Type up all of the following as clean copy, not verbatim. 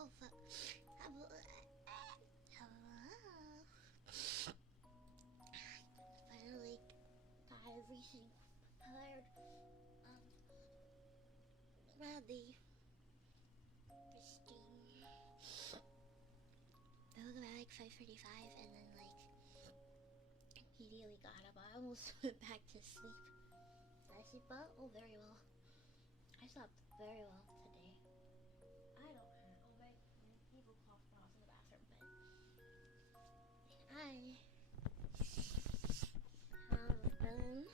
Oh fuck. Finally got everything prepared. Ready. Pristine. I woke up at like 5:45 and then like immediately got up. I almost went back to sleep. Did I sleep well? Oh, very well. I slept very well today. I don't know. Oh, my tablecloth when I was in the bathroom, but I have been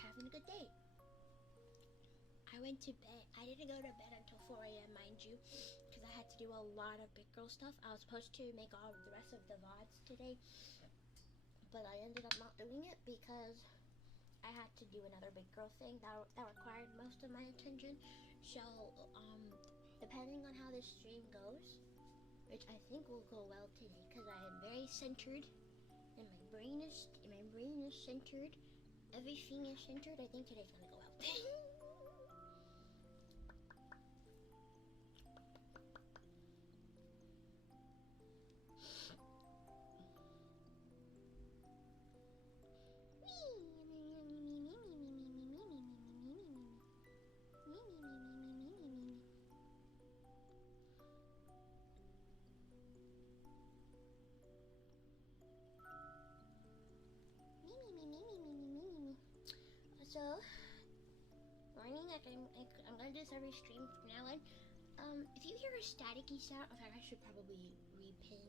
having a good day. I went to bed. I didn't go to bed until 4 a.m. mind you, because I had to do a lot of big girl stuff. I was supposed to make all of the rest of the VODs today, but I ended up not doing it because I had to do another big girl thing that required most of my attention. So, depending on how this stream goes, which I think will go well today, because I am very centered, and my brain is centered. Everything is centered. I think today's gonna go well. So, warning, I'm gonna do this every stream from now on. If you hear a staticky sound, in fact, I should probably repin.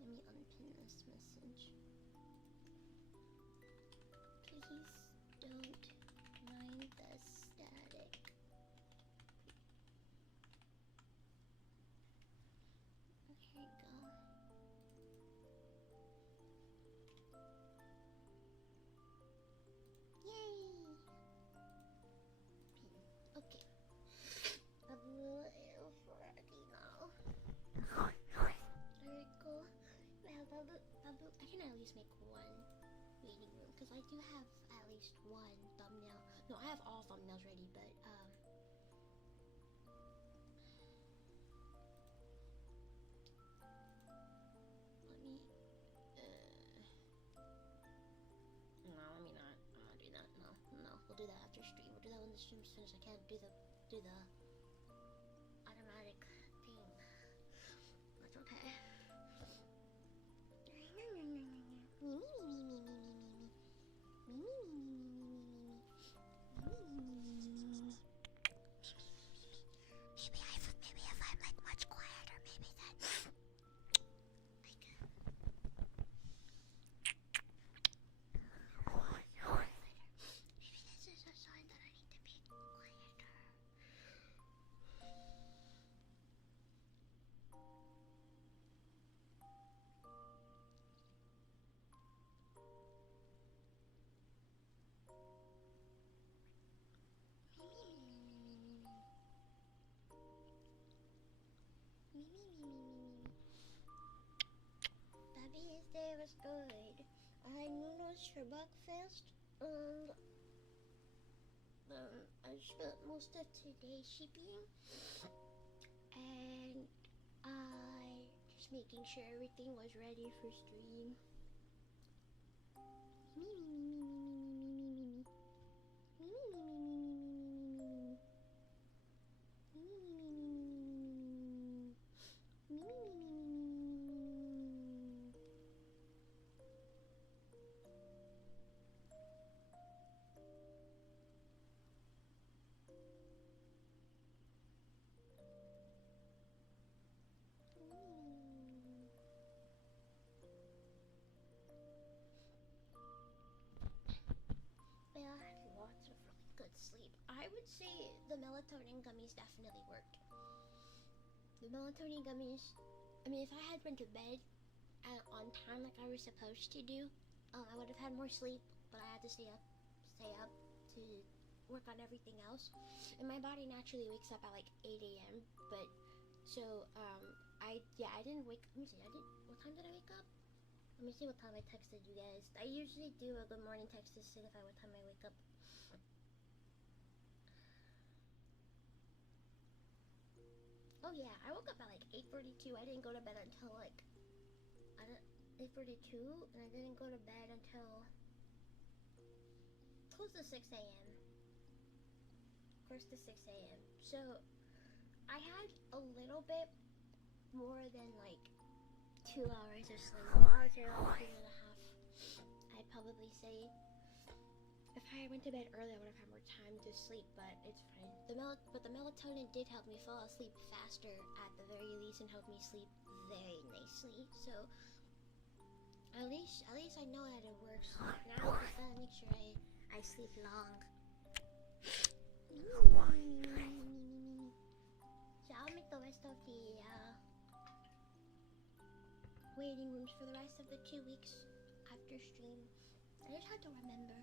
Let me unpin this message. Please don't mind the static. Here you go. Yay! Okay. Babu is ready now. Very cool. Well, Babu, I can at least make one waiting room because I do have at least one thumbnail. No, I have all thumbnails ready, but let me. No, let me not. I'm not doing that. No, we'll do that after stream. We'll do that when the stream's finished. I can't do the automatic thing. That's okay. Maybe if I'm like much quieter, maybe then I can. Maybe this is a sign that I need to be quieter. Baby's day was good. I had noodles for breakfast, and I spent most of today sleeping, and I just making sure everything was ready for stream. I had lots of really good sleep. I would say the melatonin gummies definitely worked. The melatonin gummies, I mean, if I had went to bed on time like I was supposed to do, I would have had more sleep, but I had to stay up to work on everything else. And my body naturally wakes up at like 8 a.m. But, so, I didn't wake, let me see, what time did I wake up? Let me see what time I texted you guys. I usually do a good morning text to signify what time I wake up. Oh yeah, I woke up at like 8:42. I didn't go to bed until like 8:42, and I didn't go to bed until close to 6 a.m. Close to 6 a.m. So I had a little bit more than like 2 hours of sleep. I would say around 2.5. I'd probably say if I went to bed early, I would have had more time to sleep, but it's fine. But the melatonin did help me fall asleep faster at the very least and help me sleep very nicely. So at least I know that it works. Now I just gotta make sure I sleep long. So I'll make the rest of the waiting rooms for the rest of the 2 weeks after stream. I just had to remember.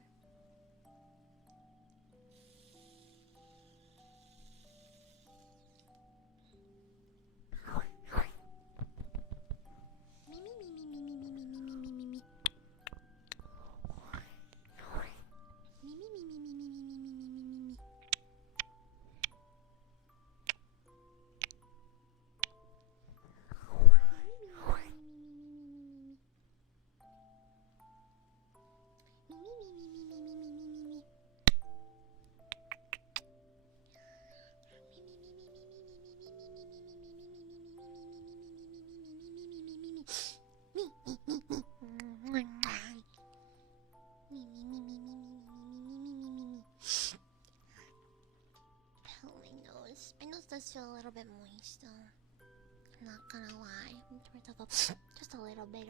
My nose does feel a little bit moist though. I'm not gonna lie. Just a little bit.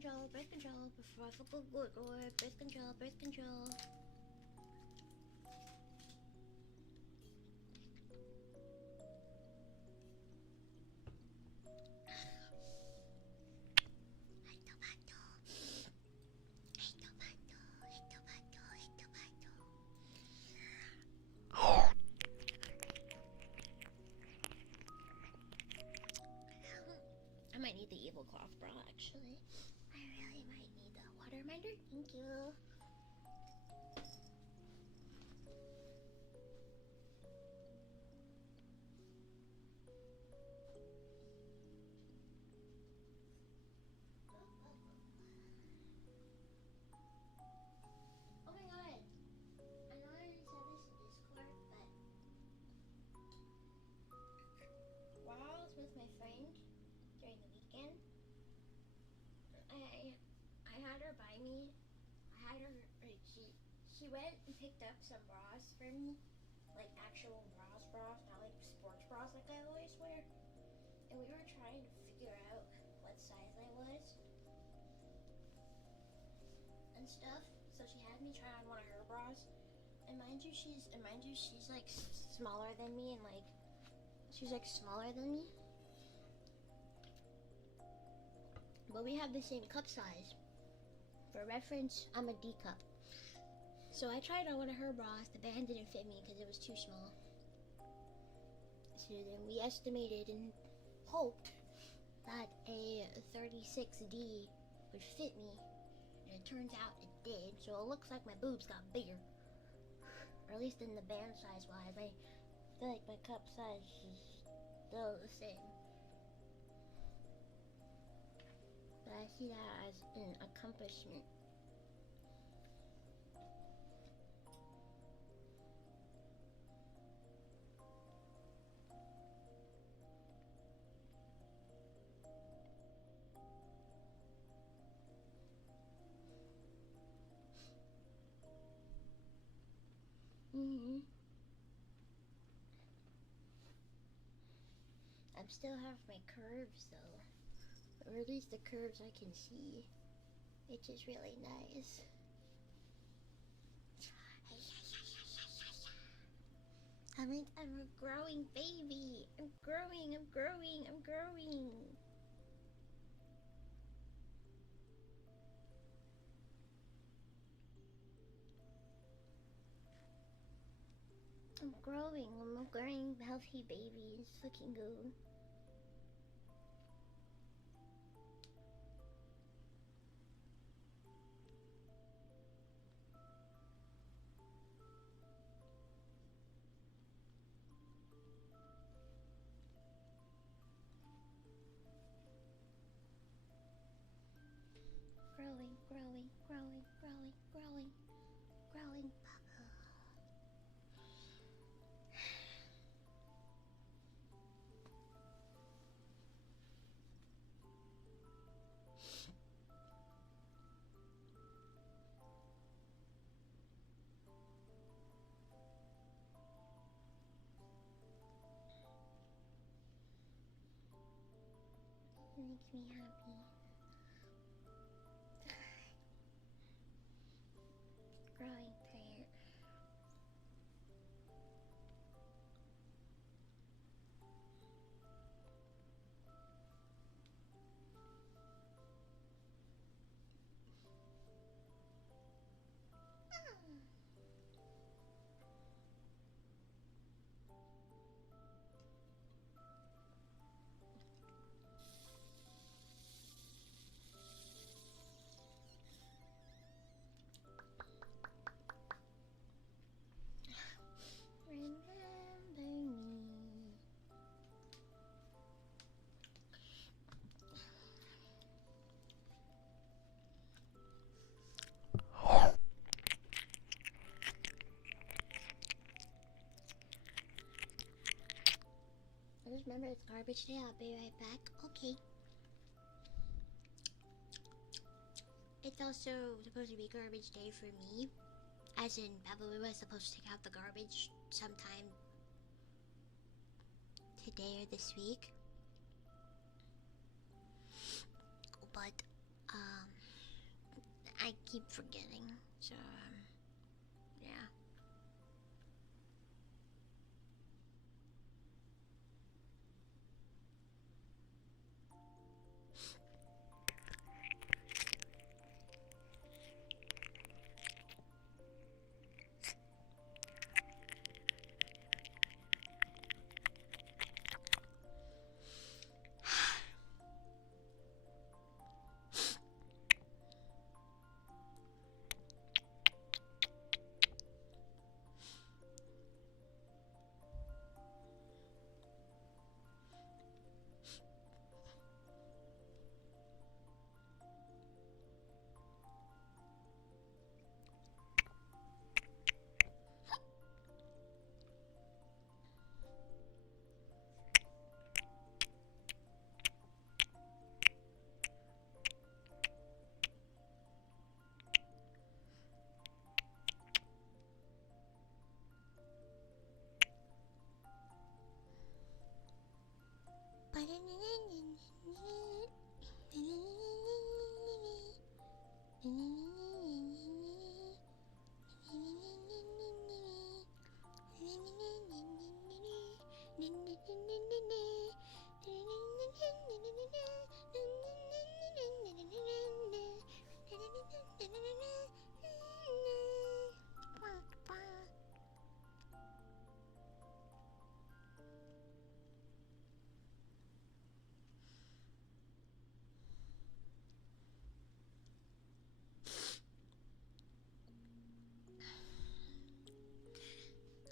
control, birth control. Before I fuck good, birth control, birth control. I might need the evil cloth bra, actually. I really might need the water reminder. Thank you. Oh my god. I know I already said this in Discord, but while I was with my friend during the weekend, I had her buy me. I had her. She went and picked up some bras for me, like actual bras, not like sports bras like I always wear. And we were trying to figure out what size I was and stuff. So she had me try on one of her bras. And mind you, she's like smaller than me, and like she's like smaller than me. But we have the same cup size. For reference, I'm a D cup. So I tried on one of her bras. The band didn't fit me because it was too small. So then we estimated and hoped that a 36D would fit me. And it turns out it did. So it looks like my boobs got bigger. Or at least in the band size wise. I feel like my cup size is still the same. But I see that as an accomplishment. I still have my curves though, or at least the curves I can see, which is really nice. I'm a growing baby. I'm growing. I'm a growing healthy baby. It's looking good. Growing Babu. It makes me happy. Growing plant. Just remember it's garbage day. I'll be right back. Okay. It's also supposed to be garbage day for me. As in, Babu was supposed to take out the garbage sometime today or this week. But, keep forgetting. So, yeah.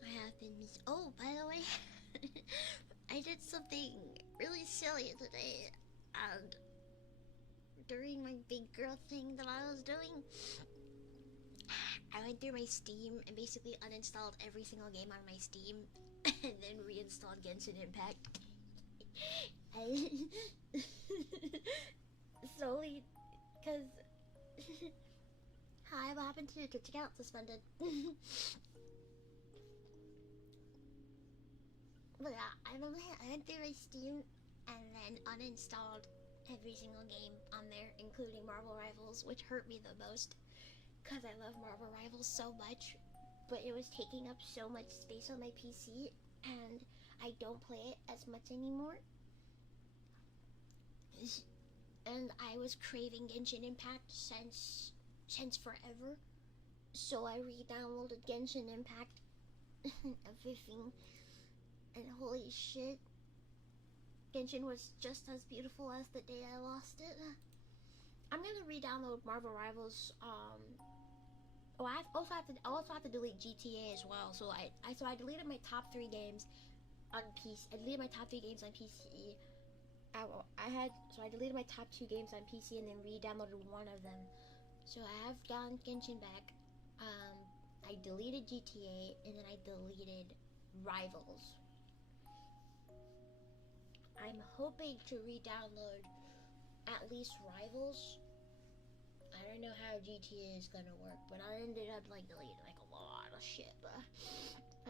I have been oh, by the way, I did something really silly today, and during my big girl thing that I was doing, I went through my Steam and basically uninstalled every single game on my Steam and then reinstalled Genshin Impact. Solely because hi, what happened to your Twitch account? Suspended. But yeah, I went through my Steam and then uninstalled every single game on there, including Marvel Rivals, which hurt me the most because I love Marvel Rivals so much, but it was taking up so much space on my PC and I don't play it as much anymore. And I was craving Genshin Impact since forever, so I re-downloaded Genshin Impact everything, and holy shit, Genshin was just as beautiful as the day I lost it. I'm gonna re-download Marvel Rivals. Oh, I also have to delete GTA as well. So I deleted my top 3 games on PC. I deleted my top 3 games on PC. I deleted my top 2 games on PC and then re-downloaded one of them. So I have gotten Genshin back. I deleted GTA and then I deleted Rivals. I'm hoping to re-download at least Rivals. I don't know how GTA is gonna work, but I ended up like deleting like a lot of shit, but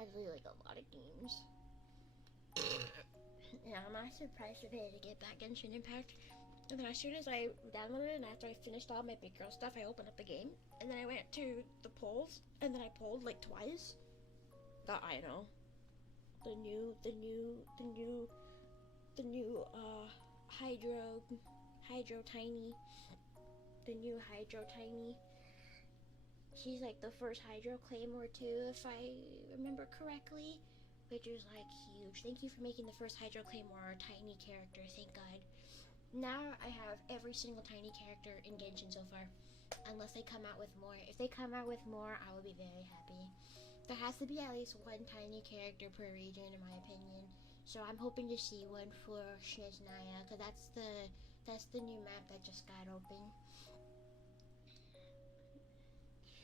I deleted like a lot of games. Yeah, I'm actually surprised today to get back Genshin Impact. And then as soon as I downloaded it and after I finished all my big girl stuff, I opened up the game. And then I went to the polls, and then I polled like twice. I know. The new Hydro Tiny. The new Hydro Tiny. She's like the first Hydro Claymore too, if I remember correctly. Which is like huge. Thank you for making the first Hydro Claymore a tiny character, thank God. Now I have every single tiny character in Genshin so far. Unless they come out with more. If they come out with more, I will be very happy. There has to be at least one tiny character per region, in my opinion. So I'm hoping to see one for Snezhnaya, because that's the new map that just got open.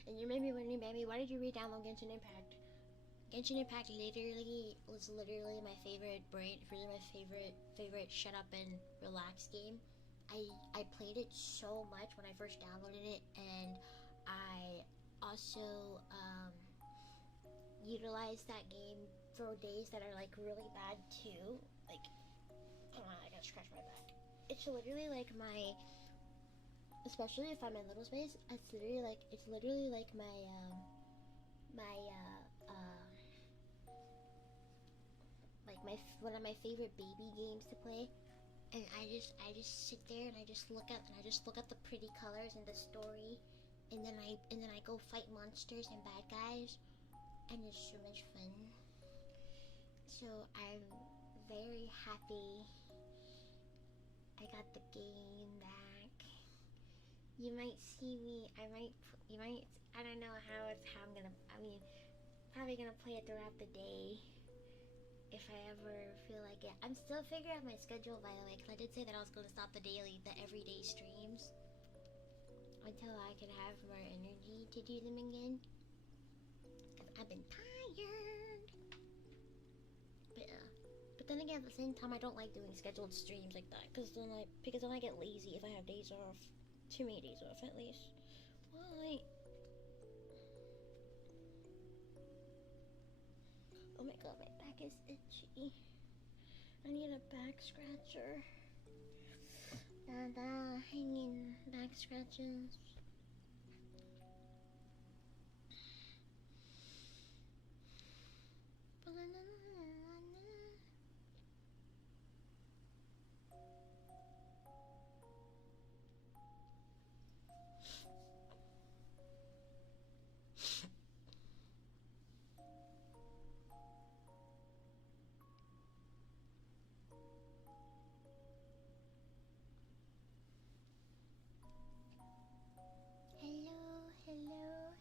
And you made me, why did you re-download Genshin Impact? Genshin Impact was literally my favorite favorite shut up and relax game. I played it so much when I first downloaded it, and I also utilized that game for days that are like really bad too. Like, hold on, I gotta scratch my back. It's literally like especially if I'm in littlespace, it's literally like my one of my favorite baby games to play. And I just sit there and I just look at the pretty colors and the story, and then I go fight monsters and bad guys, and it's so much fun. So I'm very happy I got the game back. You might see me. You might. I don't know how I'm gonna. I mean, probably gonna play it throughout the day if I ever feel like it. I'm still figuring out my schedule, by the way, because I did say that I was going to stop the everyday streams until I can have more energy to do them again. Because I've been tired. But then again, at the same time, I don't like doing scheduled streams like that, because then I get lazy if I have days off. Too many days off, at least. Why? Oh my god, my back is itchy. I need a back scratcher. Hanging back scratches.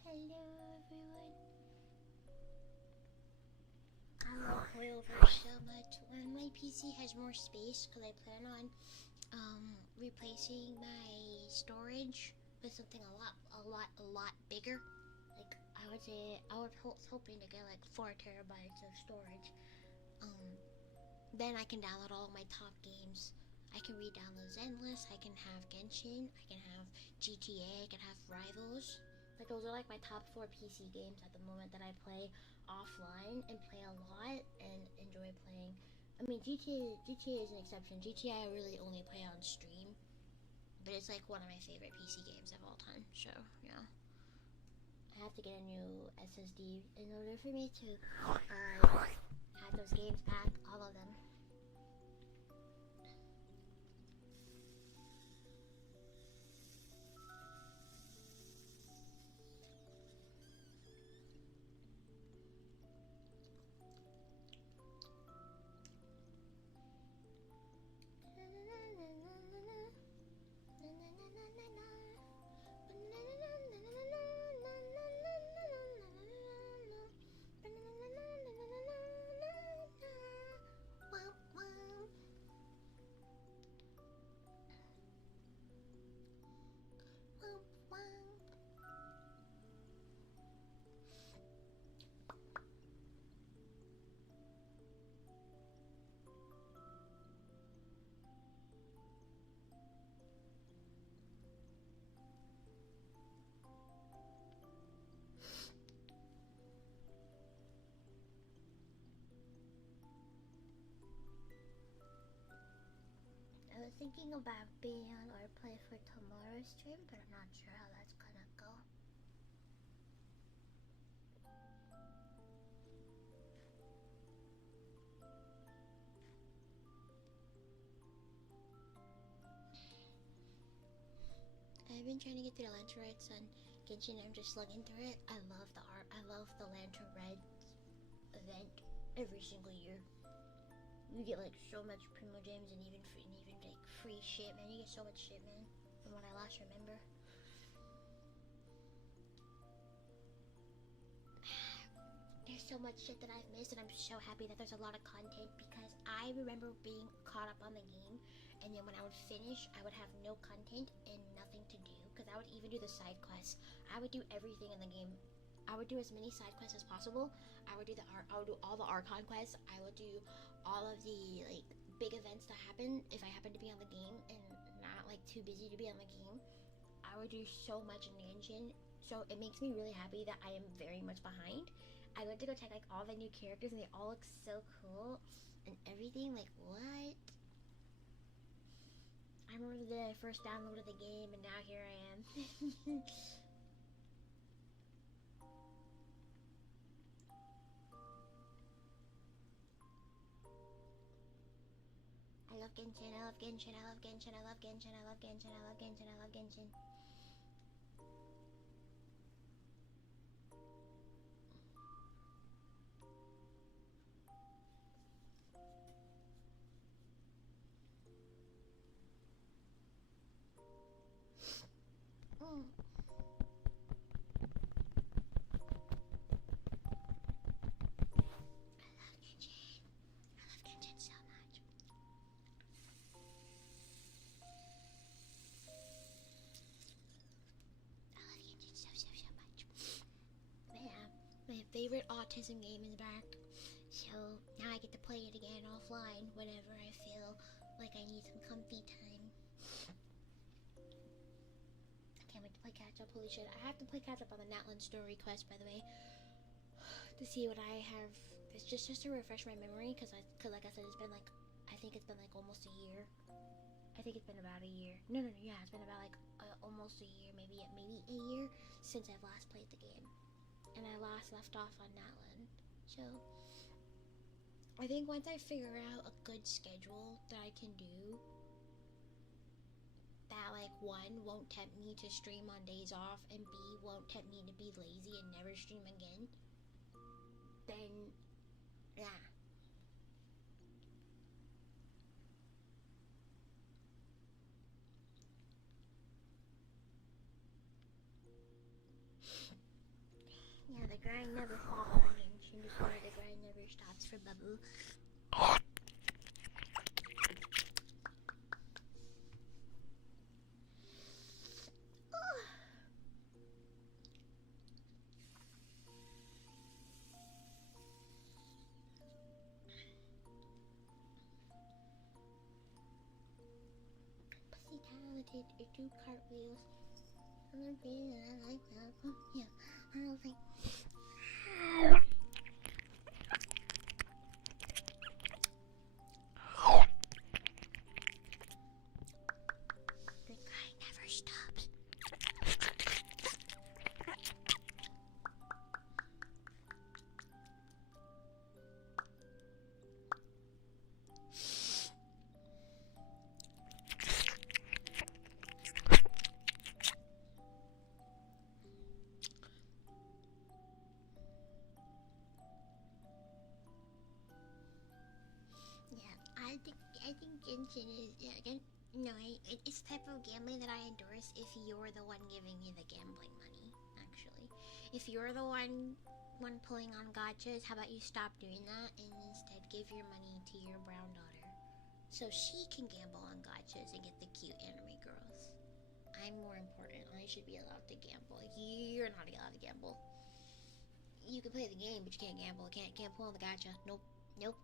Hello everyone. I love Wheelverse so much. When my PC has more space, because I plan on replacing my storage with something a lot bigger. Like I was hoping to get like 4 terabytes of storage. Then I can download all of my top games. I can re-download Zenless, I can have Genshin, I can have GTA, I can have Rivals. Like those are like my top 4 PC games at the moment that I play offline and play a lot and enjoy playing. I mean GTA is an exception. GTA I really only play on stream. But it's like one of my favorite PC games of all time. So yeah. I have to get a new SSD in order for me to have those games back, all of them. I was thinking about being on rplay for tomorrow's stream, but I'm not sure how that's gonna go. I've been trying to get through the Lantern Reds on Genshin. I'm just slugging through it. I love the art. I love the Lantern Reds event every single year. You get like so much Primo Gems and even like free shit, man. You get so much shit, man. From what I last remember. There's so much shit that I've missed, and I'm so happy that there's a lot of content, because I remember being caught up on the game, and then when I would finish, I would have no content and nothing to do, because I would even do the side quests. I would do everything in the game. I would do as many side quests as possible. I would do all the Archon quests. I would do all of the like big events that happen if I happen to be on the game and not like too busy to be on the game. I would do so much in the engine. So it makes me really happy that I am very much behind. I went to go check like all the new characters, and they all look so cool and everything. Like what? I remember the day I first downloaded the game, and now here I am. I love Genshin, I love Genshin, I love Genshin, I love Genshin, I love Genshin, I love Genshin, I love Genshin. My favorite autism game is back, so now I get to play it again offline whenever I feel like I need some comfy time. I can't wait to play catch up. Holy shit, I have to play catch up on the Natlan story quest, by the way, to see what I have. It's just to refresh my memory, because like I said, it's been like, I think it's been like almost a year. I think it's been about a year. No, yeah, it's been about like almost a year, maybe a year since I've last played the game. And I last left off on Natlan. So I think once I figure out a good schedule that I can do, that like 1 won't tempt me to stream on days off, and B won't tempt me to be lazy and never stream again, then yeah. Yeah, the grind never stops for Genshin, just why the grind never stops for Babu. Pussy talented, or do cartwheels. I like that. Oh, yeah, I don't think. The grind never stops. I think Genshin is it's the type of gambling that I endorse if you're the one giving me the gambling money. Actually, if you're the one pulling on gotchas, how about you stop doing that and instead give your money to your brown daughter, so she can gamble on gotchas and get the cute anime girls. I'm more important. I should be allowed to gamble. You're not allowed to gamble. You can play the game, but you can't gamble. Can't pull on the gacha. Nope.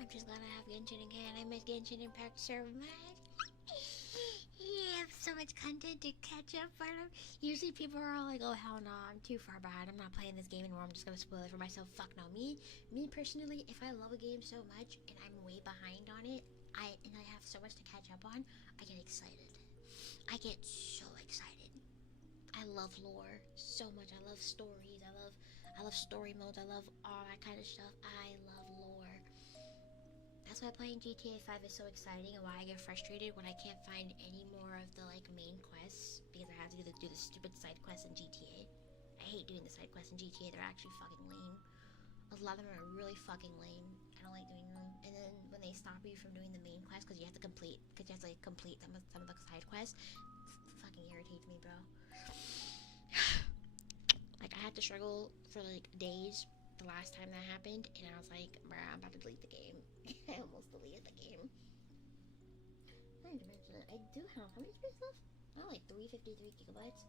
I'm just glad I have Genshin again. I miss Genshin Impact so much. Yeah, I have so much content to catch up on. Usually people are all like, oh hell no, I'm too far behind. I'm not playing this game anymore. I'm just gonna spoil it for myself. Fuck no. Me personally, if I love a game so much and I'm way behind on it, I have so much to catch up on, I get excited. I get so excited. I love lore so much. I love stories. I love story modes. I love all that kind of stuff. I love lore. That's why playing GTA 5 is so exciting, and why I get frustrated when I can't find any more of the like main quests, because I have to do the stupid side quests in GTA. I hate doing the side quests in GTA. They're actually fucking lame. A lot of them are really fucking lame. I don't like doing them. And then when they stop you from doing the main quest because you have to complete some of the side quests, fucking irritates me, bro. Like, I had to struggle for like days the last time that happened, and I was like, bruh, I'm about to delete the game. I almost deleted the game. I need to mention it. I do have how many space left? not like 353 gigabytes.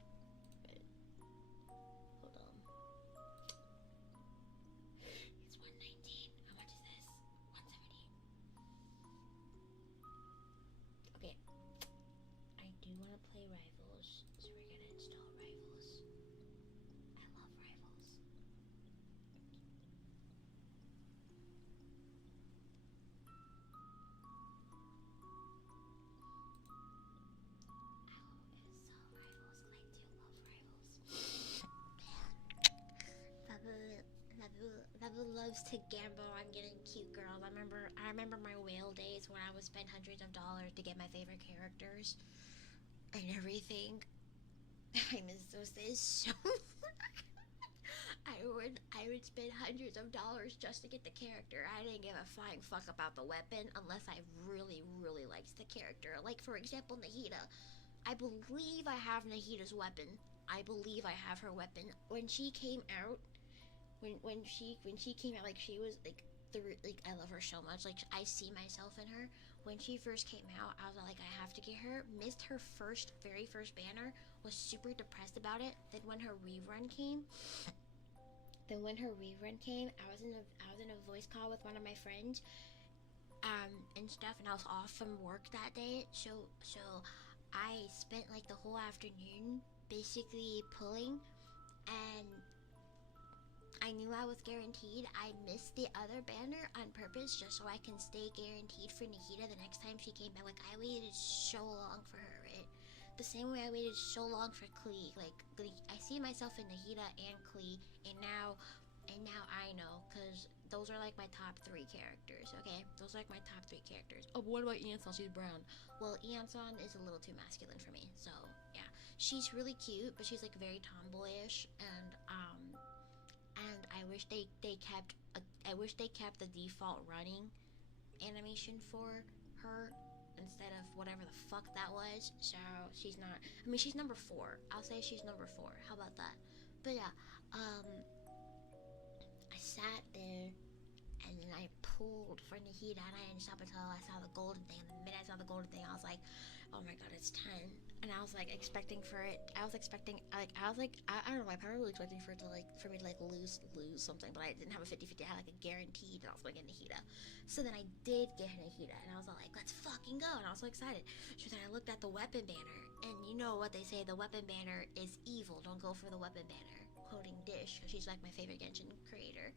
Hold on. It's 119. How much is this? 170. Okay. I do want to play Rivals, so we're gonna install Rivals. I love Rivals. Babu loves to gamble on getting cute girls. I remember my whale days when I would spend hundreds of dollars to get my favorite characters and everything. I miss those days so I would spend hundreds of dollars just to get the character. I didn't give a flying fuck about the weapon unless I really, really liked the character. Like, for example, Nahida. I believe I have Nahida's weapon. I believe I have her weapon. When she came out, when she came out, like, she was like I love her so much. Like, I see myself in her. When she first came out, I was like, I have to get her. Missed her very first banner. Was super depressed about it. Then when her rerun came, I was in a voice call with one of my friends, and stuff, and I was off from work that day. So I spent like the whole afternoon basically pulling, and I knew I was guaranteed. I missed the other banner on purpose just so I can stay guaranteed for Nahida the next time she came back. Like, I waited so long for her, right? The same way I waited so long for Klee. Like, I see myself in Nahida and Klee, and now I know, because those are like my top 3 characters, okay? Those are like my top 3 characters. Oh, but what about Eonson? She's brown. Well, Eonson is a little too masculine for me, so yeah. She's really cute, but she's like very tomboyish, and I wish they kept the default running animation for her instead of whatever the fuck that was. So she's not. I mean, she's number 4. I'll say she's number 4. How about that? But yeah, I sat there and then I pulled for Nahida, and I didn't stop until I saw the golden thing. And the minute I saw the golden thing, I was like, oh my god, it's 10. And I was like expecting for it. I don't know. I probably was expecting for me to lose something, but I didn't have a 50-50. I had like a guaranteed that I was going to get Nahida. So then I did get Nahida, and I was like, let's fucking go. And I was so excited. So then I looked at the weapon banner, and you know what they say, the weapon banner is evil. Don't go for the weapon banner. Quoting Dish, because she's like my favorite Genshin creator,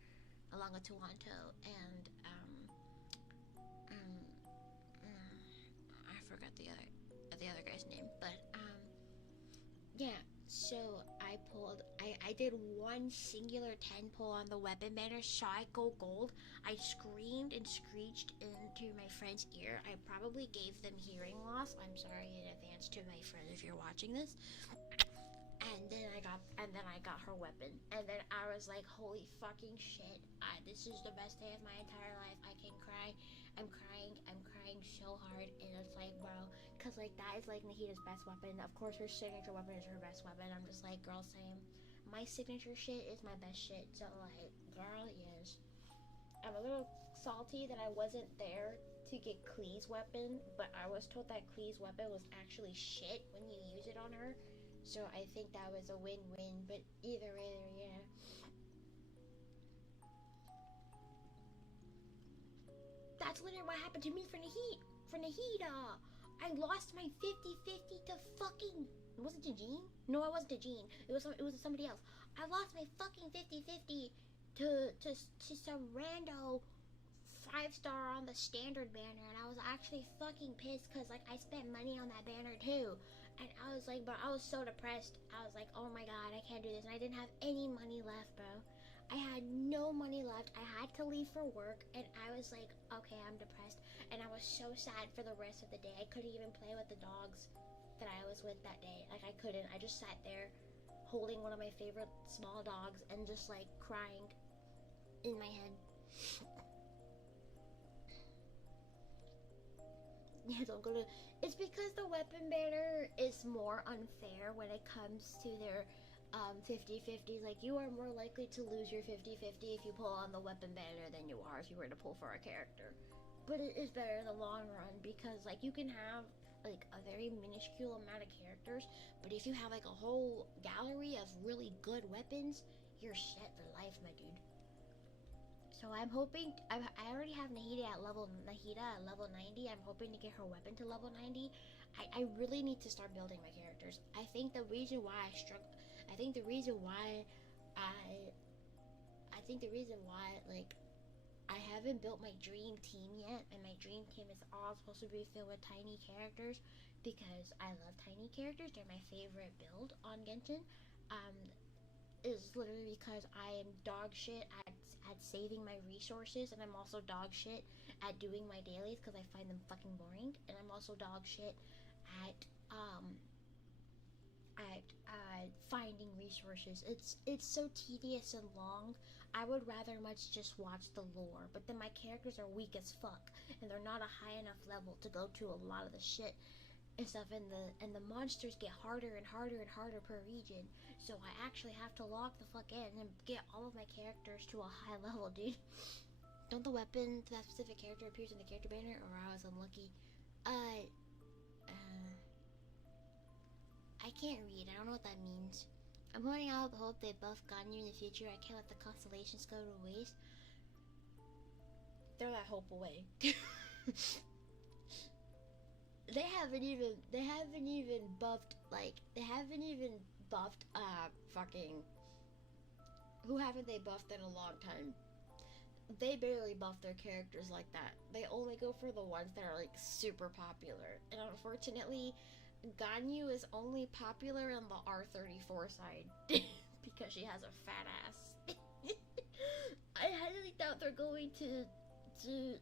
along with Toronto, and I forgot the other guy's name, but yeah. So I did one singular 10 pull on the weapon banner, saw it go gold. I screamed and screeched into my friend's ear. I probably gave them hearing loss. I'm sorry in advance to my friend if you're watching this. And then I got her weapon, and then I was like, holy fucking shit, this is the best day of my entire life. I can cry. I'm crying so hard, and it's like, bro, because like that is like Nahida's best weapon. Of course her signature weapon is her best weapon. I'm just like, girl, same. My signature shit is my best shit. So like, girl, yes. I'm a little salty that I wasn't there to get Klee's weapon, but I was told that Klee's weapon was actually shit when you use it on her. So I think that was a win-win, but either way, yeah. That's literally what happened to me for Nahida. I lost my 50-50 to fucking... Was it to Jean? No, I wasn't to Jean. It was somebody else. I lost my fucking 50-50 to some rando 5-star on the standard banner, and I was actually fucking pissed because like I spent money on that banner too. And I was like, bro, I was so depressed. I was like, oh my god, I can't do this. And I didn't have any money left, bro. I had no money left. I had to leave for work. And I was like, okay, I'm depressed. And I was so sad for the rest of the day. I couldn't even play with the dogs that I was with that day. Like, I couldn't. I just sat there holding one of my favorite small dogs and just, like, crying in my head. Yeah, don't go to... It's because the weapon banner is more unfair when it comes to their 50-50s. Like, you are more likely to lose your 50-50 if you pull on the weapon banner than you are if you were to pull for a character. But it is better in the long run because, like, you can have like a very minuscule amount of characters, but if you have like a whole gallery of really good weapons, you're set for life, my dude. So I'm hoping, I already have Nahida at level 90. I'm hoping to get her weapon to level 90. I really need to start building my characters. I think the reason why I struggle, I think the reason why like I haven't built my dream team yet, and my dream team is all supposed to be filled with tiny characters, because I love tiny characters. They're my favorite build on Genshin. Is literally because I am dog shit at saving my resources, and I'm also dog shit at doing my dailies because I find them fucking boring, and I'm also dog shit at finding resources. It's so tedious and long. I would rather much just watch the lore, but then my characters are weak as fuck, and they're not a high enough level to go to a lot of the shit and stuff, and the monsters get harder and harder and harder per region. So I actually have to log the fuck in and get all of my characters to a high level, dude. Don't the weapon to that specific character appears in the character banner, or I was unlucky? I can't read. I don't know what that means. I'm holding out hope they buff Ganyu in the future. I can't let the constellations go to waste. Throw that hope away. They haven't even buffed, like, fucking, who haven't they buffed in a long time? They barely buff their characters like that. They only go for the ones that are, like, super popular. And unfortunately, Ganyu is only popular on the R34 side because she has a fat ass. I highly doubt they're going to sorry,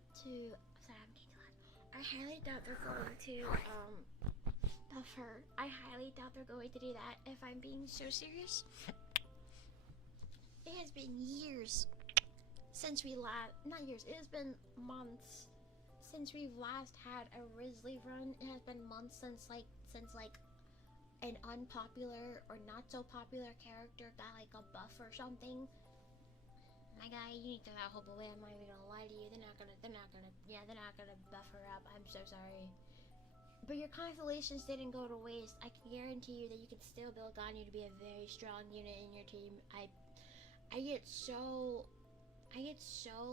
I'm getting loud. I highly doubt they're going to buff her. I highly doubt they're going to do that, if I'm being so serious. It has been years since we not years, it has been months since we've last had a Risley run. It has been months since an unpopular or not so popular character got like a buff or something. My guy, you need to throw that hope away. I'm not even gonna lie to you. They're not gonna buff her up. I'm so sorry. But your constellations didn't go to waste. I can guarantee you that you can still build Ganyu to be a very strong unit in your team. I get so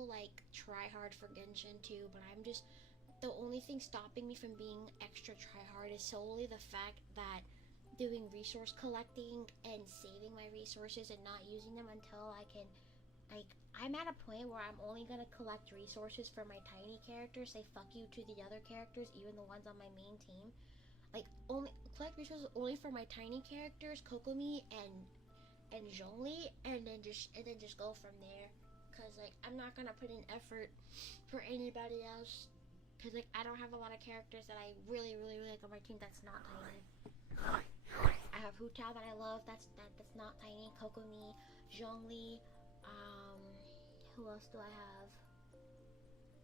like try hard for Genshin too, but I'm just, the only thing stopping me from being extra try hard is solely the fact that doing resource collecting and saving my resources and not using them until I can, like, I'm at a point where I'm only gonna collect resources for my tiny characters. Say fuck you to the other characters, even the ones on my main team. Like, only collect resources only for my tiny characters, Kokomi and Zhongli, and then just go from there. Cause like I'm not gonna put in effort for anybody else. Cause like I don't have a lot of characters that I really like on my team that's not tiny. I have Hu Tao that I love. That's not tiny. Kokomi, Zhongli. Who else do I have?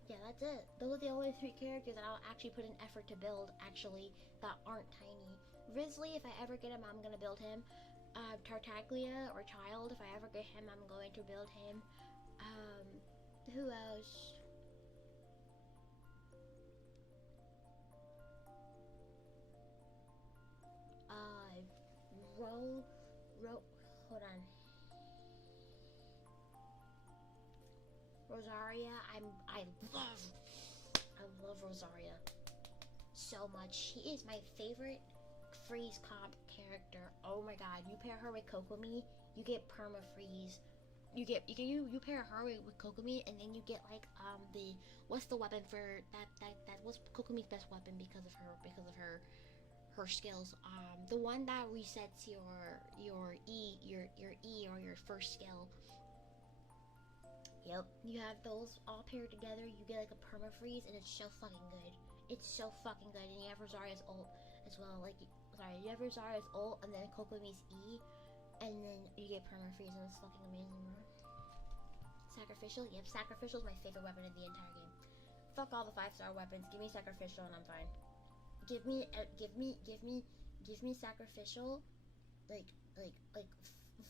Yeah, that's it. Those are the only 3 characters that I'll actually put in effort to build. Actually, that aren't tiny. Risley, if I ever get him, I'm gonna build him. Tartaglia or Child, if I ever get him, I'm going to build him. Who else? Hold on. Rosaria, I love Rosaria so much. She is my favorite freeze comp character. Oh my god, you pair her with Kokomi, you get perma freeze. You pair her with Kokomi, and then you get like what's the weapon for that was Kokomi's best weapon because of her skills. The one that resets your E or your first skill. Yep, you have those all paired together, you get like a perma freeze, and it's so fucking good. It's so fucking good. And you have Rosaria's ult as well. You have Rosaria's ult and then Kokomi's E, and then you get perma freeze, and it's fucking amazing, bro. Sacrificial? Yep, Sacrificial is my favorite weapon in the entire game. Fuck all the 5-star weapons. Give me Sacrificial and I'm fine. Give me Sacrificial.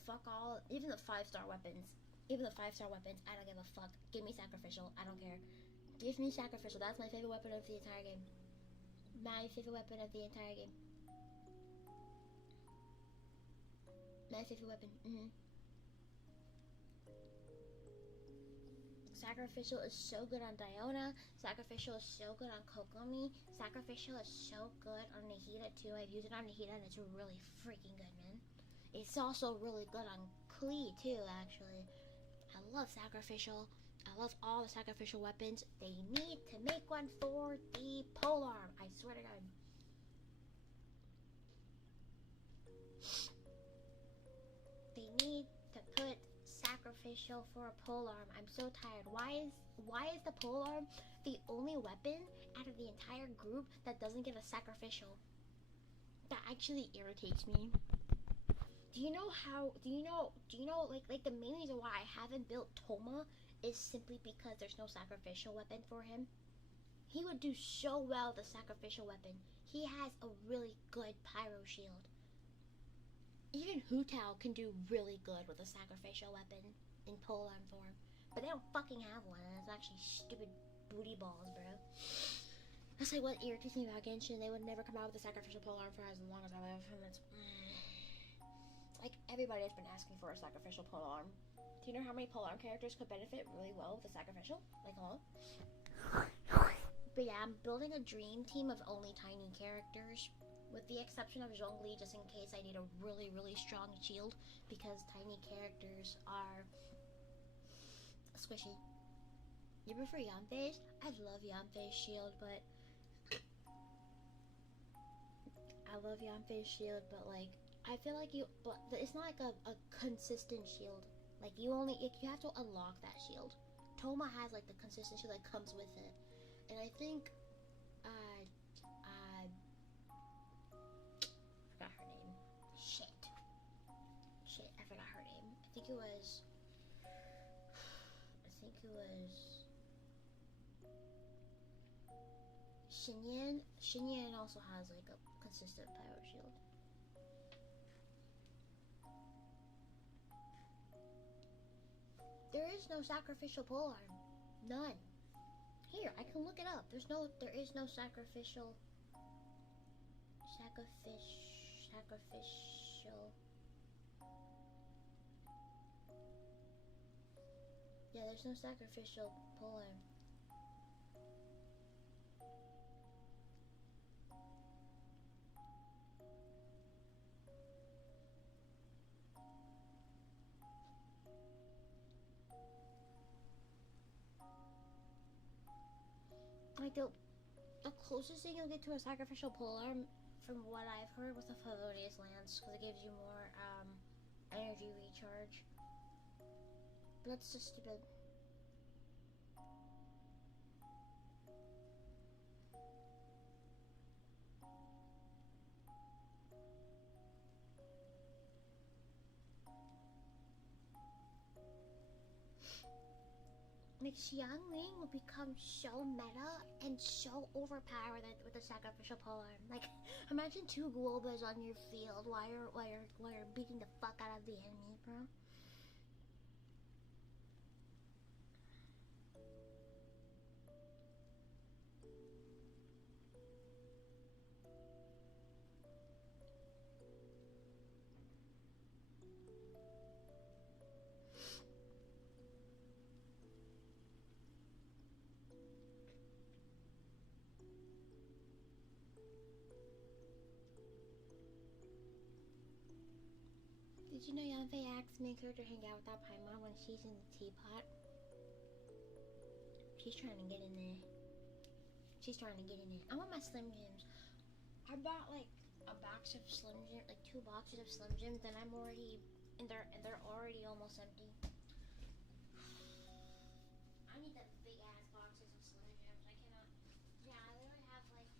Fuck all, even the 5-star weapons. I don't give a fuck. Give me Sacrificial. I don't care. Give me Sacrificial. That's my favorite weapon of the entire game. My favorite weapon of the entire game. My favorite weapon. Sacrificial is so good on Diona. Sacrificial is so good on Kokomi. Sacrificial is so good on Nahida too. I've used it on Nahida and it's really freaking good, man. It's also really good on Klee too, actually. I love Sacrificial. I love all the Sacrificial weapons. They need to make one for the polearm. I swear to God. They need to put Sacrificial for a polearm. I'm so tired. Why is the polearm the only weapon out of the entire group that doesn't get a Sacrificial? That actually irritates me. Do you know like the main reason why I haven't built Toma is simply because there's no Sacrificial weapon for him. He would do so well with a Sacrificial weapon. He has a really good pyro shield. Even Hu Tao can do really good with a Sacrificial weapon in polearm form. But they don't fucking have one, and it's actually stupid booty balls, bro. That's like what irritates me about Genshin. They would never come out with a Sacrificial polearm for as long as I live, and it's like everybody has been asking for a Sacrificial polearm. Do you know how many polearm characters could benefit really well with a Sacrificial? Like, hello? But yeah, I'm building a dream team of only tiny characters, with the exception of Zhongli, just in case I need a really, really strong shield, because tiny characters are squishy. You prefer Yanfei's? I love Yanfei's shield, but like, I feel like but it's not like a consistent shield. Like, you have to unlock that shield. Toma has like the consistent shield that comes with it, and I think I forgot her name. Shit, I forgot her name. I think it was Xinyan. Xinyan also has like a consistent pyro shield. There is no Sacrificial polearm. None. Here, I can look it up. There is no Sacrificial. Yeah, there's no Sacrificial polearm. Like, the closest thing you'll get to a Sacrificial polearm, from what I've heard, was the Favonius Lance, because it gives you more energy recharge. But that's just stupid. Like, Xiangling will become so meta and so overpowered with the Sacrificial polearm. Like, imagine 2 Guobas on your field while you're beating the fuck out of the enemy, bro. Did you know Yanfei asked main character to hang out without Paimon when she's in the teapot? She's trying to get in there. I want my Slim Jims. I bought like a box of Slim Jims, like 2 boxes of Slim Jims, and I'm already, and they're already almost empty. I need the big ass boxes of Slim Jims. I cannot. Yeah, I literally have like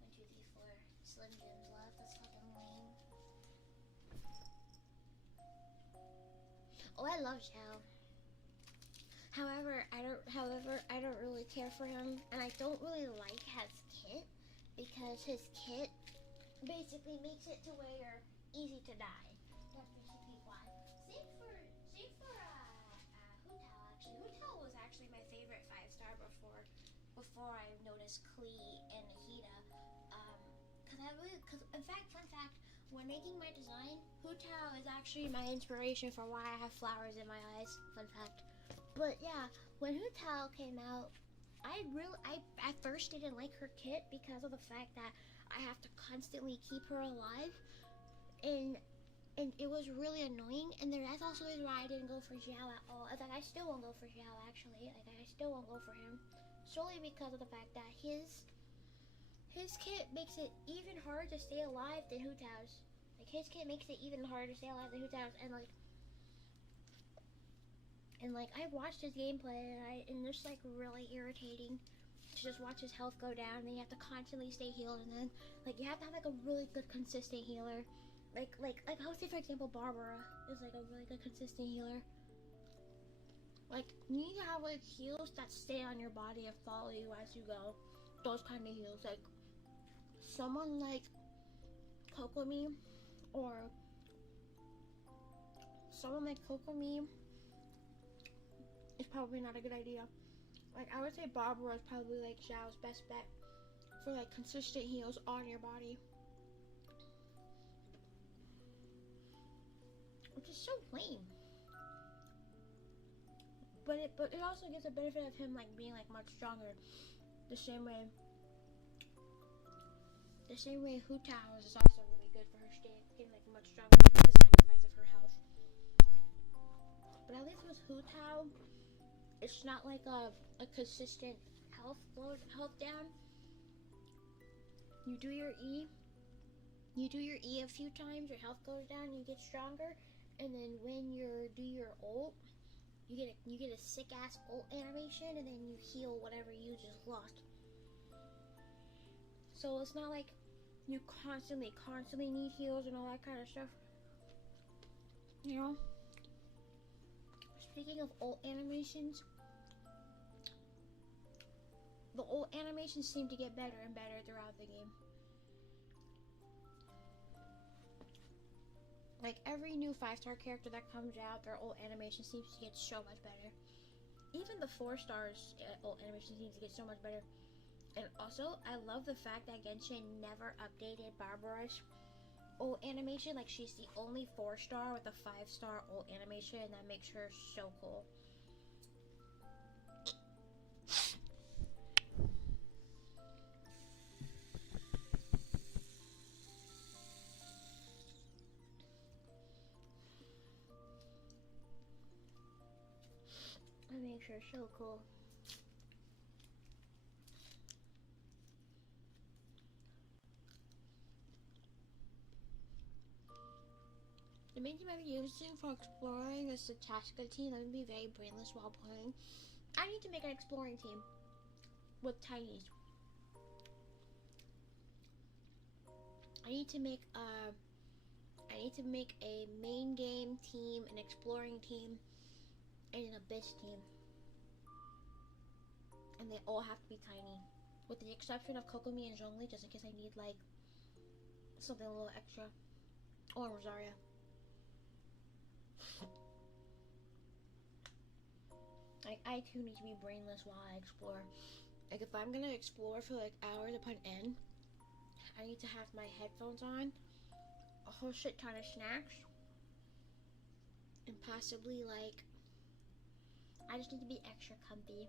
1, 2, 3, 4 Slim Jims left. That's fucking lame. Oh, I love Xiao. However, I don't really care for him, and I don't really like his kit, because his kit basically makes it to where you're easy to die. That's basically why. Same for Hu Tao, actually. Hu Tao was actually my favorite 5-star before I noticed is Klee and Nahida. Because in fact, fun fact, when making my design, Hu Tao is actually my inspiration for why I have flowers in my eyes. Fun fact. But yeah, when Hu Tao came out, I at first didn't like her kit because of the fact that I have to constantly keep her alive, and it was really annoying. And that's also why I didn't go for Xiao at all. Like, I still won't go for Xiao, actually. Like, I still won't go for him, solely because of the fact that his kit makes it even harder to stay alive than Hu Tao's. Like, his kit makes it even harder to stay alive than Hu Tao's, and I watched his gameplay, and it's like really irritating to just watch his health go down, and then you have to constantly stay healed, and then like you have to have like a really good consistent healer. Like I would say, for example, Barbara is like a really good consistent healer. Like, you need to have like heals that stay on your body and follow you as you go. Those kind of heals. Like someone like Kokomi, or someone like Kokomi is probably not a good idea. Like, I would say Barbara is probably like Xiao's best bet for like consistent heals on your body, which is so lame. But it also gives a benefit of him like being like much stronger. The same way Hu Tao is also really good for her getting like much stronger with the sacrifice of her health. But at least with Hu Tao, it's not like a consistent health down. You do your E a few times, your health goes down, you get stronger, and then when you do your ult, you get a sick ass ult animation, and then you heal whatever you just lost. So it's not like you constantly need heals and all that kind of stuff. You know? Speaking of ult animations, the ult animations seem to get better and better throughout the game. Like, every new 5-star character that comes out, their ult animation seems to get so much better. Even the 4-stars ult animation seems to get so much better. And also, I love the fact that Genshin never updated Barbara's ult animation. Like, she's the only 4-star with a 5-star ult animation, and that makes her so cool. That makes her so cool. The main team I've been using for exploring is the Tasca team. Let me be very brainless while playing. I need to make an exploring team with tinies. I need to make a main game team, an exploring team, and an abyss team. And they all have to be tiny, with the exception of Kokomi and Zhongli, just in case I need like something a little extra. Or Rosaria. Like, I too need to be brainless while I explore. Like, if I'm gonna explore for like hours upon end, I need to have my headphones on, a whole shit ton of snacks, and possibly like, I just need to be extra comfy.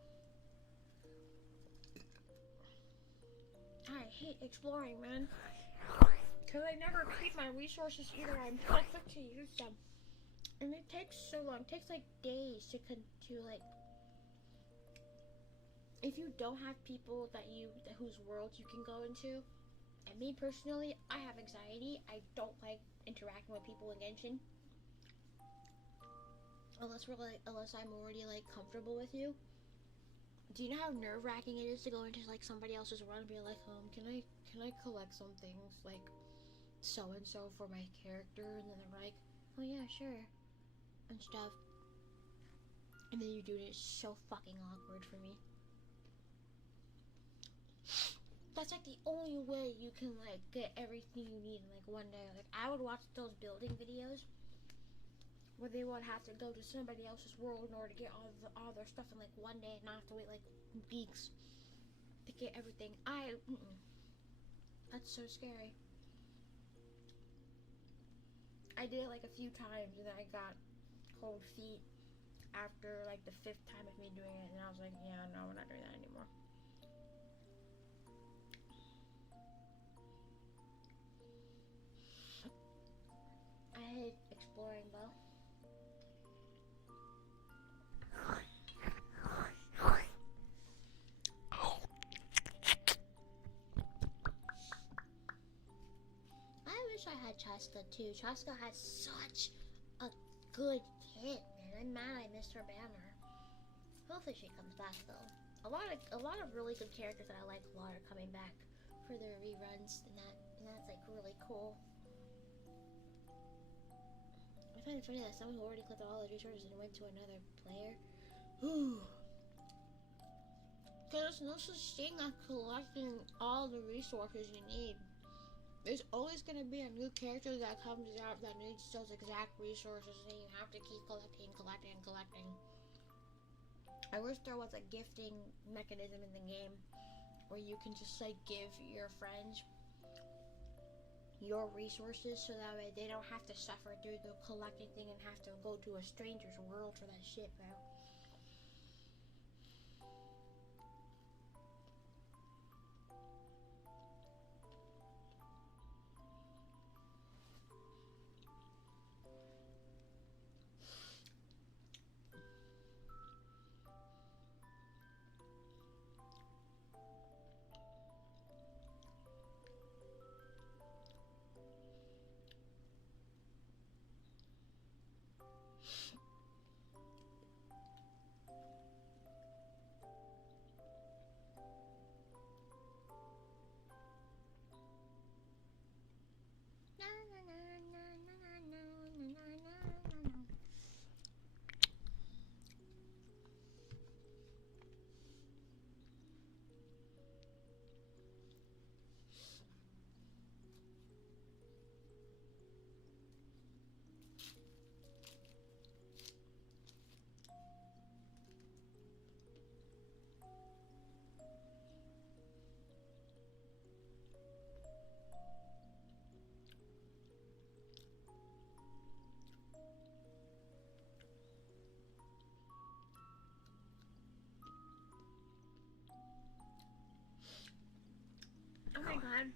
I hate exploring, man, because I never keep my resources either. I'm so quick to use them, and it takes so long. It takes like days to like, if you don't have people whose worlds you can go into. And me personally, I have anxiety. I don't like interacting with people in Genshin, unless I'm already like comfortable with you. Do you know how nerve-wracking it is to go into like somebody else's world and be like, can I collect some things like so and so for my character? And then they're like, oh yeah, sure, and stuff. And then you do it. It's so fucking awkward for me. That's like the only way you can like get everything you need in like one day. Like, I would watch those building videos where they would have to go to somebody else's world in order to get all their stuff in like one day and not have to wait like weeks. to get everything. That's so scary. I did it like a few times and then I got cold feet after like the 5th time of me doing it, and I was like, yeah, no, we're not doing that anymore. I hate exploring though. I wish I had Chaska too. Chaska has such a good kit, man. I'm mad I missed her banner. Hopefully she comes back though. A lot of really good characters that I like a lot are coming back for their reruns, and that's like really cool. I find it funny that someone who already collected all the resources and went to another player. Because there's no such thing as collecting all the resources you need. There's always going to be a new character that comes out that needs those exact resources, and you have to keep collecting. I wish there was a gifting mechanism in the game where you can just like give your friends your resources so that way they don't have to suffer through the collecting thing and have to go to a stranger's world for that shit, bro. Oh my god.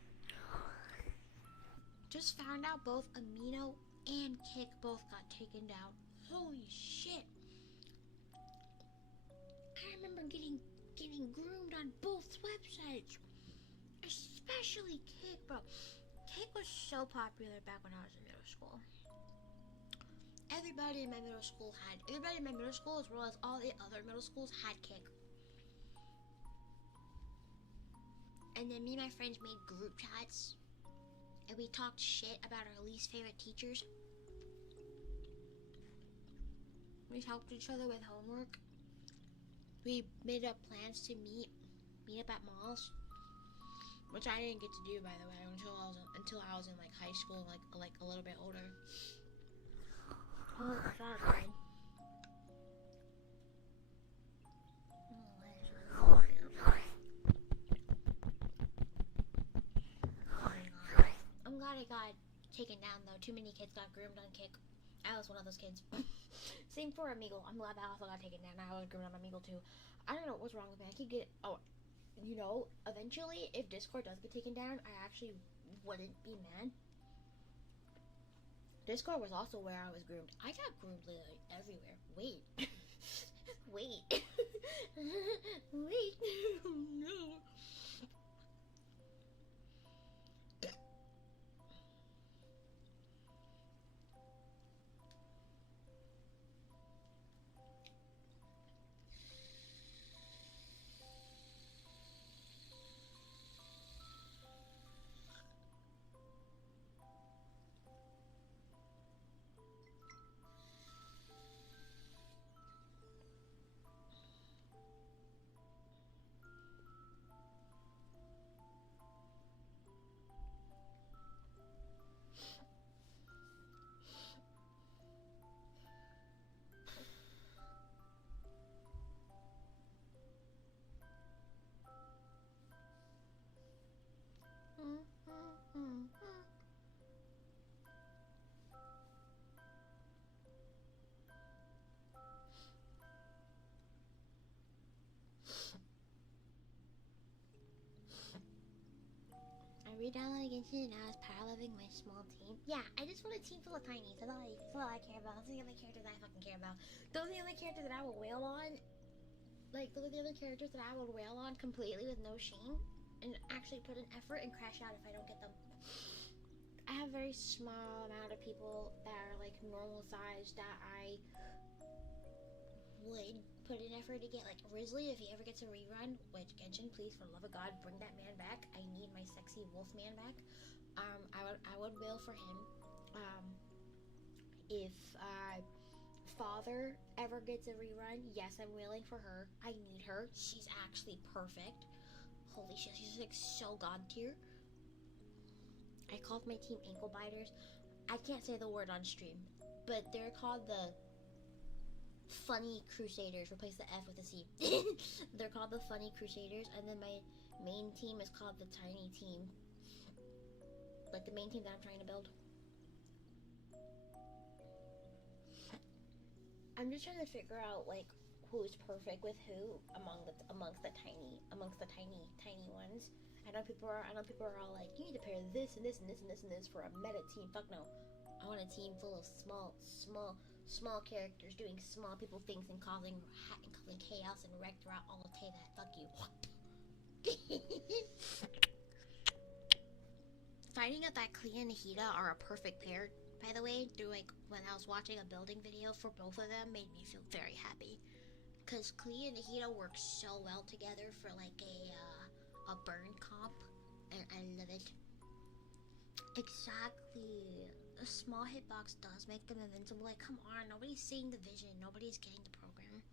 Just found out both Amino and Kick both got taken down. Holy shit. I remember getting groomed on both websites. Especially Kick, bro. Kick was so popular back when I was in middle school. Everybody in my middle school, as well as all the other middle schools, had Kick. And then me and my friends made group chats, and we talked shit about our least favorite teachers. We helped each other with homework. We made up plans to meet up at malls, which I didn't get to do, by the way, until I was in like high school, like a little bit older. Oh, fuck, man. I'm glad it got taken down though. Too many kids got groomed on Kick. I was one of those kids. Same for Omegle. I'm glad that also got taken down. I was groomed on Omegle too. I don't know what's wrong with me. I could get eventually if Discord does get taken down, I actually wouldn't be mad. Discord was also where I was groomed. I got groomed literally everywhere. Wait. Wait. Wait. No. I re-downloaded Genshin and I was powerliving my small team. Yeah, I just want a team full of tinies. That's all I care about. Those are the only characters I fucking care about. Those are the only characters that I will wail on. Like, those are the other characters that I will wail on completely with no shame. And actually put in effort and crash out if I don't get them. I have a very small amount of people that are, like, normal size that I would put in effort to get. Like, Risley, if he ever gets a rerun, which, Genshin, please, for the love of God, bring that man back. I need my sexy wolf man back. I would wail for him. If, Father ever gets a rerun, yes, I'm wailing for her. I need her. She's actually perfect. Holy shit, she's like so god tier. I called my team ankle biters. I can't say the word on stream, but they're called the Funny Crusaders. Replace the F with a C. They're called the Funny Crusaders, and then my main team is called the Tiny Team. Like the main team that I'm trying to build. I'm just trying to figure out like who's perfect with who amongst the tiny ones. I know people are all like, you need to pair this and this and this and this and this for a meta team. Fuck no. I want a team full of small characters doing small people things and causing chaos and wreck throughout all of Teyvat. Fuck you. Finding out that Clea and Nahida are a perfect pair, by the way, through like when I was watching a building video for both of them, made me feel very happy. Cause Clea and Nahida work so well together for like a burn comp, and I love it. Exactly. A small hitbox does make them invincible. Like, come on, nobody's seeing the vision. Nobody's getting the program.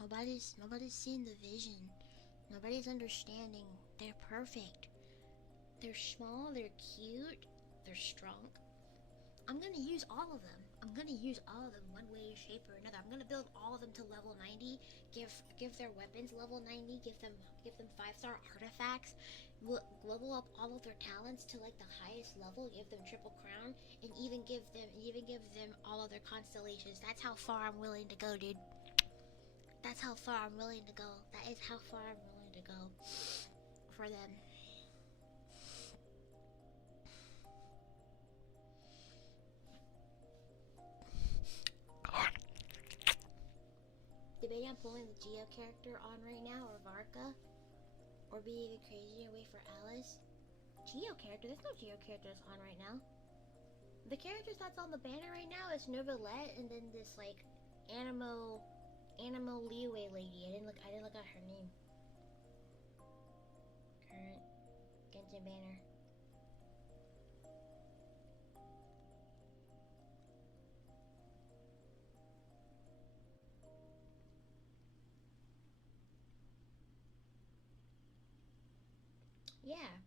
Nobody's seeing the vision. Nobody's understanding. They're perfect. They're small, they're cute, they're strong. I'm gonna use all of them. I'm gonna use all of them one way, shape, or another. I'm gonna build all of them to level 90. Give their weapons level 90. Give them 5-star artifacts. Level up all of their talents to like the highest level. Give them triple crown, and even give them all of their constellations. That's how far I'm willing to go, dude. That's how far I'm willing to go. That is how far I'm willing to go for them. Debating on pulling the Geo character on right now, or Varka, or be even crazier, wait for Alice. Geo character? There's no Geo character that's on right now. The characters that's on the banner right now is Novelette, and then this like Animo Leeway lady. I didn't look at her name. Current Genshin banner. Yeah.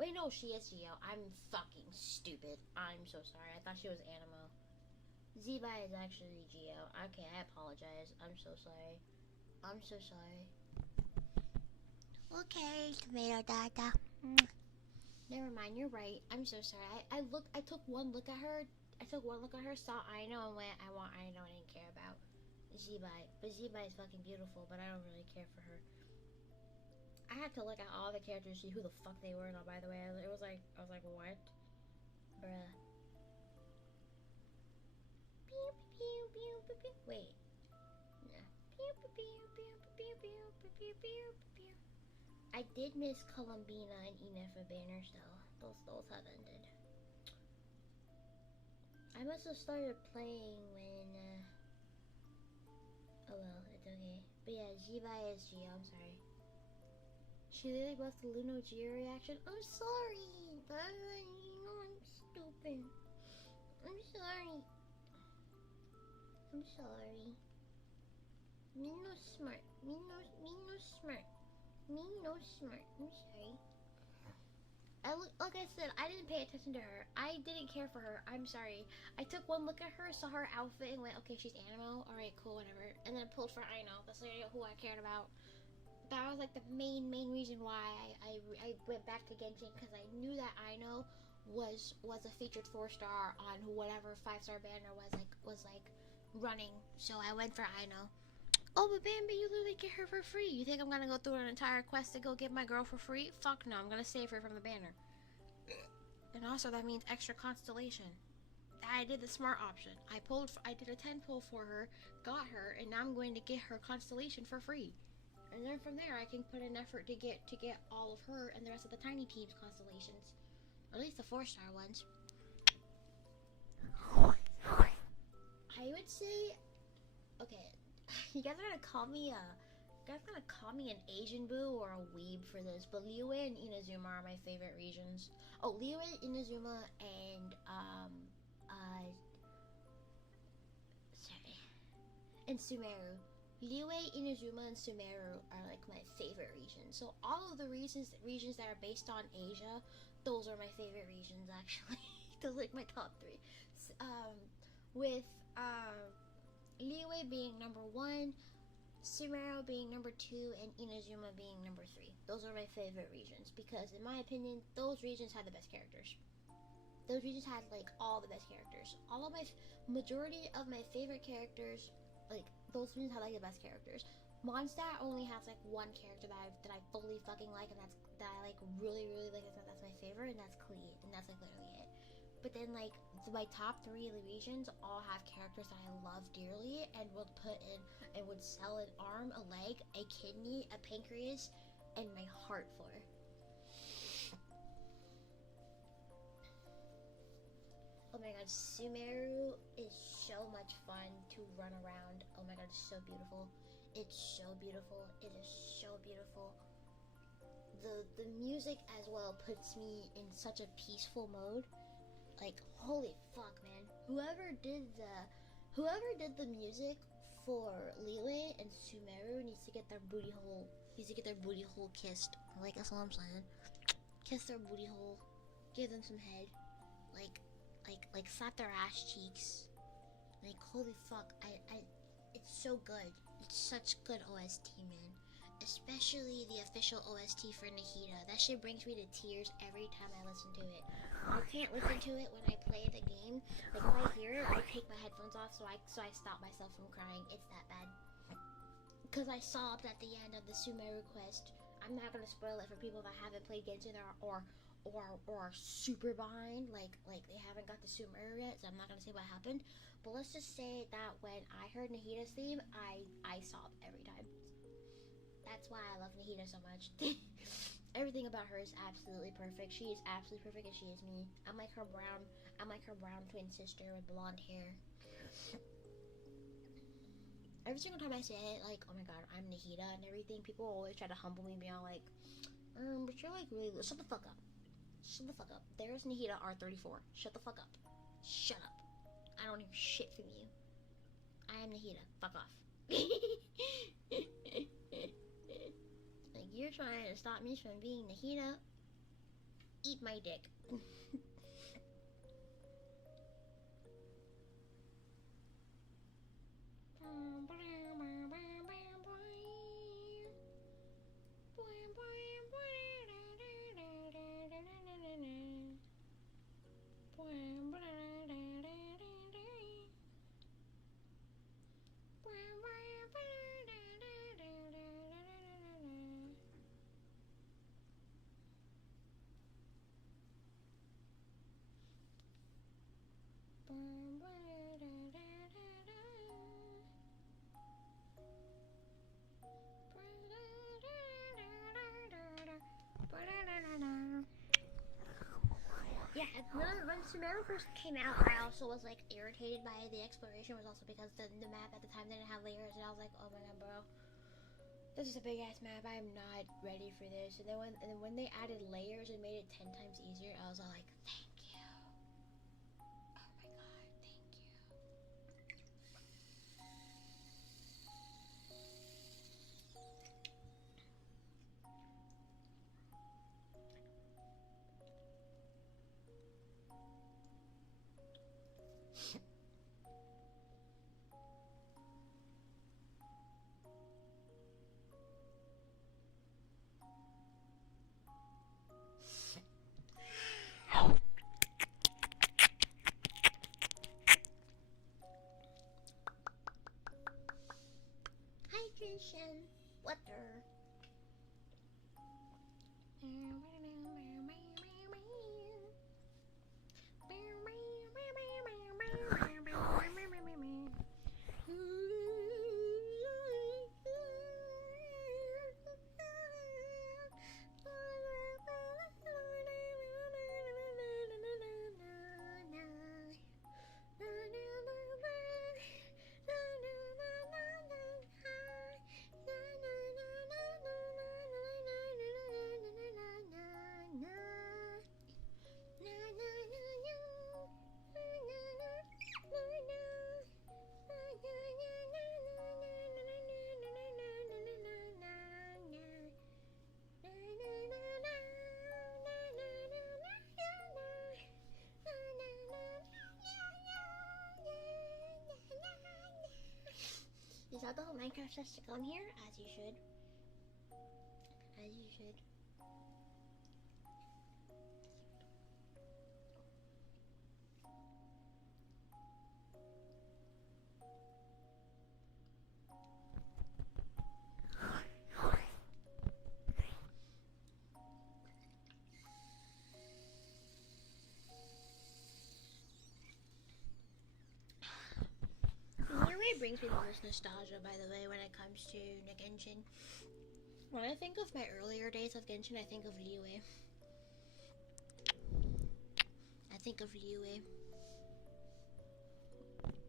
Wait, no, she is Geo. I'm fucking stupid. I'm so sorry. I thought she was Animo. Zebai is actually Geo. Okay, I apologize. I'm so sorry. I'm so sorry. Okay, tomato dada. Never mind, you're right. I'm so sorry. I took one look at her. Saw Aino, and went, I want Aino. I didn't care about Zebai. But Zebai is fucking beautiful, but I don't really care for her. I had to look at all the characters to see who the fuck they were. Now, by the way, I was like, what? Bruh. Pew pew pew pew pew. Wait. Nah. Pew pew pew pew pew pew pew pew pew. I did miss Columbina and Enefa banners though. Those have ended. I must have started playing when. Oh well, it's okay. But yeah, Zebai is Geo. I'm sorry. She literally buffed the Luno Geo reaction. I'm sorry, but you know I'm stupid. I'm sorry. I'm sorry. Me no smart. Me no smart. Me no smart. I'm sorry. Like I said, I didn't pay attention to her. I didn't care for her. I'm sorry. I took one look at her, saw her outfit, and went, okay, she's Animo. Alright, cool, whatever. And then pulled for Aino. That's literally who I cared about. that was like the main reason why I went back to Genshin, because I knew that Aino was a featured 4-star on whatever 5-star banner was like running. So I went for Aino. Oh, but Bambi, you literally get her for free. You think I'm gonna go through an entire quest to go get my girl for free? Fuck no, I'm gonna save her from the banner. And also that means extra constellation. I did the smart option. I did a 10 pull for her, got her, and now I'm going to get her constellation for free. And then from there I can put an effort to get all of her and the rest of the tiny team's constellations. Or at least the 4-star ones. I would say, okay, you guys are gonna call me an Asian boo or a weeb for this, but Liyue and Inazuma are my favorite regions. Oh, Liyue, Inazuma, and and Sumeru. Liyue, Inazuma, and Sumeru are like my favorite regions. So all of the regions that are based on Asia, those are my favorite regions actually. Those are like my top 3. With Liyue being number 1, Sumeru being number 2, and Inazuma being number 3. Those are my favorite regions because, in my opinion, those regions had the best characters. Those regions had like all the best characters. All of my majority of my favorite characters, like those regions had like the best characters. Mondstadt only has like one character that I fully fucking like, and that I like really like. That's my favorite, and that's Klee, and that's like literally it. But then like my top 3 regions all have characters that I love dearly and would put in and would sell an arm, a leg, a kidney, a pancreas, and my heart for. Oh my god, Sumeru is so much fun to run around. Oh my god, it's so beautiful. It's so beautiful. It is so beautiful. The music as well puts me in such a peaceful mode. Like, holy fuck, man. Whoever did the music for Liyue and Sumeru needs to get their booty hole kissed. Like, that's all I'm saying. Kiss their booty hole. Give them some head. Like slap their ass cheeks. Like, holy fuck, it's so good. It's such good OST, man. Especially the official OST for Nahida. That shit brings me to tears every time I listen to it. I can't listen to it when I play the game. Like, if I hear it, I take my headphones off so I stop myself from crying. It's that bad. Because I sobbed at the end of the Sumeru quest. I'm not gonna spoil it for people that haven't played Genshin or are super behind, like they haven't got the Sumeru yet, so I'm not gonna say what happened. But let's just say that when I heard Nahida's theme, I sobbed every time. That's why I love Nahida so much. Everything about her is absolutely perfect. She is absolutely perfect as she is me. I'm like her brown twin sister with blonde hair. Every single time I say it, like, oh my god, I'm Nahida and everything, people always try to humble me, being like, but you're like really, shut the fuck up. Shut the fuck up. There's Nahida R34. Shut the fuck up. Shut up. I don't hear shit from you. I am Nahida. Fuck off. Like, you're trying to stop me from being Nahida. Eat my dick. Yeah, when Sumeru first came out, I also was like irritated by the exploration, was also because the map at the time didn't have layers, and I was like, oh my god, bro, this is a big ass map. I am not ready for this. And then when they added layers and made it 10 times easier, I was all like, thank you. Oh my god, thank you. sweater. Is that the whole Minecraft stuff to come here? As you should. As you should. It brings me the most nostalgia, by the way, when it comes to Genshin. When I think of my earlier days of Genshin, I think of Liyue.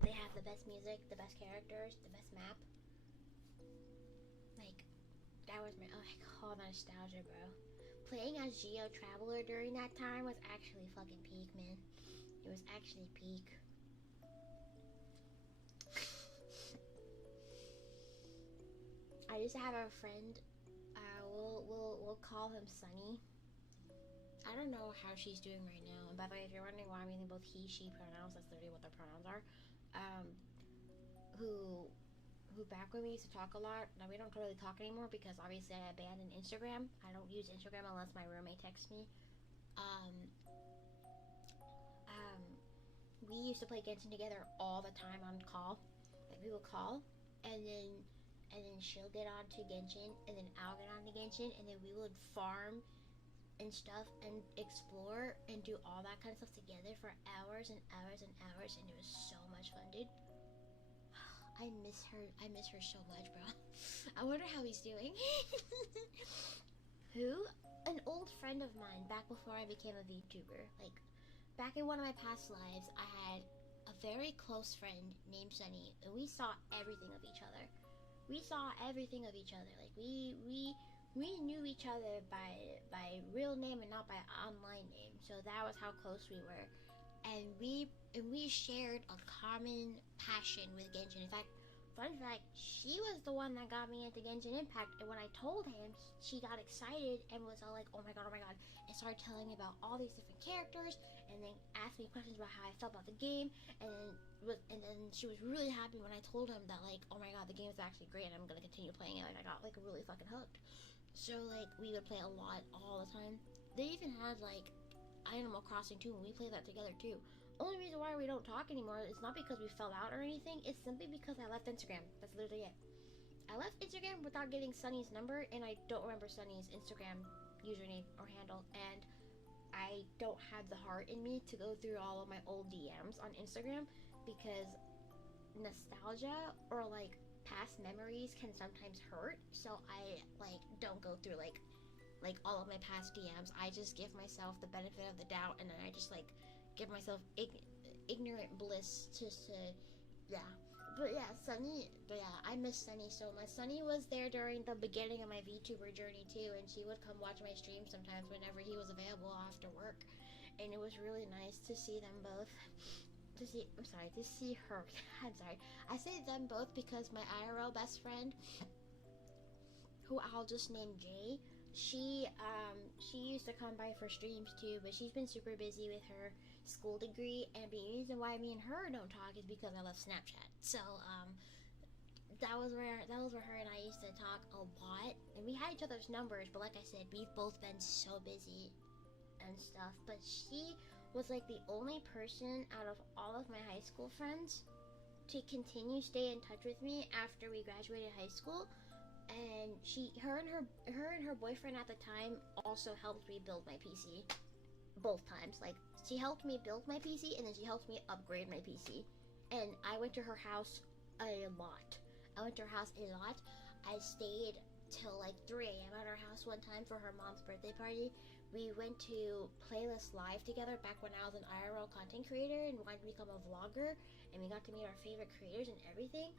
They have the best music, the best characters, the best map. Like, that was my, oh my god, nostalgia, bro. Playing as Geo Traveler during that time was actually fucking peak, man. It was actually peak. I used to have a friend, we'll call him Sunny. I don't know how she's doing right now. And by the way, if you're wondering why I'm using both he, she pronouns, that's literally what their pronouns are. Who back when we used to talk a lot, now we don't really talk anymore because obviously I abandoned Instagram. I don't use Instagram unless my roommate texts me. We used to play Genshin together all the time on call. Like, we would call, and then she'll get on to Genshin, and then I'll get on to Genshin, and then we would farm and stuff and explore and do all that kind of stuff together for hours and hours and hours, and it was so much fun, dude. I miss her so much, bro. I wonder how he's doing. Who? An old friend of mine back before I became a VTuber. Like, back in one of my past lives, I had a very close friend named Sunny, and we saw everything of each other. Like, we knew each other by real name and not by online name. So that was how close we were. And we shared a common passion with Genshin. In fact, fun fact, she was the one that got me into Genshin Impact, and when I told him, she got excited and was all like, oh my god, and started telling me about all these different characters, and then asked me questions about how I felt about the game, and then she was really happy when I told him that, like, oh my god, the game is actually great, and I'm gonna continue playing it, and I got, like, really fucking hooked. So, like, we would play a lot all the time. They even had, like, Animal Crossing too, and we played that together too. Only reason why we don't talk anymore is not because we fell out or anything, it's simply because I left Instagram. That's literally it. I left Instagram without getting Sunny's number, and I don't remember Sunny's Instagram username or handle, and I don't have the heart in me to go through all of my old DMs on Instagram, because nostalgia or, like, past memories can sometimes hurt, so I, like, don't go through, like all of my past DMs. I just give myself the benefit of the doubt, and then I just, like, give myself ignorant bliss just to, yeah. But yeah, Sunny, I miss Sunny so much. Sunny was there during the beginning of my VTuber journey too, and she would come watch my stream sometimes whenever he was available after work, and it was really nice to see them both. To see her. I'm sorry. I say them both because my IRL best friend, who I'll just name Jay, she used to come by for streams too, but she's been super busy with her school degree, and the reason why me and her don't talk is because I love Snapchat. So that was where her and I used to talk a lot, and we had each other's numbers, but like I said, we've both been so busy and stuff. But she was like the only person out of all of my high school friends to continue stay in touch with me after we graduated high school. and her and her boyfriend at the time also helped me build my PC both times. Like, she helped me build my PC, and then she helped me upgrade my PC. And I went to her house a lot. I stayed till like 3 a.m. at her house one time for her mom's birthday party. We went to Playlist Live together back when I was an IRL content creator and wanted to become a vlogger, and we got to meet our favorite creators and everything.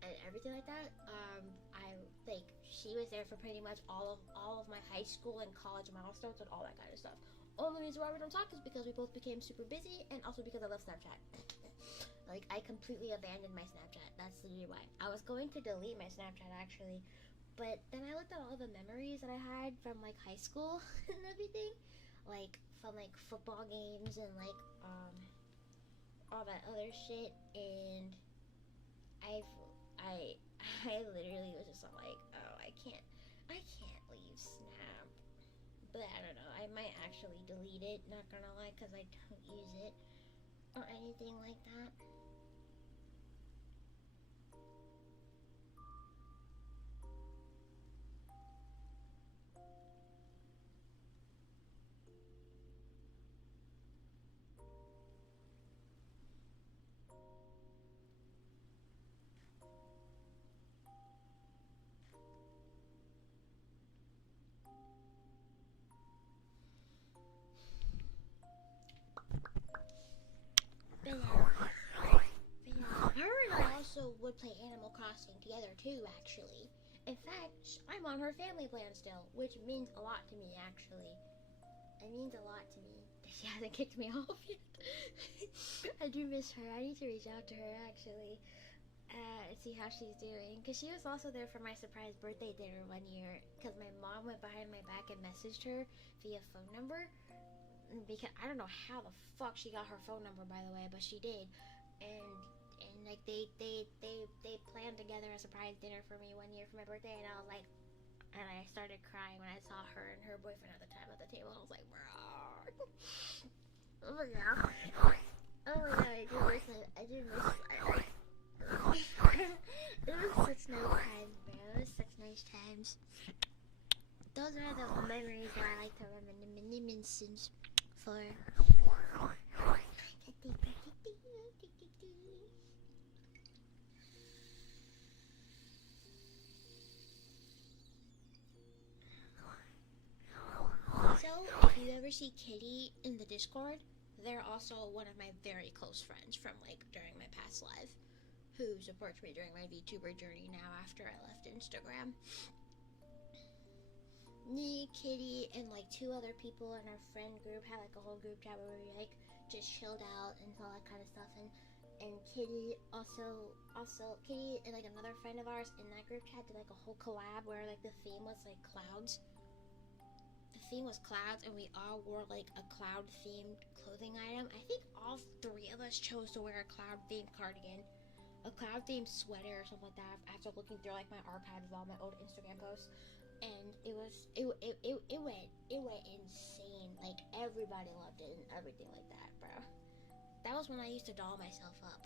And everything like that. She was there for pretty much all of my high school and college milestones and all that kind of stuff. Only reason why we don't talk is because we both became super busy, and also because I left Snapchat. Like, I completely abandoned my Snapchat. That's the reason why. I was going to delete my Snapchat, actually, but then I looked at all the memories that I had from, like, high school and everything, like, from, like, football games and, like, all that other shit, and I literally was just like, oh, I can't leave Snap. But I don't know, I might actually delete it, not gonna lie, because I don't use it or anything like that. Her and I also would play Animal Crossing together too, actually. In fact, I'm on her family plan still, which means a lot to me, actually. It means a lot to me that she hasn't kicked me off yet. I do miss her. I need to reach out to her, actually, and see how she's doing. Because she was also there for my surprise birthday dinner one year, because my mom went behind my back and messaged her via phone number. Because I don't know how the fuck she got her phone number, by the way, but she did. And like they planned together a surprise dinner for me one year for my birthday, and I was like, and I started crying when I saw her and her boyfriend at the time at the table. I was like, bro. Oh my god. Oh my god, I do miss it. It was such nice times, bro. It was such nice times. Those are the memories that I like to reminisce for. So, if you ever see Kitty in the Discord, they're also one of my very close friends from, like, during my past life, who supports me during my VTuber journey now after I left Instagram. Me, Kitty, and, like, 2 other people in our friend group had, like, a whole group chat where we, like, just chilled out and all that kind of stuff, and Kitty Kitty and, like, another friend of ours in that group chat did, like, a whole collab where, like, the theme was, like, clouds. The theme was clouds, and we all wore, like, a cloud-themed clothing item. I think all 3 of us chose to wear a cloud-themed cardigan, a cloud-themed sweater or something like that, after looking through, like, my archives of all my old Instagram posts. And it went insane. Like, everybody loved it and everything like that, bro. That was when I used to doll myself up.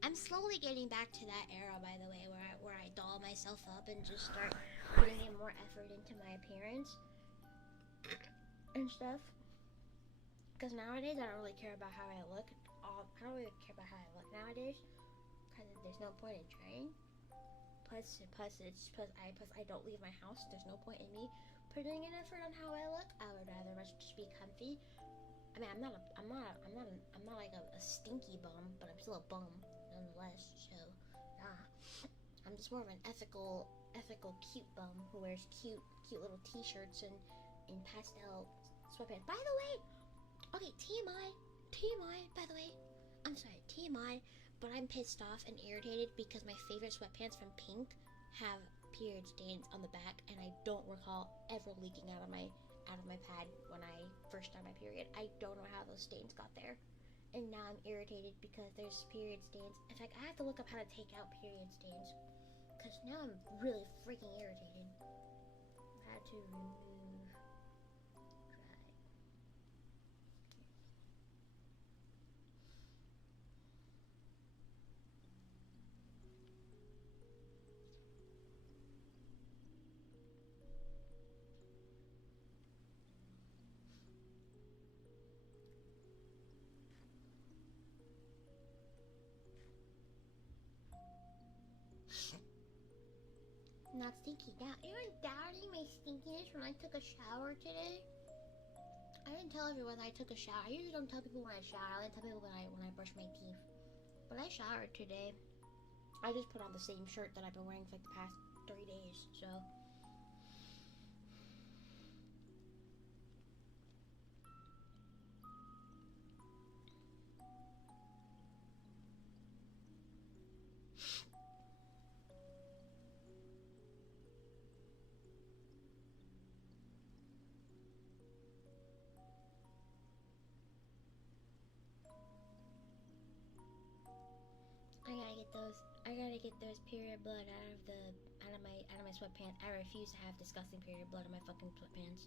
I'm slowly getting back to that era, by the way, where I doll myself up and just start putting in more effort into my appearance and stuff. Because nowadays I don't really care about how I look. I don't really care about how I look nowadays, because there's no point in trying. Plus I don't leave my house. There's no point in me putting an effort on how I look. I would rather much just be comfy. I mean, I'm not like a stinky bum, but I'm still a bum nonetheless. So, I'm just more of an ethical, cute bum who wears cute little T-shirts and pastel sweatpants. By the way, okay, TMI. By the way, I'm sorry, TMI. But I'm pissed off and irritated because my favorite sweatpants from Pink have period stains on the back, and I don't recall ever leaking out of my pad when I first started my period. I don't know how those stains got there, and now I'm irritated because there's period stains. In fact, I have to look up how to take out period stains, because now I'm really freaking irritated. I had to remove not stinky. Now, you're doubting my stinkiness when I took a shower today? I didn't tell everyone I took a shower. I usually don't tell people when I shower. I tell people when I brush my teeth. But I showered today. I just put on the same shirt that I've been wearing for like the past 3 days, so. I gotta get those period blood out of my sweatpants. I refuse to have disgusting period blood in my fucking sweatpants.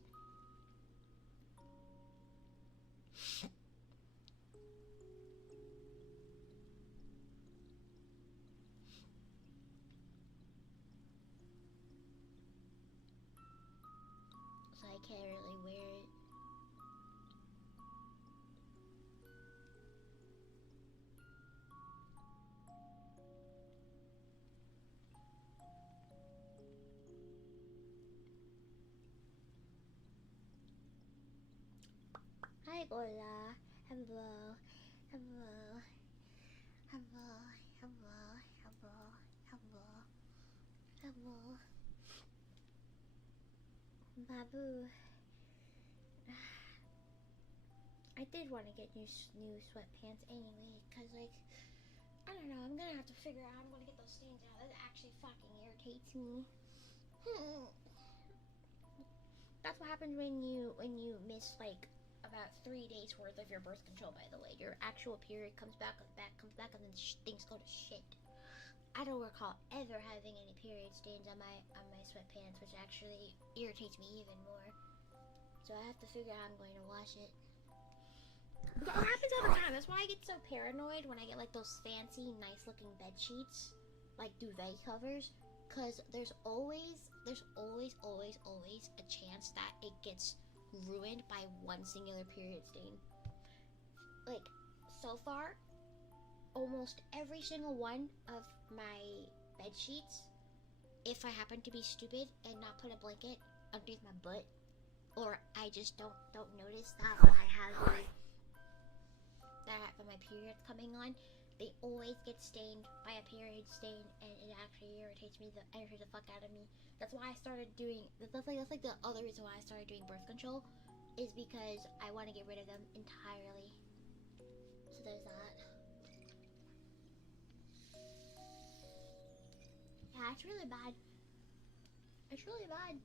So I can't really wear it. Hi, Ola. Hello. Hello. Hello. Hello. Hello. Hello. Hello. Babu. I did want to get new sweatpants anyway, cause like, I don't know, I'm gonna have to figure out how I'm gonna get those stains out. That actually fucking irritates me. That's what happens when you miss like about 3 days worth of your birth control. By the way, your actual period comes back, and then things go to shit. I don't recall ever having any period stains on my sweatpants, which actually irritates me even more. So I have to figure out how I'm going to wash it. It happens all the time. That's why I get so paranoid when I get like those fancy, nice-looking bed sheets, like duvet covers, because there's always a chance that it gets ruined by one singular period stain. Like, so far, almost every single one of my bed sheets, if I happen to be stupid and not put a blanket underneath my butt, or I just don't notice that I have my period's coming on, they always get stained by a period stain, and it actually irritates the fuck out of me. That's why I started doing. That's like the other reason why I started doing birth control, is because I want to get rid of them entirely. So there's that. Yeah, it's really bad. It's really bad.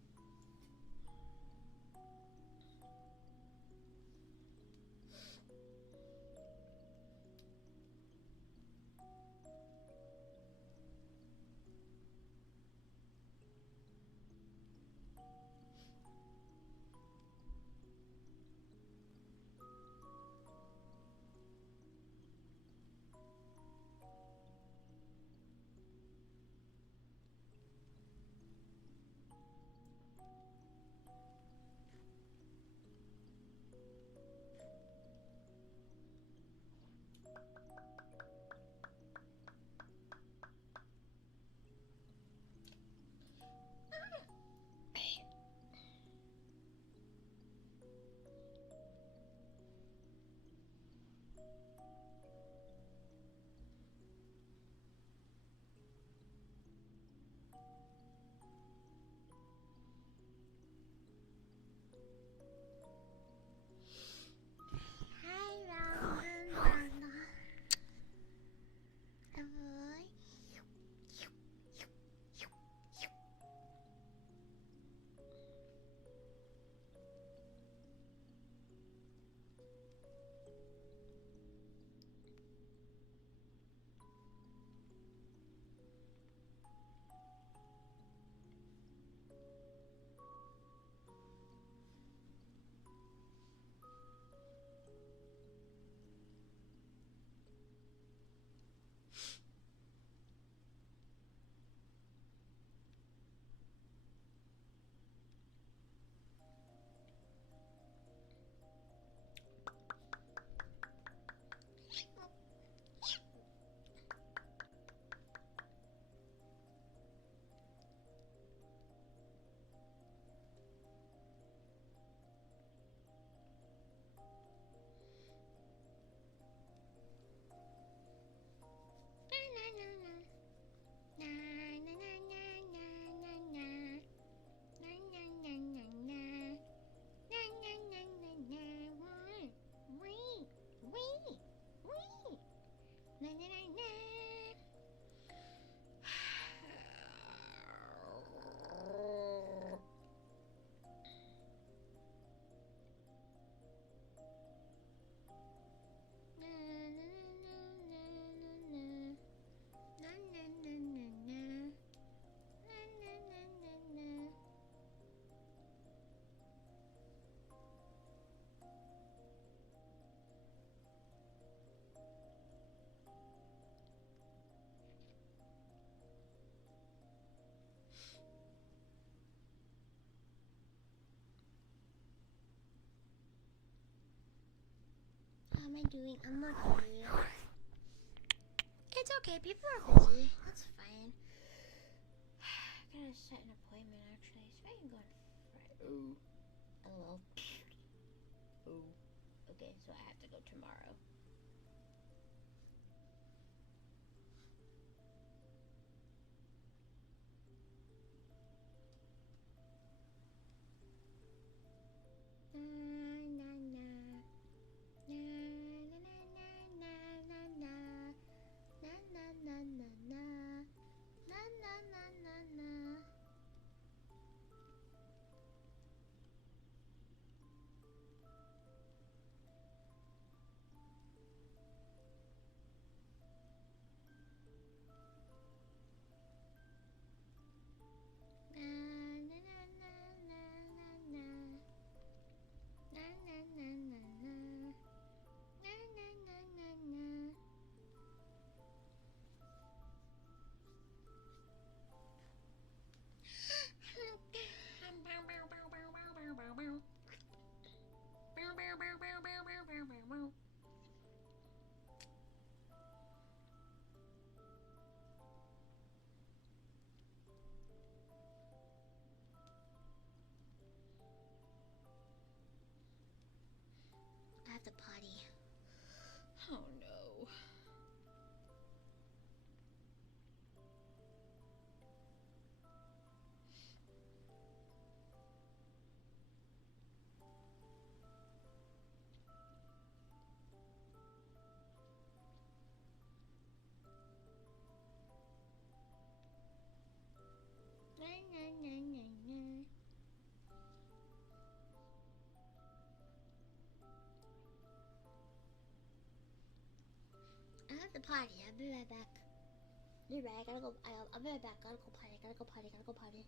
How am I doing? I'm okay. It's okay. People are busy. That's fine. I gotta set an appointment actually. So I can go on Friday. Oh. Oh. Okay, so I have to go tomorrow. I have to potty. Oh no. I have to potty. I'll be right back. Be right. I gotta go. I'll be right back. Gotta go potty. Gotta go potty. Gotta go potty.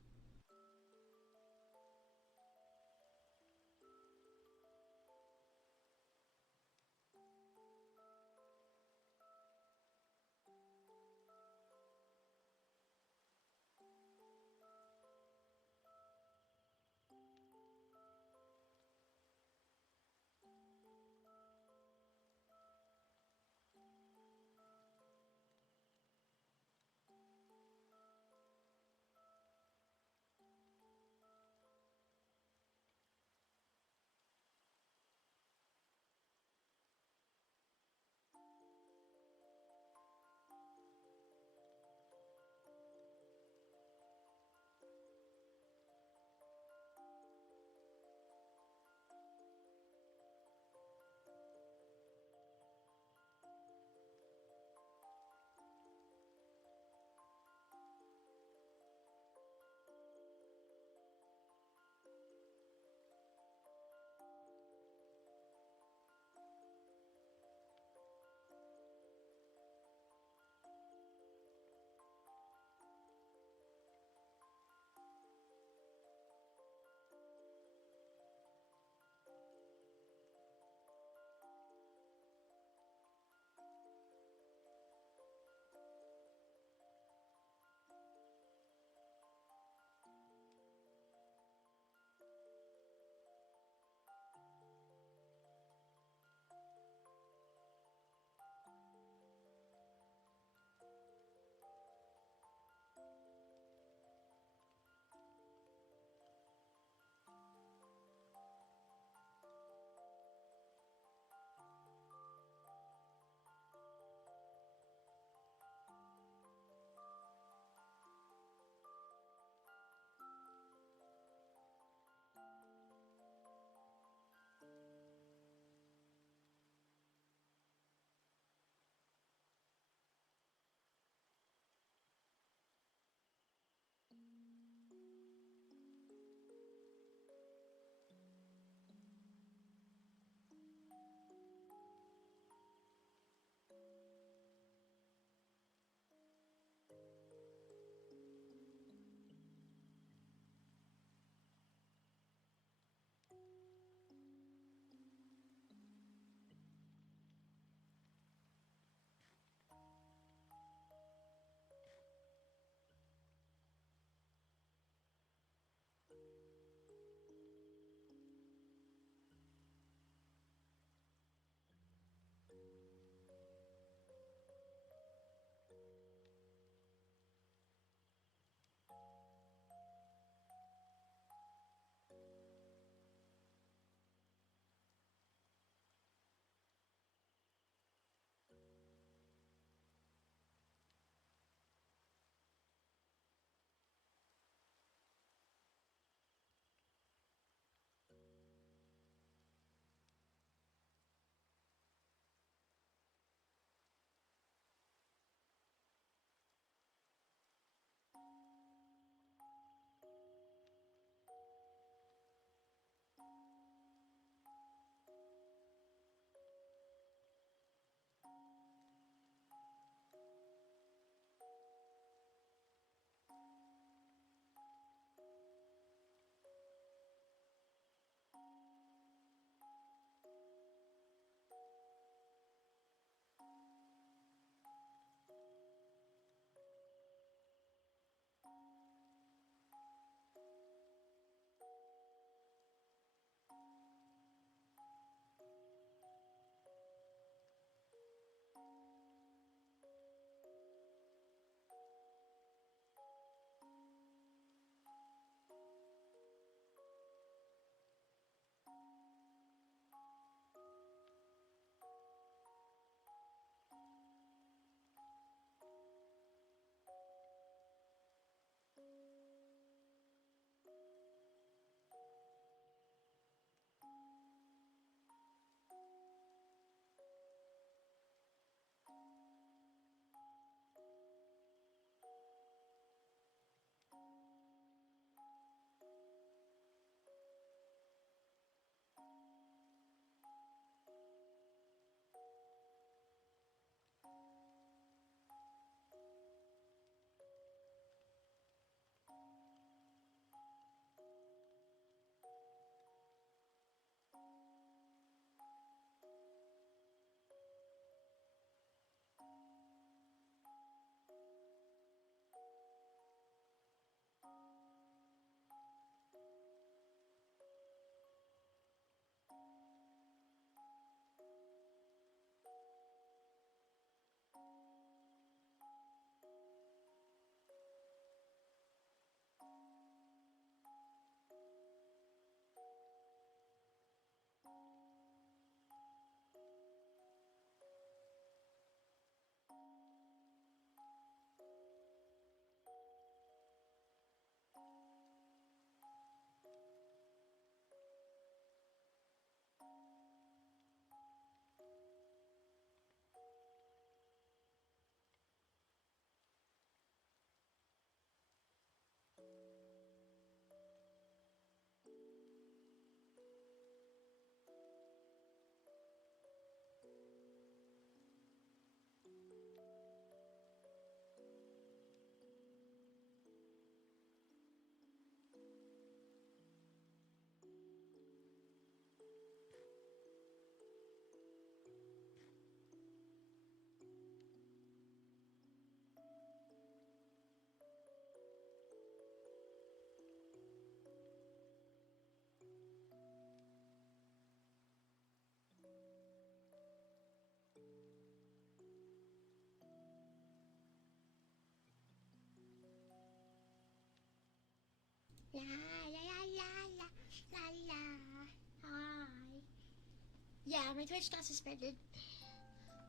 Yeah, my Twitch got suspended.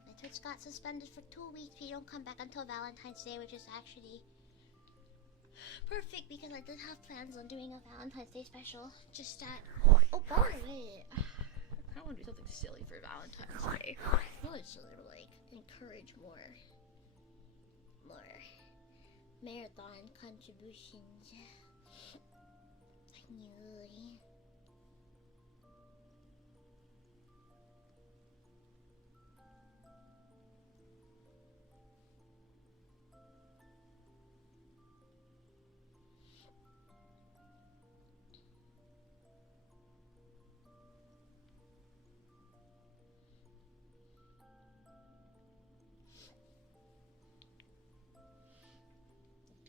My Twitch got suspended for 2 weeks. We don't come back until Valentine's Day, which is actually perfect because I did have plans on doing a Valentine's Day special. Just at... Oh, by the way, I want to do something silly for Valentine's Day. Really silly to, like, encourage more marathon contributions. Yay.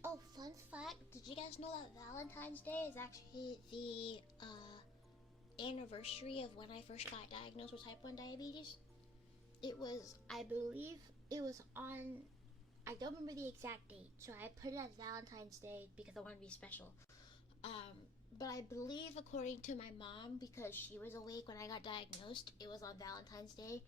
Oh, fun fact, did you guys know that Valentine's Day is actually the anniversary of when I first got diagnosed with type 1 diabetes? It was, I believe, it was on, I don't remember the exact date, so I put it as Valentine's Day because I wanted to be special. But I believe, according to my mom, because she was awake when I got diagnosed, it was on Valentine's Day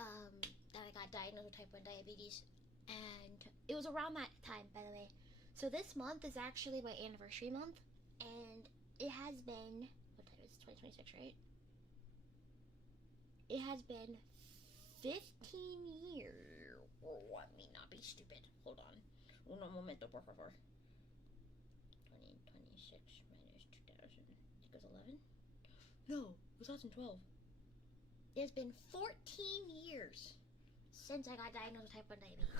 that I got diagnosed with type 1 diabetes. And it was around that time, by the way. So this month is actually my anniversary month, and it has been, what time is it? 2026, right? It has been 15 years. Oh, let me not be stupid. Hold on. Uno momento, por favor. 2026 minus 2000 equals 11? No, 2012. It's been 14 years since I got diagnosed with type 1 diabetes.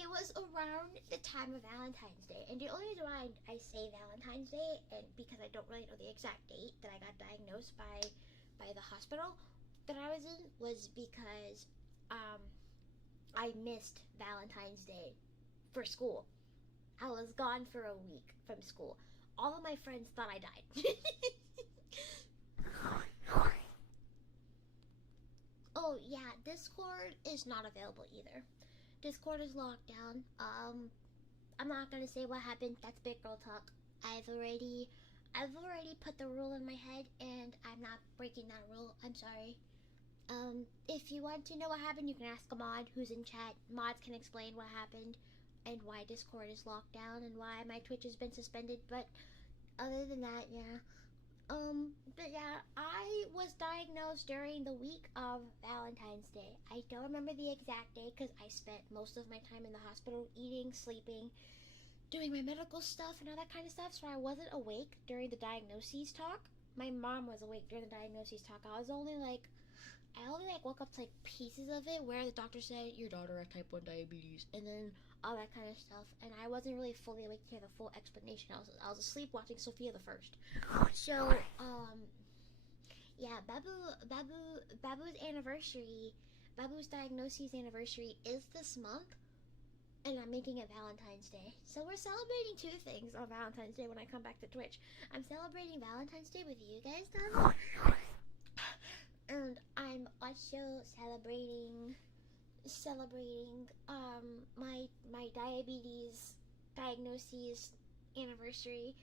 It was around the time of Valentine's Day, and the only reason why I say Valentine's Day, and because I don't really know the exact date that I got diagnosed by the hospital that I was in, was because I missed Valentine's Day for school. I was gone for a week from school. All of my friends thought I died. Oh yeah, Discord is not available either. Discord is locked down. I'm not gonna say what happened. That's big girl talk. I've already put the rule in my head, and I'm not breaking that rule. I'm sorry. If you want to know what happened, you can ask a mod who's in chat. Mods can explain what happened and why Discord is locked down and why my Twitch has been suspended. But other than that, yeah. But yeah, I was diagnosed during the week of Valentine's Day. I don't remember the exact day because I spent most of my time in the hospital eating, sleeping, doing my medical stuff and all that kind of stuff, so I wasn't awake during the diagnoses talk. My mom was awake during the diagnoses talk. I only woke up to like pieces of it where the doctor said your daughter has type 1 diabetes and then all that kind of stuff, and I wasn't really fully awake to hear the full explanation. I was asleep watching Sophia the First. So yeah, Babu's anniversary, Babu's diagnosis anniversary is this month, and I'm making it Valentine's Day. So we're celebrating two things on Valentine's Day when I come back to Twitch. I'm celebrating Valentine's Day with you guys, Donna. And I'm also celebrating my diabetes diagnosis anniversary.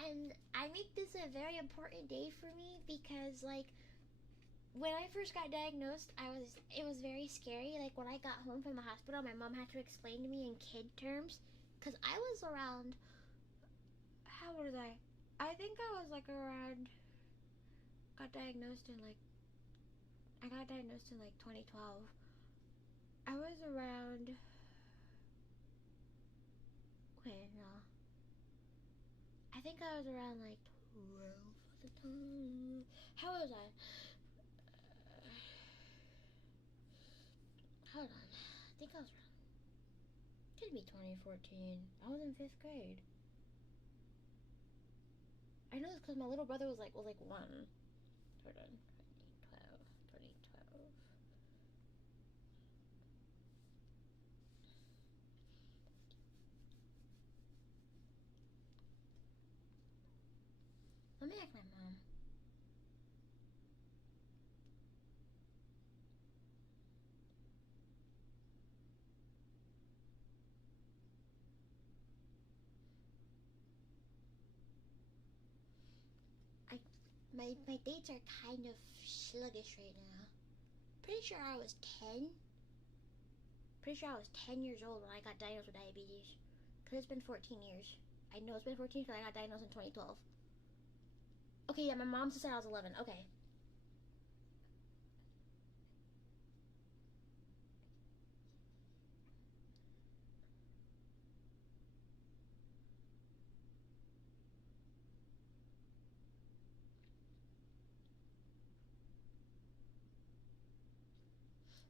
And I make this a very important day for me because, like, when I first got diagnosed, it was very scary. Like, when I got home from the hospital, my mom had to explain to me in kid terms, because I was around, how old was I? I think I was like around, I got diagnosed in like 2012. I was around, wait, no. I think I was around like 12 at the time. How was I? Hold on. I think I was around, could be 2014. I was in 5th grade. I know this because my little brother was like 1. Hold on. 2012. Let me ask my mom. My dates are kind of sluggish right now. Pretty sure I was 10. Pretty sure I was 10 years old when I got diagnosed with diabetes. Because it's been 14 years. I know it's been 14 because I got diagnosed in 2012. Okay, yeah, my mom said I was 11. Okay.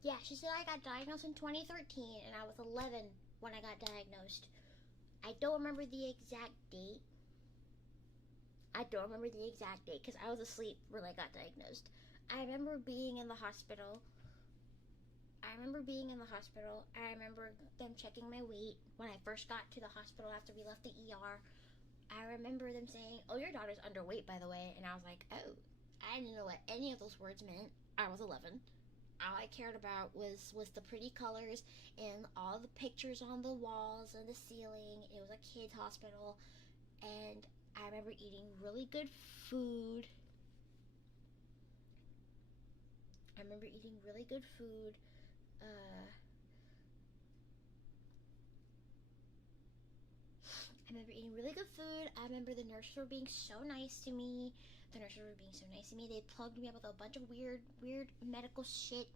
Yeah, she said I got diagnosed in 2013 and I was 11 when I got diagnosed. I don't remember the exact date. Because I was asleep when I got diagnosed. I remember being in the hospital. I remember them checking my weight when I first got to the hospital after we left the ER. I remember them saying, "Oh, your daughter's underweight, by the way." And I was like, "Oh." I didn't know what any of those words meant. I was 11. All I cared about was the pretty colors and all the pictures on the walls and the ceiling. It was a kids hospital, and I remember eating really good food. I remember eating really good food. I remember the nurses were being so nice to me. They plugged me up with a bunch of weird medical shit.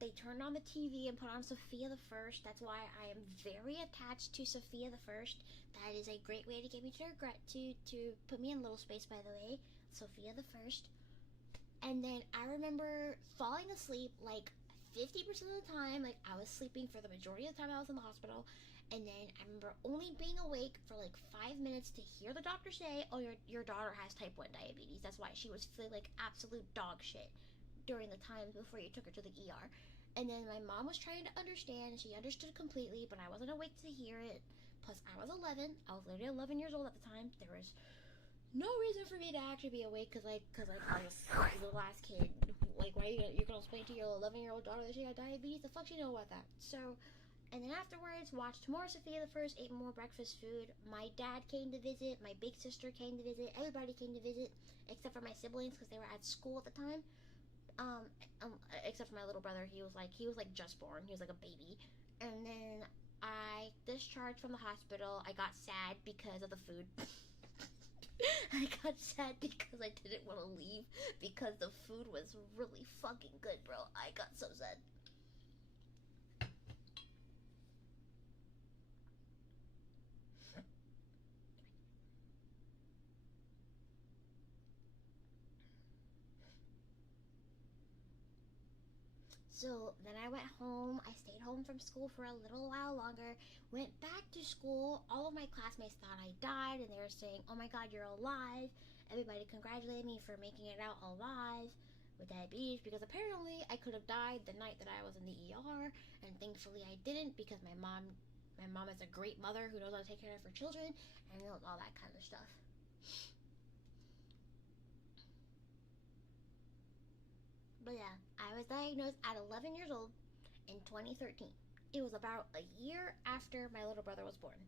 They turned on the TV and put on Sophia the First. That's why I am very attached to Sophia the First. That is a great way to get me to put me in littlespace, by the way. Sophia the First. And then I remember falling asleep like 50% of the time. Like, I was sleeping for the majority of the time I was in the hospital. And then I remember only being awake for like 5 minutes to hear the doctor say, "Oh, your daughter has type 1 diabetes. That's why she was feeling like absolute dog shit during the times before you took her to the ER." And then my mom was trying to understand, and she understood completely, but I wasn't awake to hear it. Plus, I was 11. I was literally 11 years old at the time. There was no reason for me to actually be awake because I was the last kid. Like, why you're gonna explain to your 11-year-old daughter that she got diabetes? The fuck she know about that? So, and then afterwards, watched more Sophia the First, ate more breakfast food. My dad came to visit. My big sister came to visit. Everybody came to visit, except for my siblings because they were at school at the time. Except for my little brother, he was like just born. He was like a baby. And then I discharged from the hospital. I got sad because of the food. I got sad because I didn't want to leave because the food was really fucking good, bro. I got so sad. So then I went home. I stayed home from school for a little while longer. Went back to school. All of my classmates thought I died, and they were saying, "Oh my God, you're alive." Everybody congratulated me for making it out alive with diabetes, because apparently I could have died the night that I was in the ER, and thankfully I didn't, because my mom is a great mother who knows how to take care of her children and knows all that kind of stuff. But yeah, I was diagnosed at 11 years old in 2013. It was about a year after my little brother was born.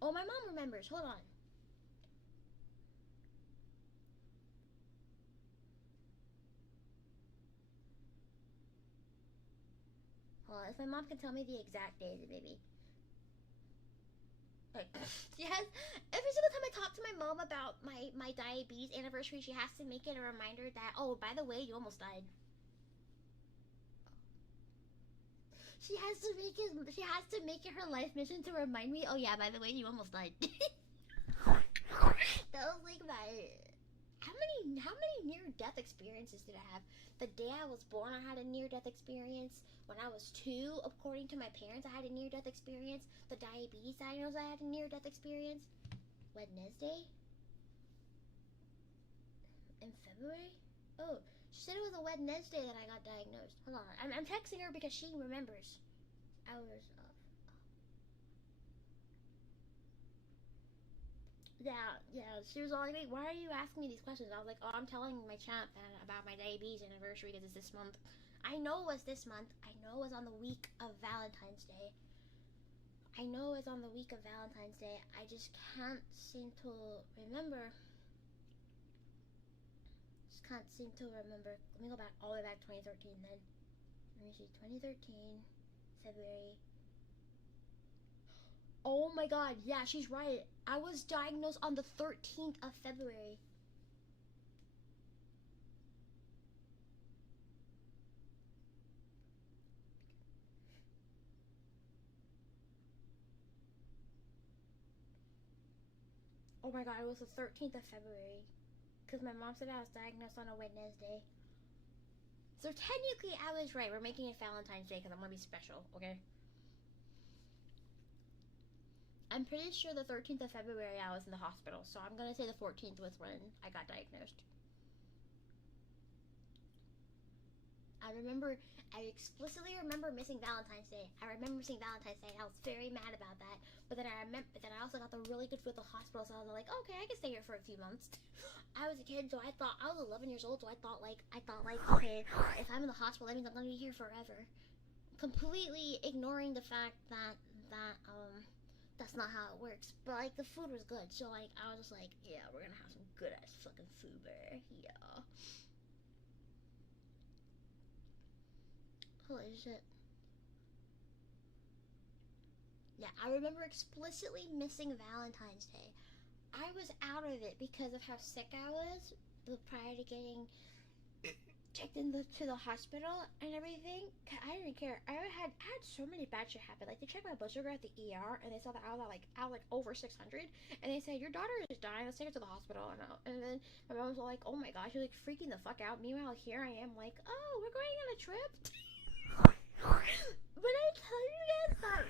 Oh, my mom remembers. Hold on. Hold on. If my mom can tell me the exact date, maybe. Like, she has, every single time I talk to my mom about my diabetes anniversary, she has to make it a reminder that, "Oh, by the way, you almost died." She has to make it her life mission to remind me, "Oh yeah, by the way, you almost died." That was like how many near death experiences did I have? The day I was born, I had a near death experience. When I was 2, according to my parents, I had a near death experience. The diabetes diagnosis, I had a near death experience. Wednesday in February. Oh, she said it was a Wednesday that I got diagnosed. Hold on, I'm texting her because she remembers. Hours of. Yeah, she was all like, "Why are you asking me these questions?" I was like, "Oh, I'm telling my champ about my diabetes anniversary because it's this month." I know it was this month. I know it was on the week of Valentine's Day. I just can't seem to remember. can't seem to remember. Let me go back all the way back to 2013 then. Let me see, 2013, February. Oh my god, yeah, she's right. I was diagnosed on the 13th of February. Oh my god, it was the 13th of February. Because my mom said I was diagnosed on a Wednesday. So technically I was right. We're making it Valentine's Day because I'm going to be special, okay? I'm pretty sure the 13th of February I was in the hospital. So I'm going to say the 14th was when I got diagnosed. I explicitly remember missing Valentine's Day. I remember missing Valentine's Day, and I was very mad about that. But then I also got the really good food at the hospital, so I was like, okay, I can stay here for a few months. I was a kid, so I was 11 years old, so I thought like, okay, if I'm in the hospital, that means I'm gonna be here forever. Completely ignoring the fact that that's not how it works. But like, the food was good, so like, I was just like, yeah, we're gonna have some good ass fucking food there, yeah. Holy shit. Yeah, I remember explicitly missing Valentine's Day. I was out of it because of how sick I was prior to getting checked to the hospital and everything. I didn't care. I had so many bad shit happen. Like, they checked my blood sugar at the ER and they saw that I was like over 600, and they said, your daughter is dying, let's take her to the hospital. And then my mom was like, oh my gosh, you're like freaking the fuck out. Meanwhile, here I am like, oh, we're going on a trip. When I tell you guys that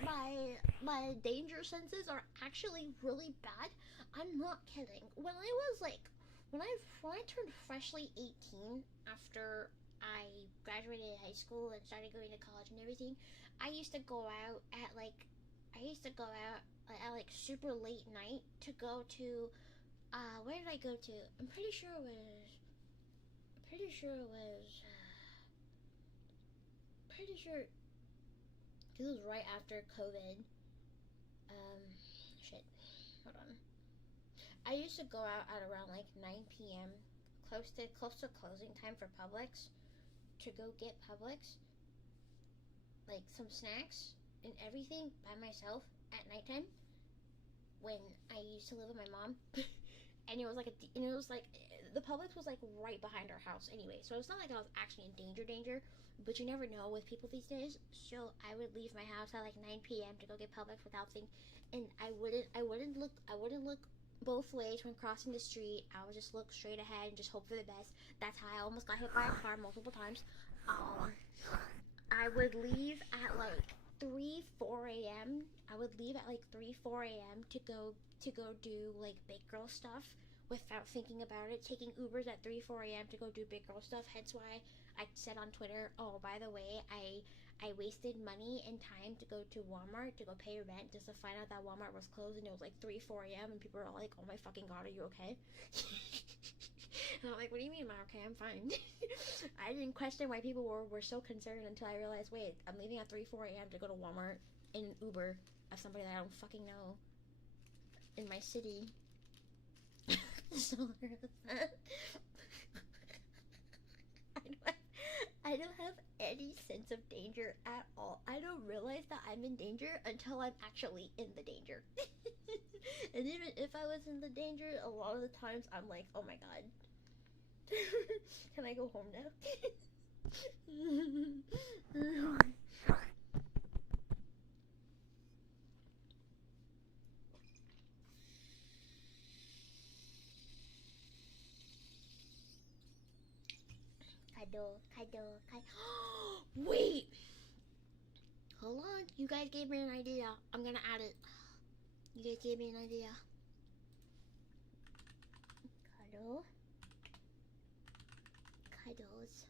my danger senses are actually really bad, I'm not kidding. When I turned freshly 18 after I graduated high school and started going to college and everything, I used to go out at like super late night to go to where did I go to? I'm pretty sure it was pretty sure because it was right after COVID. Shit. Hold on. I used to go out at around like 9 p.m. close to closing time for Publix to go get Publix, like some snacks and everything by myself at nighttime when I used to live with my mom. And it was like the Publix was like right behind our house anyway, so it's not like I was actually in danger, but you never know with people these days. So I would leave my house at like 9 p.m. to go get Publix without thinking, and I wouldn't look both ways when crossing the street. I would just look straight ahead and just hope for the best. That's how I almost got hit by a car multiple times. I would leave at like 4 a.m. I would leave at like 4 a.m. to go do like big girl stuff without thinking about it. Taking Ubers at 4 a.m. to go do big girl stuff. Hence why I said on Twitter, oh, by the way, I wasted money and time to go to Walmart to go pay rent just to find out that Walmart was closed, and it was like 4 a.m. and people were all like, oh my fucking god, are you okay? And I'm like, what do you mean am I okay? I'm fine. I didn't question why people were so concerned until I realized, wait, I'm leaving at 4 a.m. to go to Walmart in an Uber of somebody that I don't fucking know in my city. So I don't have any sense of danger at all. I don't realize that I'm in danger until I'm actually in the danger. And even if I was in the danger, a lot of the times I'm like, oh my god. Can I go home now? Kaido. Wait! Hold on. You guys gave me an idea. I'm gonna add it. You guys gave me an idea. Cuddles.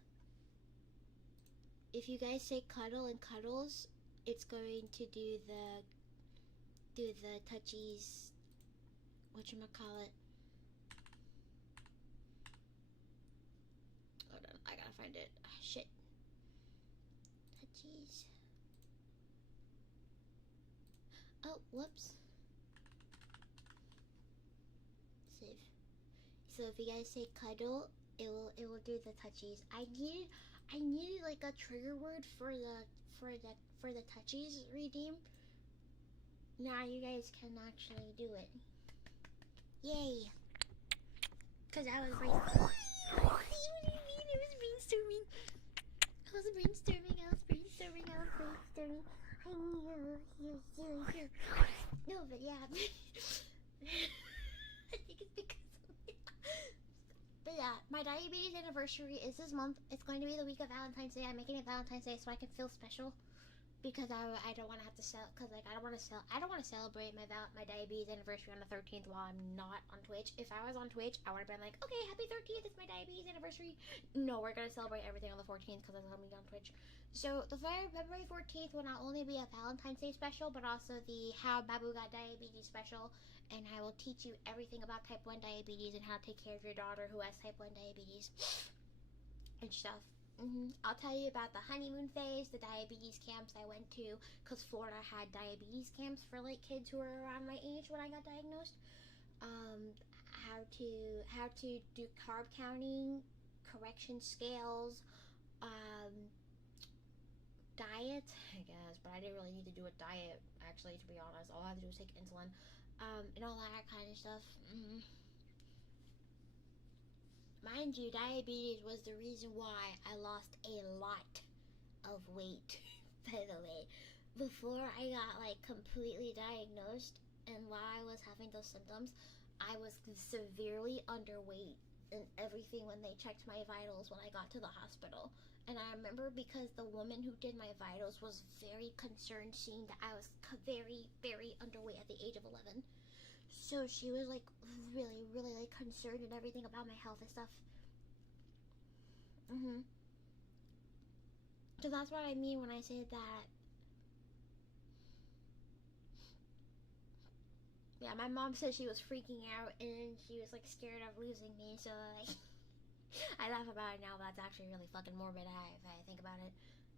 If you guys say cuddle and cuddles, it's going to do the touchies. Whatchamacallit. Hold on, I gotta find it. Shit. Touchies. Oh, whoops. Save. So if you guys say cuddle, it will do the touchies. I needed like a trigger word for the touchies redeem. Now you guys can actually do it. Yay! Cause I was brainstorming. What do you mean? I was brainstorming. Here. No, but yeah. I think it's because but yeah, my diabetes anniversary is this month. It's going to be the week of Valentine's Day. I'm making it Valentine's Day so I can feel special. Because I don't want to have to sell, because like I don't want to celebrate my diabetes anniversary on the 13th while I'm not on Twitch. If I was on Twitch, I would have been like, okay, happy 13th, it's my diabetes anniversary. No, we're gonna celebrate everything on the 14th because I'm gonna be on Twitch. So the February 14th will not only be a Valentine's Day special, but also the How Babu Got Diabetes special, and I will teach you everything about type 1 diabetes and how to take care of your daughter who has type 1 diabetes and stuff. I'll tell you about the honeymoon phase, the diabetes camps I went to, because Florida had diabetes camps for like kids who were around my age when I got diagnosed. How to do carb counting, correction scales, diet, I guess, but I didn't really need to do a diet actually, to be honest. All I had to do was take insulin, and all that kind of stuff. Mind you, diabetes was the reason why I lost a lot of weight, by the way. Before I got, like, completely diagnosed, and while I was having those symptoms, I was severely underweight and everything when they checked my vitals when I got to the hospital. And I remember because the woman who did my vitals was very concerned seeing that I was very, very underweight at the age of 11. So she was like really, really like concerned and everything about my health and stuff. So that's what I mean when I say that. Yeah, my mom said she was freaking out and she was like scared of losing me. So like, I laugh about it now, but that's actually really fucking morbid if I think about it.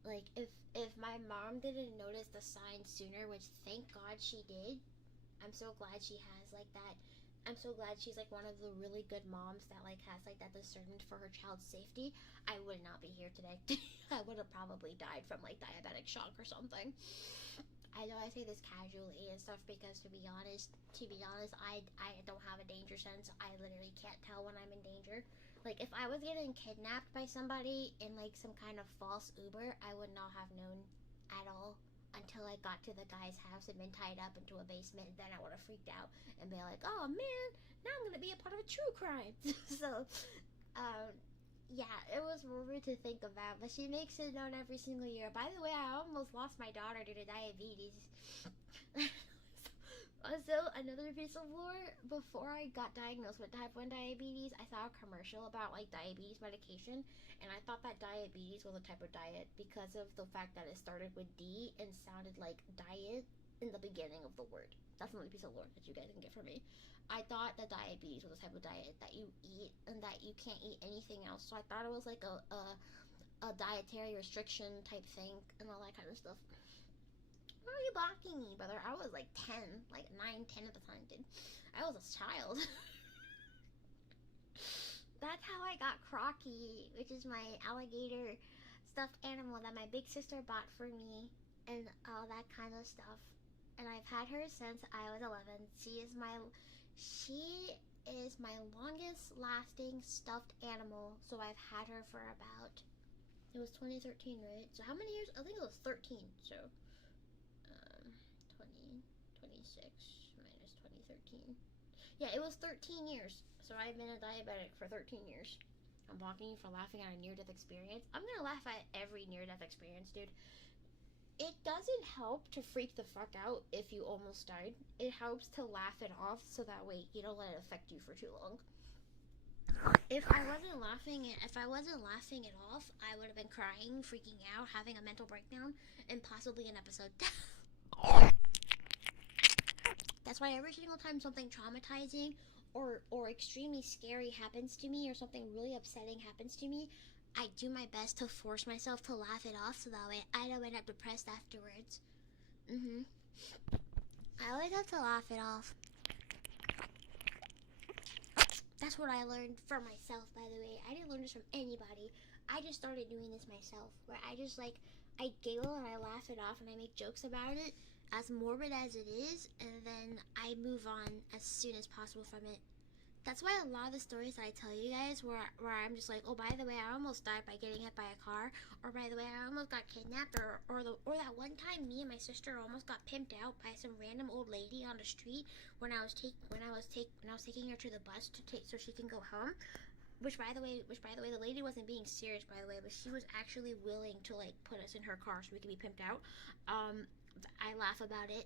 Like if my mom didn't notice the signs sooner, which thank God she did. I'm so glad she has like that. I'm so glad she's like one of the really good moms that like has like that discernment for her child's safety. I would not be here today. I would have probably died from like diabetic shock or something. I know I say this casually and stuff because to be honest, I don't have a danger sense. I literally can't tell when I'm in danger. Like if I was getting kidnapped by somebody in like some kind of false Uber, I would not have known at all until I got to the guy's house and been tied up into a basement. Then I would have freaked out and been like, oh man, now I'm gonna be a part of a true crime. So yeah, it was morbid to think about, but she makes it known every single year. By the way, I almost lost my daughter due to diabetes. Also, another piece of lore, before I got diagnosed with type 1 diabetes, I saw a commercial about like diabetes medication, and I thought that diabetes was a type of diet because of the fact that it started with D and sounded like diet in the beginning of the word. That's another piece of lore that you guys can get from me. I thought that diabetes was a type of diet that you eat and that you can't eat anything else, so I thought it was like a dietary restriction type thing and all that kind of stuff. Why are you blocking me, brother? I was like 10, like 9, 10 at the time, dude. I was a child. That's how I got Crocky, which is my alligator stuffed animal that my big sister bought for me and all that kind of stuff. And I've had her since I was 11. She is my longest lasting stuffed animal. So I've had her for about, it was 2013, right? So how many years? I think it was 13. So 26 minus 2013. Yeah, it was 13 years. So I've been a diabetic for 13 years. I'm blocking you for laughing at a near-death experience. I'm gonna laugh at every near-death experience, dude. It doesn't help to freak the fuck out if you almost died. It helps to laugh it off so that way you don't let it affect you for too long. If I wasn't laughing it off, I would have been crying, freaking out, having a mental breakdown, and possibly an episode. That's why every single time something traumatizing or extremely scary happens to me or something really upsetting happens to me, I do my best to force myself to laugh it off so that way I don't end up depressed afterwards. I always have to laugh it off. That's what I learned for myself, by the way. I didn't learn this from anybody. I just started doing this myself, where I just like, I giggle and I laugh it off and I make jokes about it, as morbid as it is, and then I move on as soon as possible from it. That's why a lot of the stories that I tell you guys, where I'm just like, oh, by the way, I almost died by getting hit by a car, or by the way, I almost got kidnapped, or that one time me and my sister almost got pimped out by some random old lady on the street when I was taking her to the bus so she can go home. Which by the way, the lady wasn't being serious, by the way, but she was actually willing to like put us in her car so we could be pimped out. I laugh about it.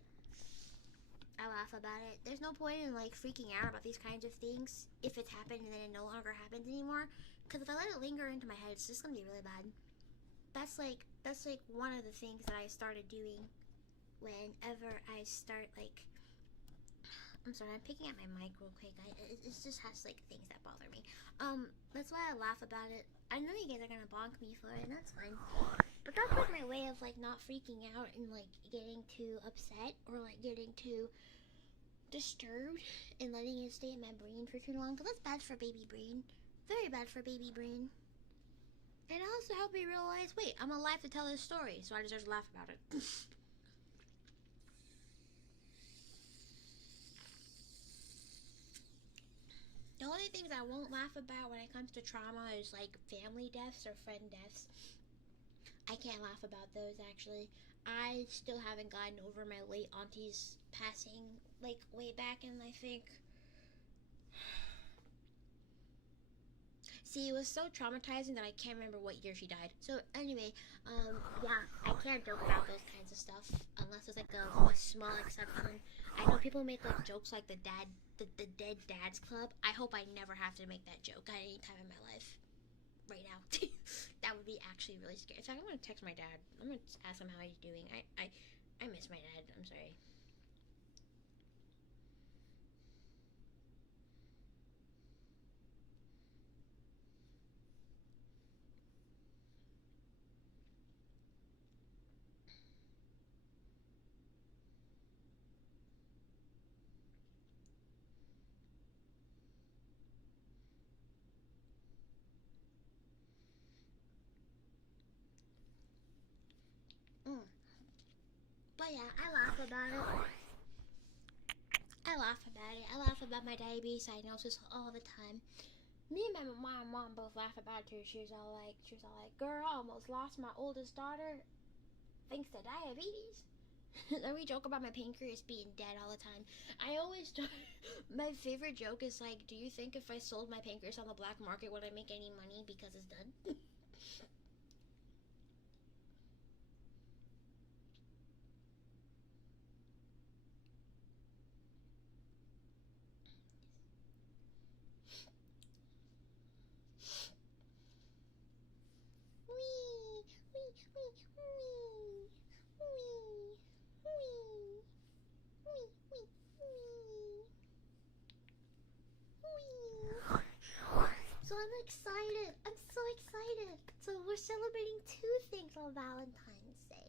There's no point in like freaking out about these kinds of things if it's happened and then it no longer happens anymore. Because if I let it linger into my head, it's just gonna be really bad. That's like one of the things that I started doing whenever I start like. I'm sorry, I'm picking at my mic real quick. It just has like things that bother me. That's why I laugh about it. I know you guys are gonna bonk me for it, and that's fine. But that's like my way of like not freaking out and like getting too upset or like getting too disturbed and letting it stay in my brain for too long, because that's bad for baby brain. Very bad for baby brain. And it also helped me realize, wait, I'm alive to tell this story, so I deserve to laugh about it. The only things I won't laugh about when it comes to trauma is like family deaths or friend deaths. I can't laugh about those, actually. I still haven't gotten over my late auntie's passing, like, way back in, I think. See, it was so traumatizing that I can't remember what year she died. So, anyway, yeah, I can't joke about those kinds of stuff unless it's like a small exception. I know people make, like, jokes like the Dead Dads Club. I hope I never have to make that joke at any time in my life. Right now. That would be actually really scary. In fact, I'm gonna text my dad. I'm gonna ask him how he's doing. I miss my dad. I'm sorry. But yeah, I laugh about it. I laugh about my diabetes diagnosis all the time. Me and my mom both laugh about it too. She was all like, girl, I almost lost my oldest daughter thanks to diabetes. Then we joke about my pancreas being dead all the time. I always my favorite joke is like, do you think if I sold my pancreas on the black market would I make any money because it's done? So I'm excited. I'm so excited. So we're celebrating two things on Valentine's Day.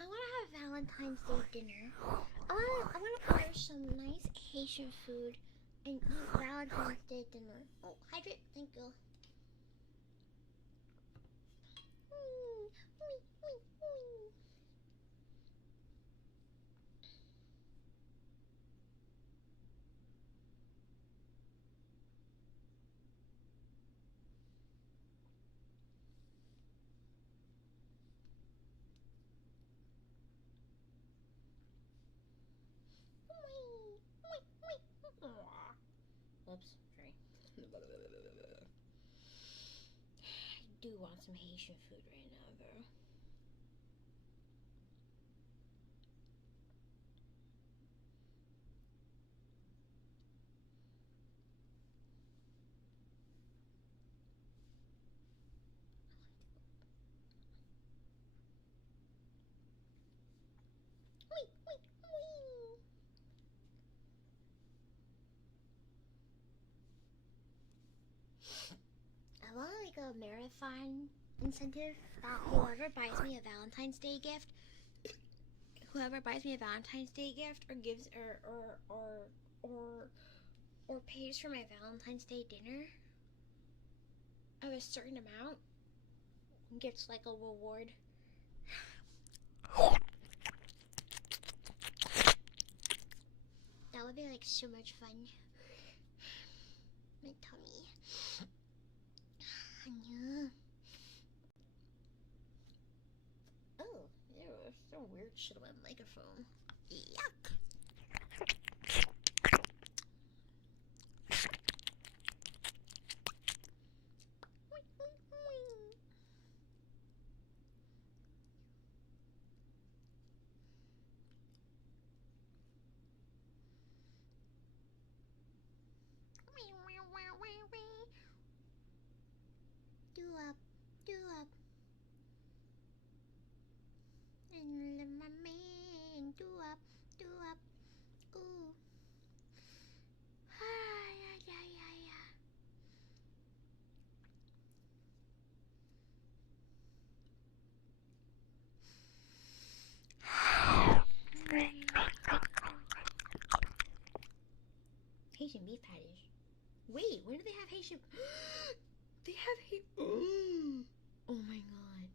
I want to have Valentine's Day dinner. I want to order some nice Haitian food and eat Valentine's Day dinner. Oh, hydrate. Thank you. Oops, sorry. I do want some Haitian food right now, though. I want like a marathon incentive that whoever buys me a Valentine's Day gift, or gives or pays for my Valentine's Day dinner of a certain amount gets like a reward. That would be like so much fun. My tummy. Oh, there was some weird shit on my microphone. Yuck. Do up, do up. And let my man do up, do up. Ooh. Ah, yeah, yeah, yeah, yeah. Haitian beef patties. Wait, where do they have Haitian? They have Oh my god.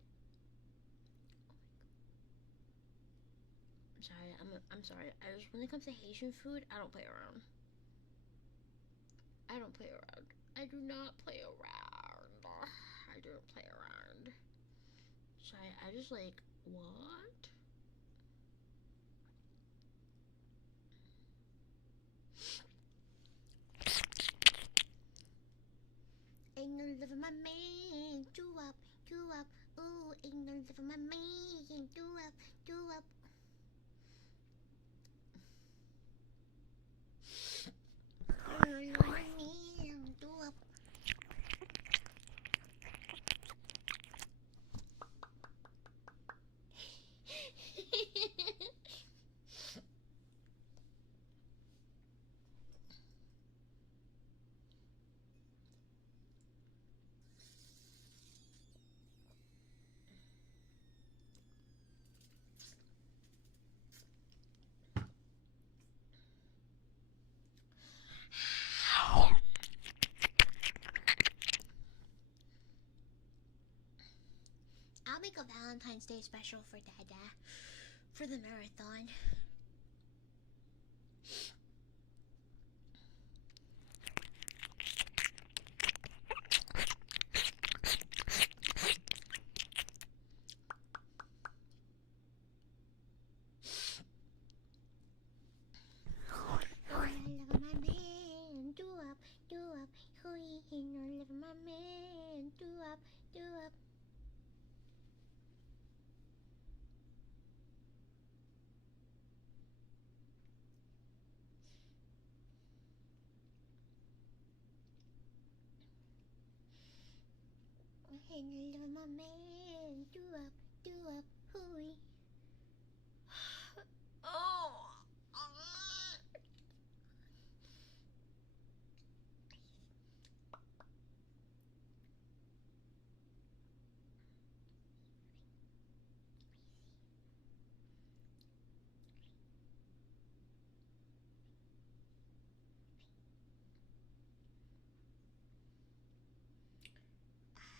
I'm sorry. I'm sorry. When it comes to Haitian food, I don't play around. I don't play around. I do not play around. I don't play around. Sorry. I just like what? Ain't no love for my man. Do up, do up. Ooh, ain't no love for my man. Do up, do up. Ain't no love for my man. Do up. I'll make a Valentine's Day special for Dada for the marathon. Hey, love my man. Do up, hooey. Oh.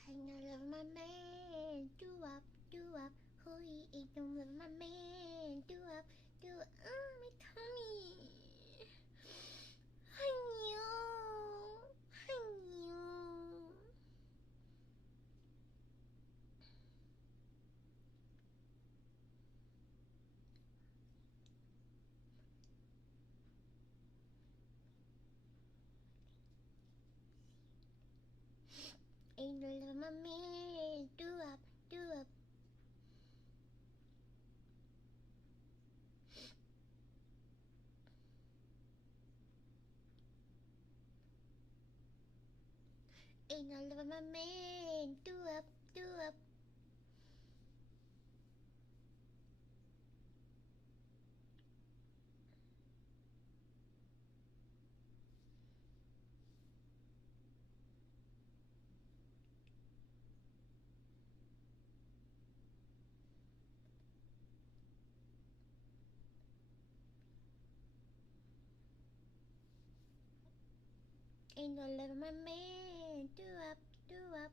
I know love my man. Do up, hooey. Ain't no love my man. Do up, oh, my tummy. Ain't no love my man. Do up, ain't no love my man. Do up, Ain't no love my man. Do up, do up.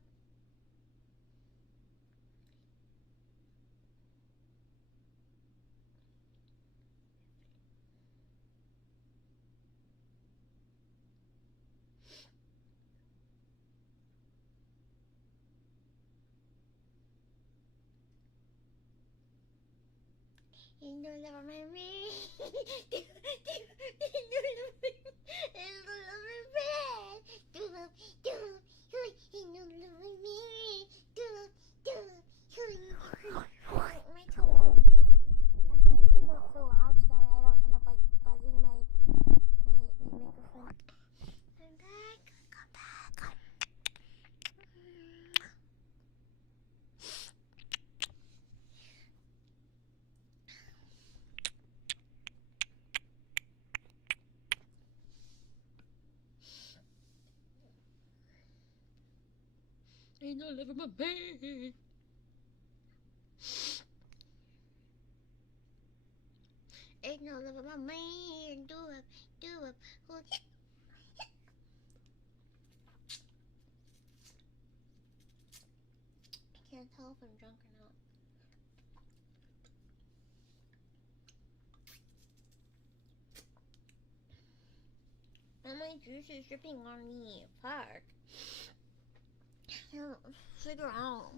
Ain't no love my man. Ain't no love my man. Do up, do up. Ain't no love my man. Do up, do up. My toe. I'm trying to be not so loud so that I don't end up like buzzing my microphone. I'm back. Come back. Ain't no love my man. Ain't no love my man. Do up, do up. I can't tell if I'm drunk or not. And my juice is dripping on me. Fuck. I can't figure out.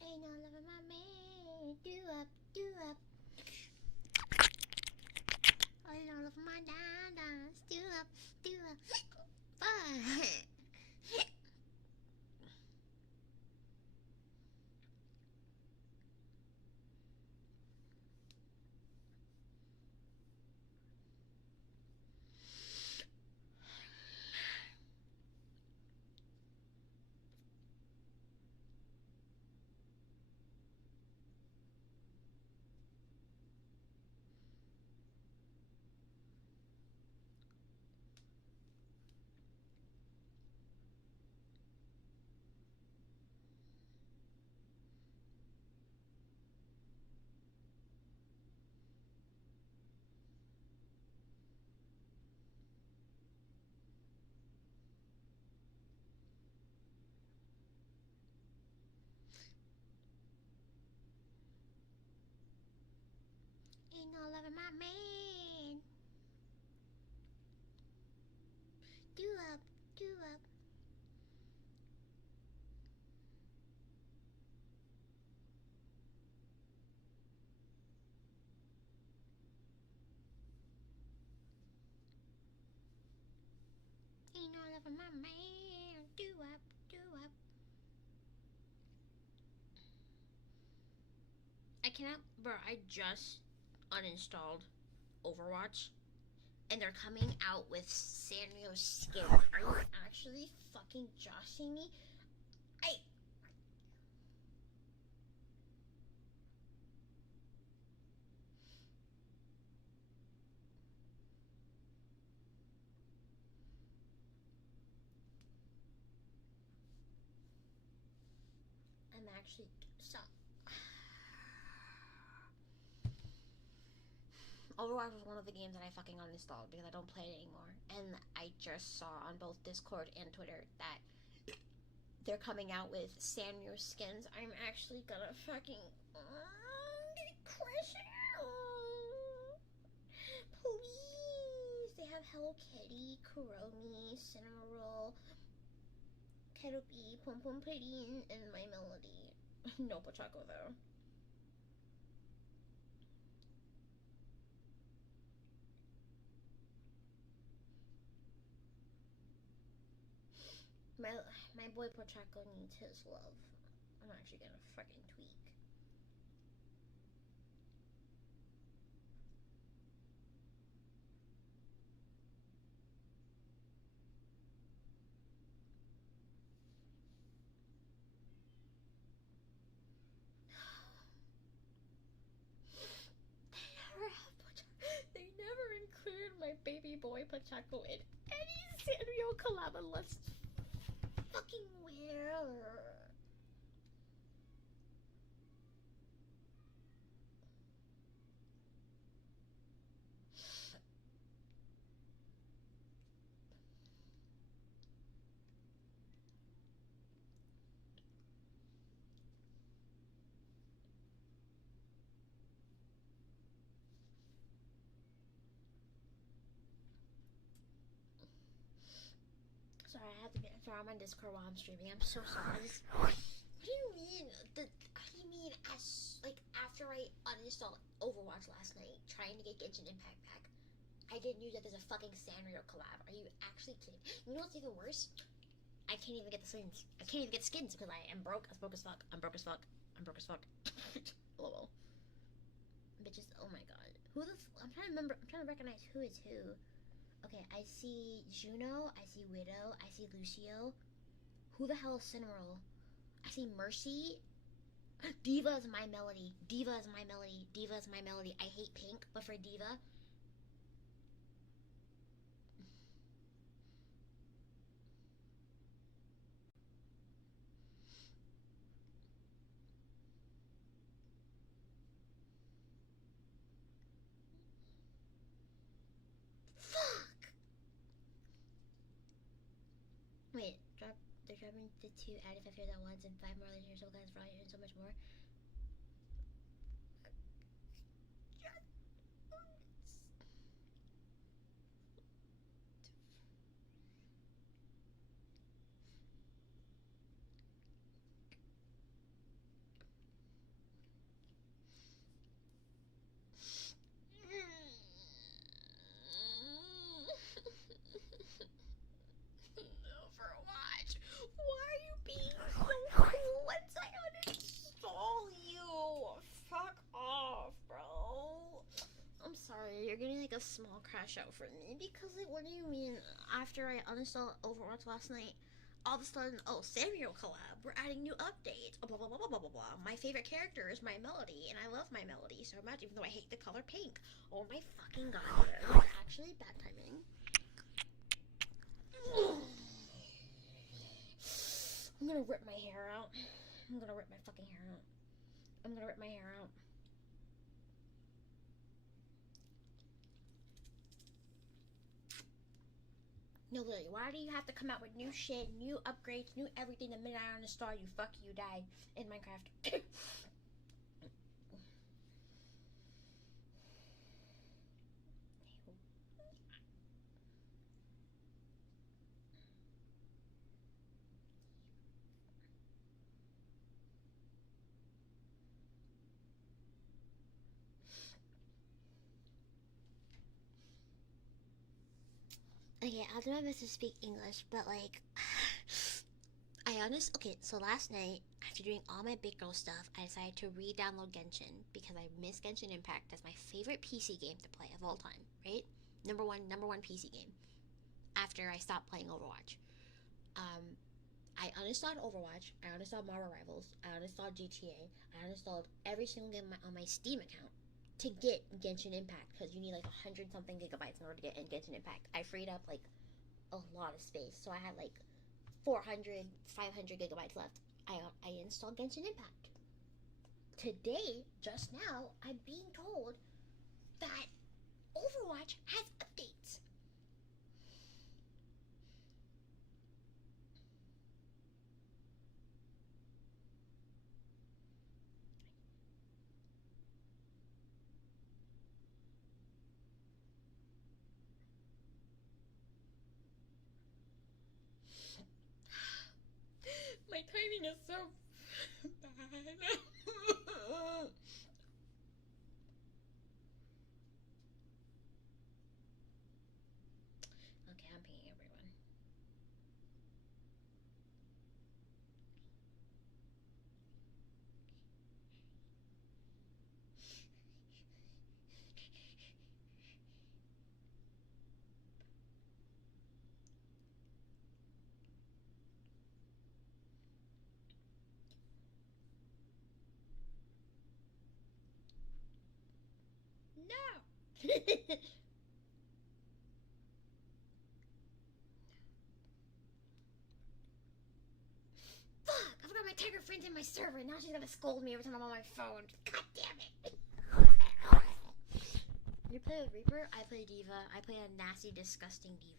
Ain't no love my man. Do up, do up. Ain't no love my dadas. Do up, do up. Fuck. Ain't no love my man. Do up, do up. Ain't no love my man. Do up, do up. I cannot, bro. I just uninstalled Overwatch, and they're coming out with Sanrio's skin. Are you actually fucking joshing me? I'm actually so. Overwatch was one of the games that I fucking uninstalled because I don't play it anymore. And I just saw on both Discord and Twitter that they're coming out with Sanrio skins. I'm actually gonna fucking crush it out. Please. They have Hello Kitty, Kuromi, Cinnamoroll, Keropi, Pom Pom Pudding, and My Melody. No Pochaco though. My boy Pacheco needs his love. I'm actually gonna fucking tweak. They never included my baby boy Pacheco in any Sanrio collab unless fucking where. Sorry, I have to get. Sorry, I'm on Discord while I'm streaming. I'm so sorry. What do you mean? What do you mean? As like after I uninstalled Overwatch last night, trying to get Genshin Impact back, I didn't know that there's a fucking Sanrio collab. Are you actually kidding? You know what's even worse? I can't even get the skins. I can't even get skins because I am broke. I'm broke as fuck. I'm broke as fuck. I'm broke as fuck. Lol. Bitches. Oh my god. Who the? I'm trying to remember. I'm trying to recognize who is who. Okay, I see Juno, I see Widow, I see Lucio. Who the hell is Cinnamoroll? I see Mercy. Diva is my melody. Diva is my melody. Diva is my melody. I hate pink, but for Diva. Fuck! Wait, they're dropping the 2 out of 5 years at once and 5 more later, so guys, for and so much more. Overwatch. Why are you being so cool once I uninstall you? Fuck off, bro. I'm sorry, you're getting like a small crash out from me because like, what do you mean? After I uninstalled Overwatch last night, all of a sudden, oh, Sanrio collab, we're adding new updates. Blah blah blah blah blah blah blah. My favorite character is my Melody, and I love my Melody so much, even though I hate the color pink. Oh my fucking god, that's actually bad timing. I'm gonna rip my hair out. I'm gonna rip my fucking hair out. I'm gonna rip my hair out. No, literally, why do you have to come out with new shit, new upgrades, new everything the minute I uninstall you? Fuck you, die in Minecraft. Okay, I'll do my best to speak English, but like, okay, so last night, after doing all my big girl stuff, I decided to re-download Genshin because I miss Genshin Impact as my favorite PC game to play of all time, right? Number one PC game. After I stopped playing Overwatch. I uninstalled Overwatch, I uninstalled Marvel Rivals, I uninstalled GTA, I uninstalled every single game on my Steam account to get Genshin Impact because you need like 100 something gigabytes in order to get in Genshin Impact. I freed up like a lot of space, so I had like 400, 500 gigabytes left. I installed Genshin Impact. Today, just now, I'm being told that Overwatch has updates. My timing is so bad. Okay, I'm pinging everyone. Fuck! I forgot my tiger friend's in my server. Now she's gonna scold me every time I'm on my phone. God damn it! You play with Reaper? I play Diva. I play a nasty, disgusting Diva.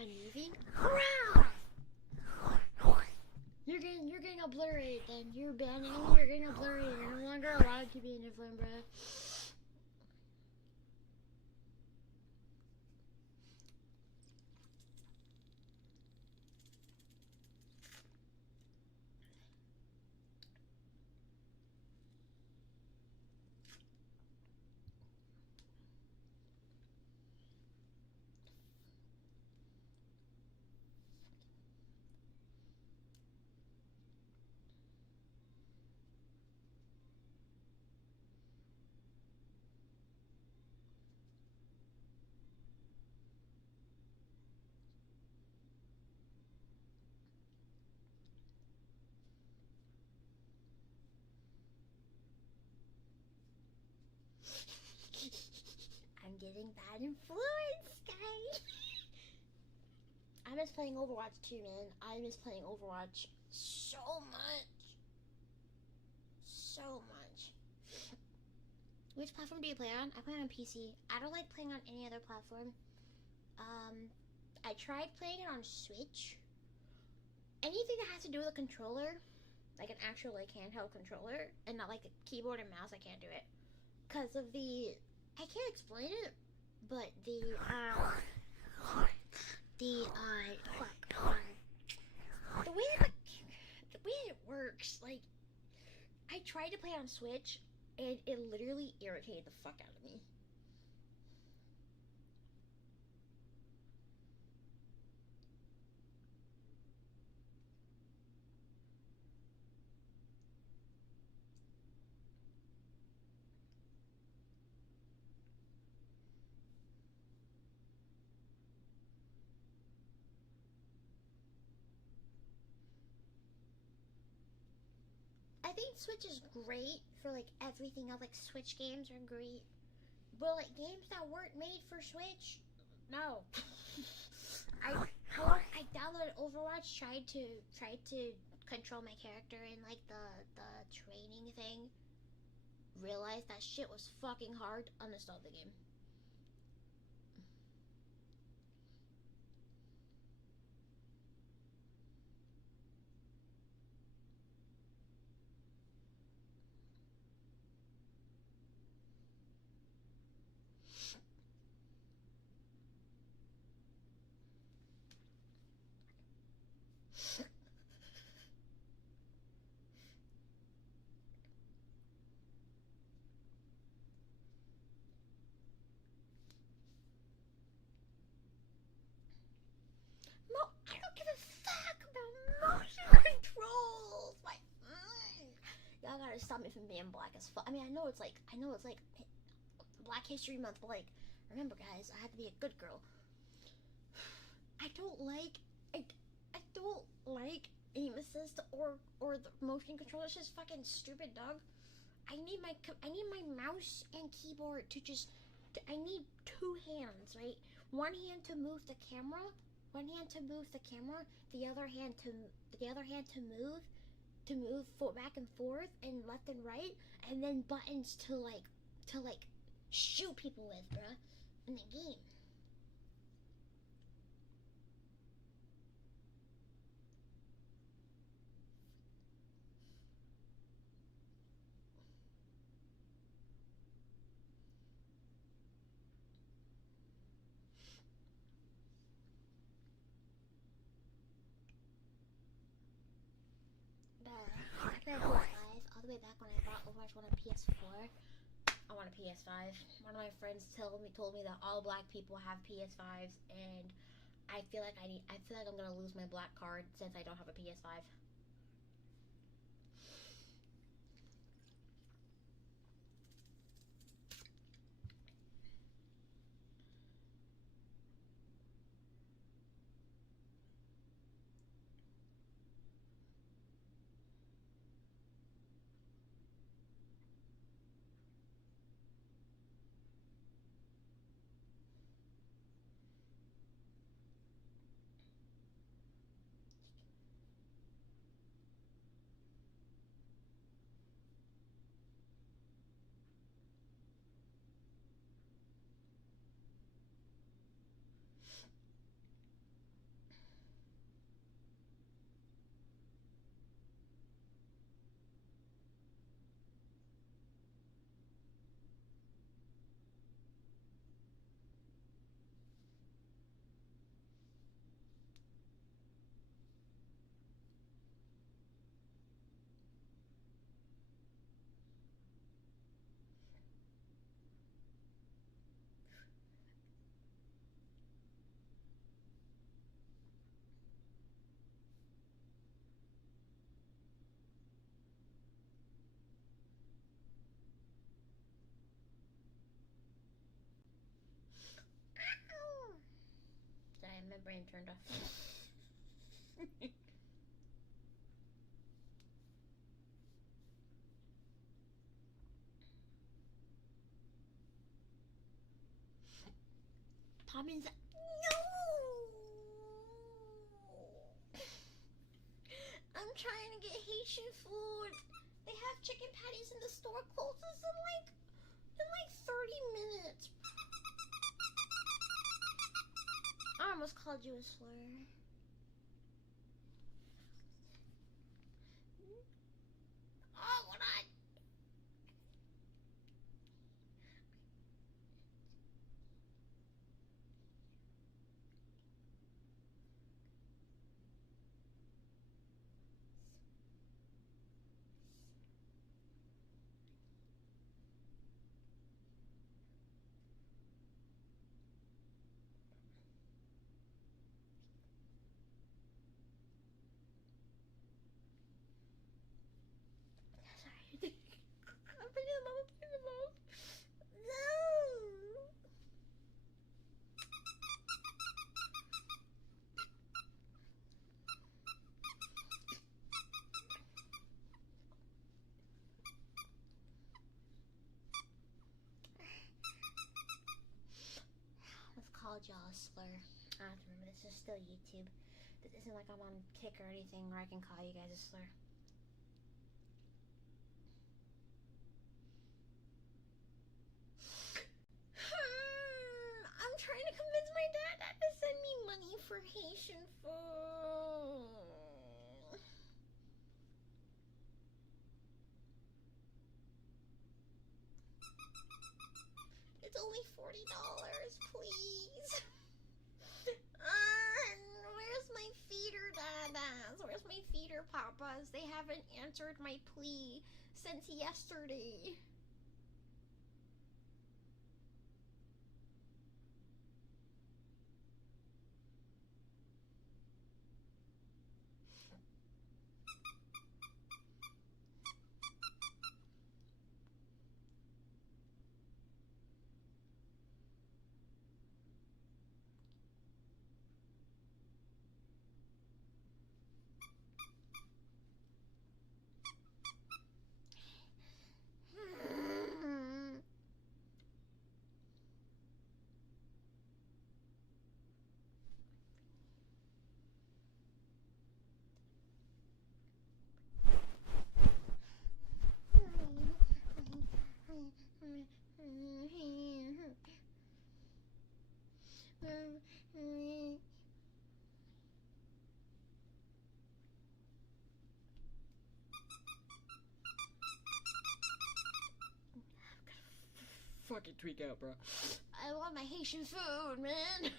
I'm moving around. You're getting obliterated. Then you're banning me. You're getting obliterated. You're no longer allowed to be in Inflame, bruh. I'm getting bad influence, guys. I miss playing Overwatch too, man. I miss playing Overwatch so much. So much. Which platform do you play on? I play on PC. I don't like playing on any other platform. I tried playing it on Switch. Anything that has to do with a controller, like an actual like handheld controller, and not like a keyboard and mouse, I can't do it. Cause of the, I can't explain it, but the way it works, like, I tried to play on Switch, and it literally irritated the fuck out of me. I think Switch is great for like everything else. Like Switch games are great, but like games that weren't made for Switch, no. I downloaded Overwatch, tried to control my character in like the training thing. Realized that shit was fucking hard. Uninstalled the game. I don't give a fuck about motion controls. Y'all gotta stop me from being black as fuck. I mean, I know it's like Black History Month, but like, remember, guys, I have to be a good girl. I don't like aim assist or the motion control. It's just fucking stupid, dog. I need my mouse and keyboard to just. I need two hands, right? One hand to move the camera. The other hand to move back and forth and left and right, and then buttons to shoot people with, bruh, in the game. I play Halo 5 all the way back when I bought Overwatch 1 on PS4. I want a PS5. One of my friends told me that all black people have PS5s, and I feel like I'm gonna lose my black card since I don't have a PS5. Sorry, my brain turned off. Poppins, no! I'm trying to get Haitian food. They have chicken patties in the store, closes in like 30 minutes. I almost called you a slur. Oh, what I... Sorry. I'm putting them up. No! I've called y'all a slur. I have to remember, this is still YouTube. This isn't like I'm on Kick or anything where I can call you guys a slur. I'm trying to convince my dad not to send me money for Haitian food. It's only $40, please. Where's my feeder dadas? Where's my feeder papas? They haven't answered my plea since yesterday. Fucking tweak out, bro. I want my Haitian food, man.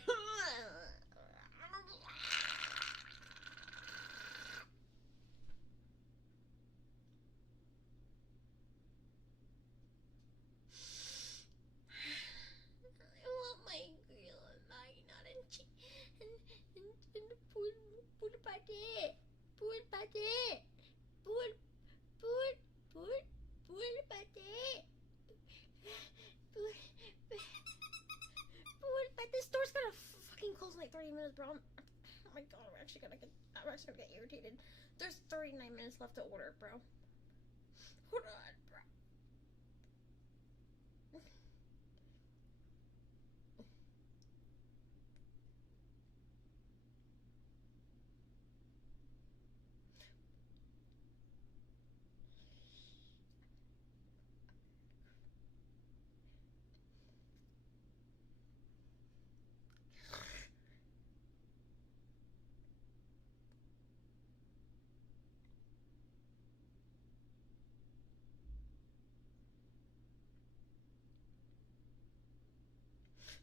Pool pate. Pool. Pool. Pool. Pool pate. Pool. Pool pate. This door's gonna fucking close in like 30 minutes, bro. Oh my god, I'm actually gonna get irritated. There's 39 minutes left to order, bro. Hold on, bro.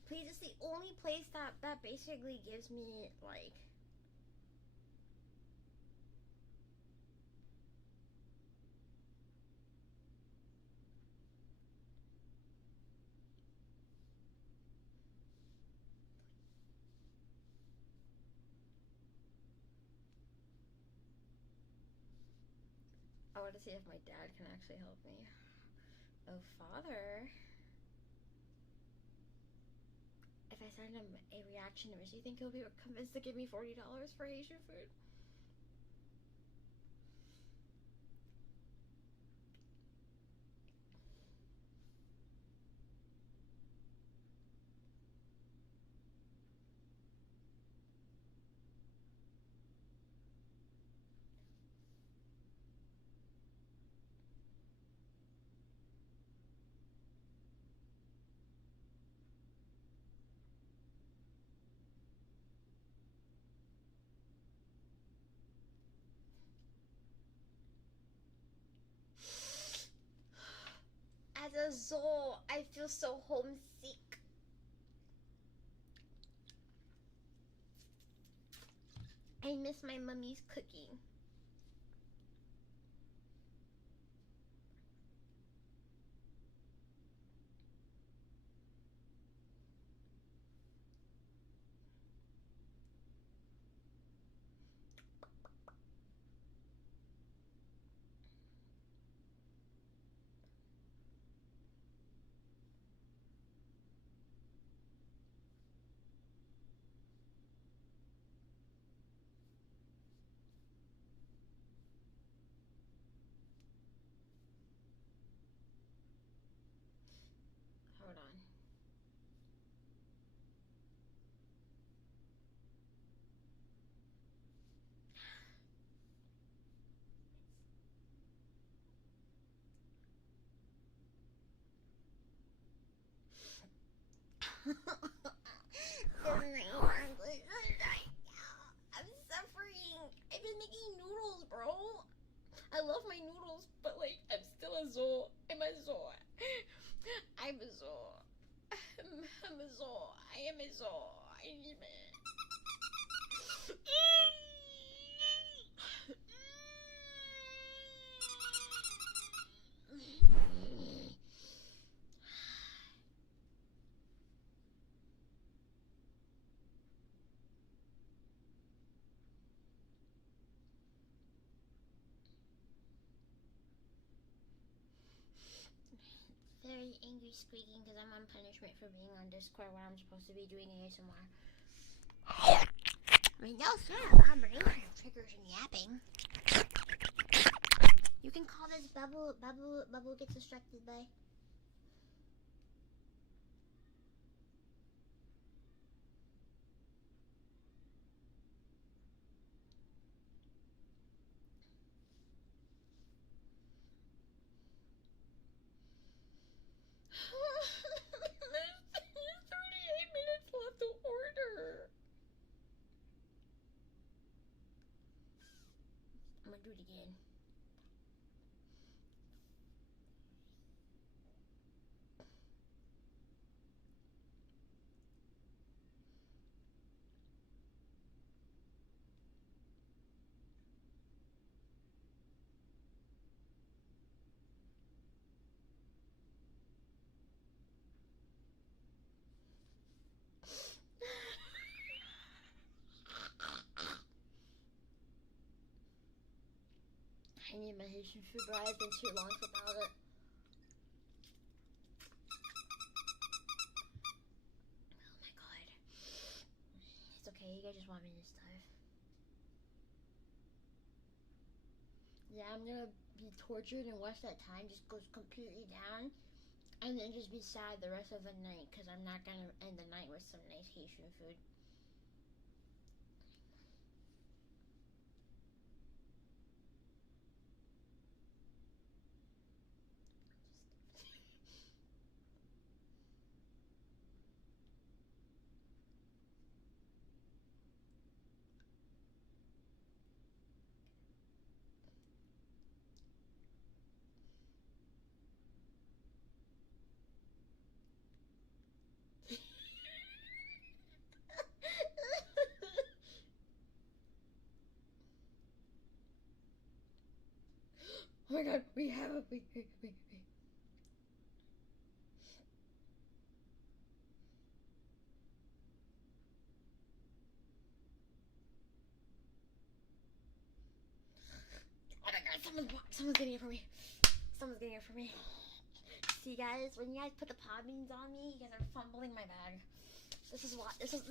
Please, it's the only place that basically gives me, like... I want to see if my dad can actually help me. Oh, father. If I send him a reaction image, do you think he'll be convinced to give me $40 for Asian food? As a Zol, I feel so homesick. I miss my mummy's cooking. Hold on. I'm suffering. I've been making noodles, bro. I love my noodles, but like, I'm still a Zol. I'm a Zol. I'm a Zol. I'm a Zol. I am a Zol. I need it. Very angry squeaking because I'm on punishment for being on Discord when I'm supposed to be doing ASMR. I mean, no, it's not a combination of triggers and yapping. You can call this Babu gets distracted by. There's 38 minutes left to order. I'm gonna do it again. I need my Haitian food, but I've been too long without it. Oh my god. It's okay, you guys just want me to starve. Yeah, I'm gonna be tortured and watch that time just goes completely down. And then just be sad the rest of the night because I'm not gonna end the night with some nice Haitian food. Oh my god, we have a wait. Oh my god, someone's getting it for me. Someone's getting it for me. See guys, when you guys put the pod beans on me, you guys are fumbling my bag. This is what this is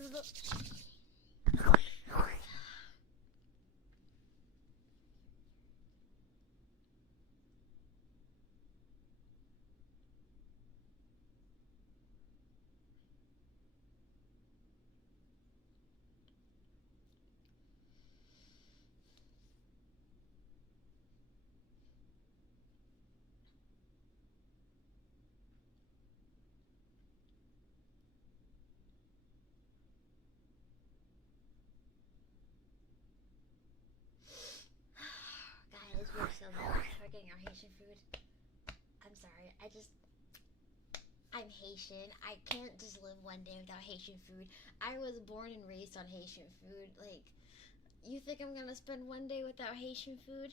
guys, we're so bad for getting our Haitian food. I'm sorry, I'm Haitian. I can't just live one day without Haitian food. I was born and raised on Haitian food. Like, you think I'm gonna spend one day without Haitian food?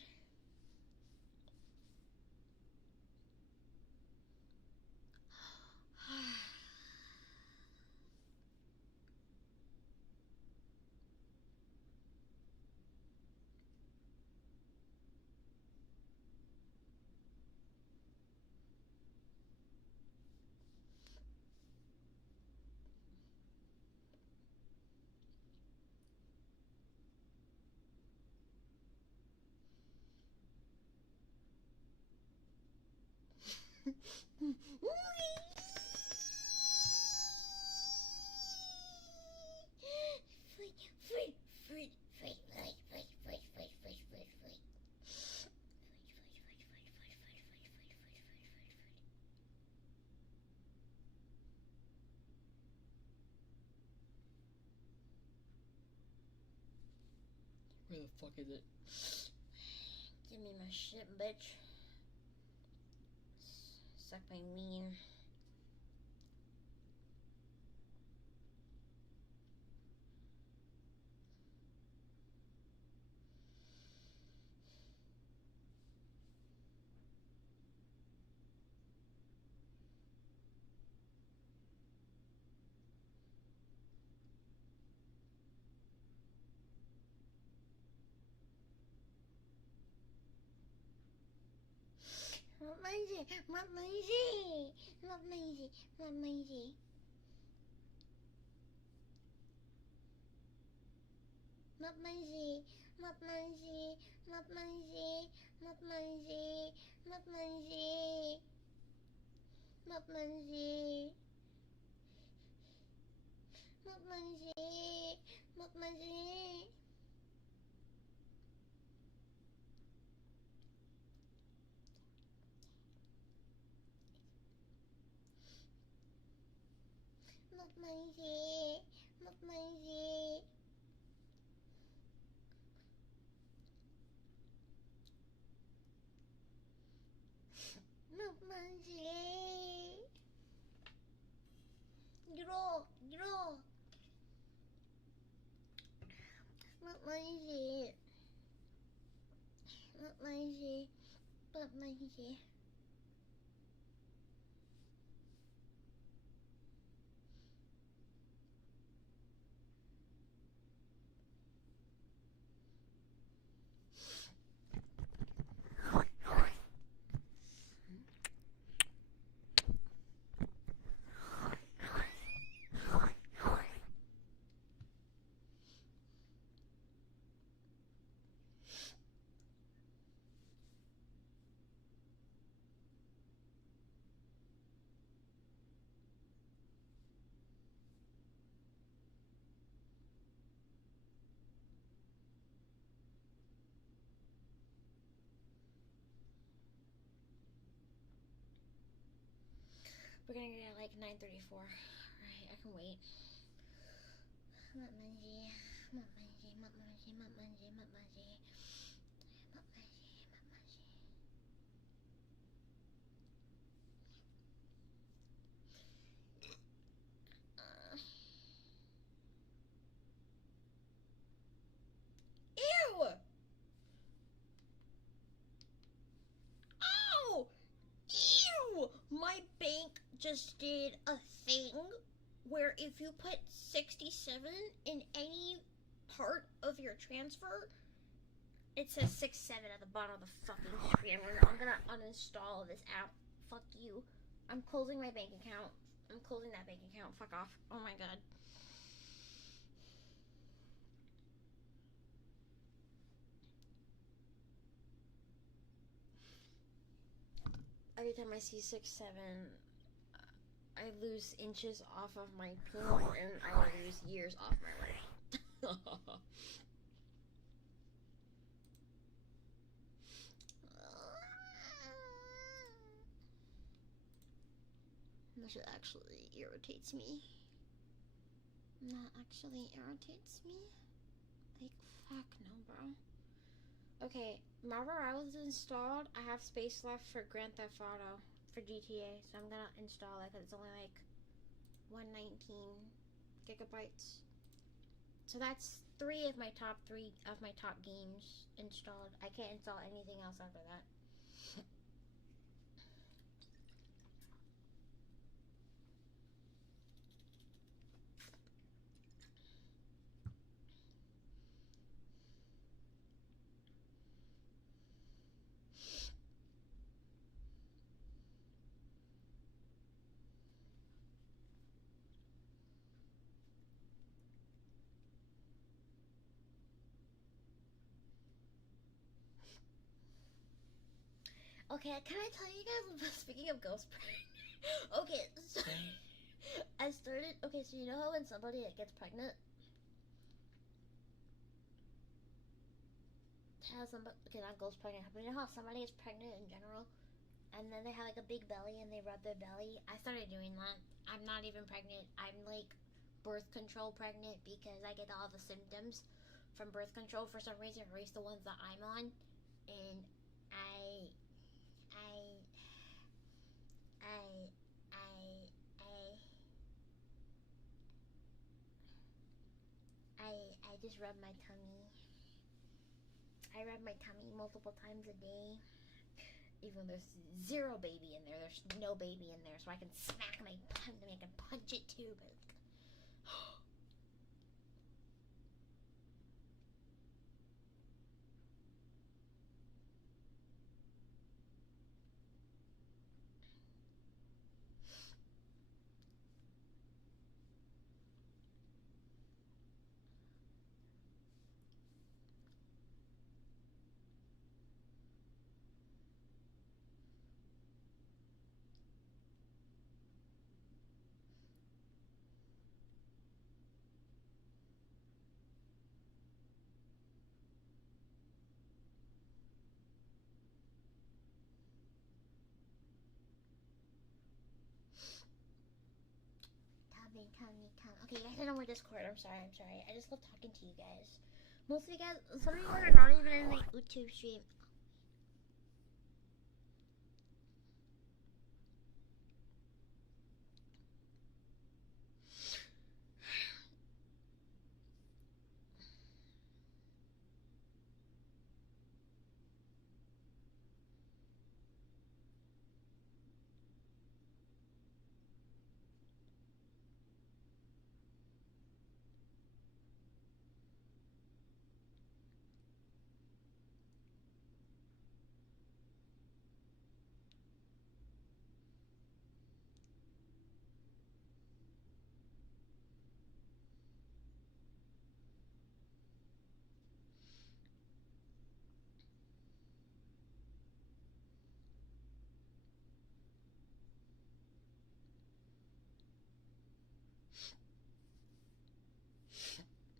Where the fuck is it? Give me my shit, bitch. Suck my ween. Not lazy, not lazy, not lazy, not lazy. Not lazy, not lazy, not lazy, not lazy, not lazy, not lazy, not lazy, not lazy. Not lazy, not lazy. Not lazy. Grow. Not lazy. Not lazy. Not lazy. We're gonna get at like 9:34. Alright, I can wait. Ew! Oh! Ew! My bank just did a thing where if you put 67 in any part of your transfer, it says 67 at the bottom of the fucking screen. I'm gonna uninstall this app. Fuck you. I'm closing my bank account. I'm closing that bank account. Fuck off. Oh my god. Every time I see 6-7, I lose inches off of my penis and I lose years off my life. That actually irritates me. That actually irritates me. Like, fuck no, bro. Okay, Marvel Rivals is installed. I have space left for Grand Theft Auto for GTA, so I'm gonna install it because it's only like 119 gigabytes. So that's three of my top games installed. I can't install anything else after that. Okay, can I tell you guys, speaking of ghost pregnant? Okay, so I started, okay, so you know how when somebody gets pregnant, how somebody, okay, not ghost pregnant, but you know how somebody is pregnant in general, and then they have like a big belly and they rub their belly? I started doing that. I'm not even pregnant. I'm like birth control pregnant because I get all the symptoms from birth control for some reason, or at least the ones that I'm on, and I just rub my tummy. I rub my tummy multiple times a day. Even there's zero baby in there. There's no baby in there, so I can smack my tummy. I can punch it too, but tummy. Okay, you guys are on my Discord. I'm sorry. I just love talking to you guys. Most of you guys, some of you guys are not even in the YouTube stream.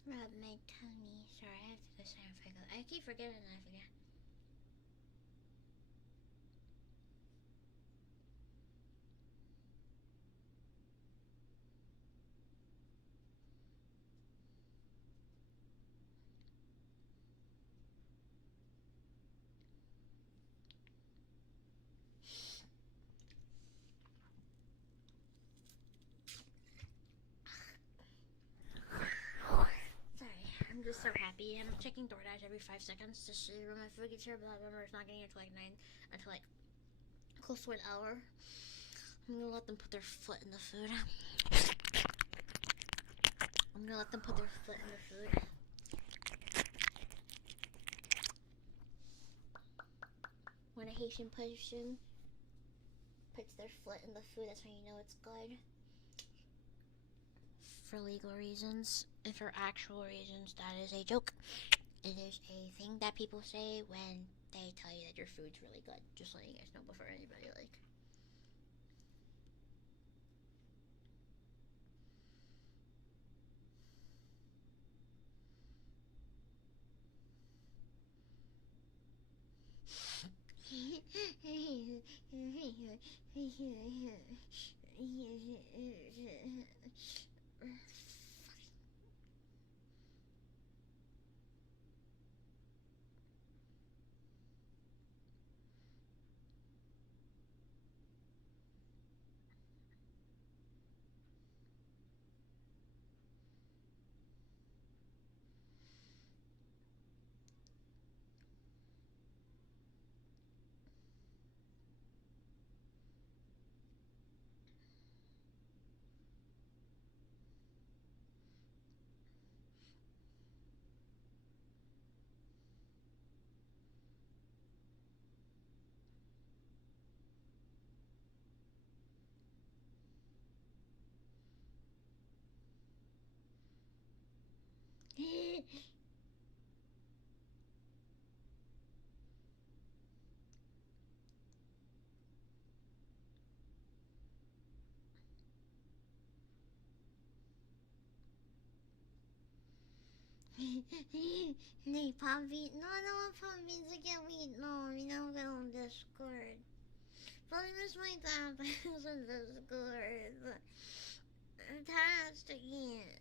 Rub my tummy. Sorry, I have to go sign for I keep forgetting and I forget. is so happy. I'm checking DoorDash every 5 seconds to see when my food gets here, but I remember it's not getting here until like close to an hour. I'm gonna let them put their foot in the food. I'm gonna let them put their foot in the food. When a Haitian person puts their foot in the food, that's when you know it's good. For legal reasons, and for actual reasons, that is a joke. It is a thing that people say when they tell you that your food's really good. Just letting you guys know before anybody like. Hey, Poppy. No, I don't want Poppy to get me. No, I mean, I'm going on Discord. But I miss my dad. I was on Discord. Attached again.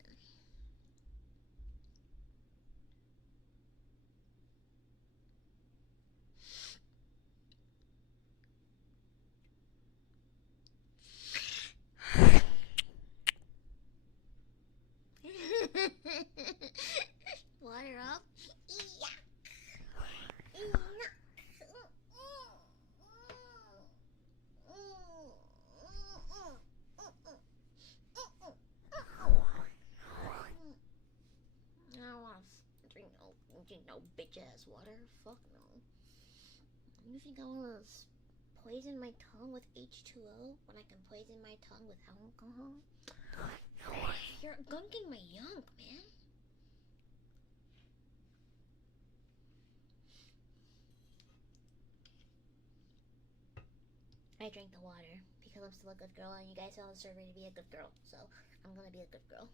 Water up. I don't want to drink no bitch ass water. Fuck no. You think I want to poison my tongue with H2O when I can poison my tongue with alcohol? You're gunking my young, man. I drank the water because I'm still a good girl, and you guys all deserve me to be a good girl, so I'm gonna be a good girl.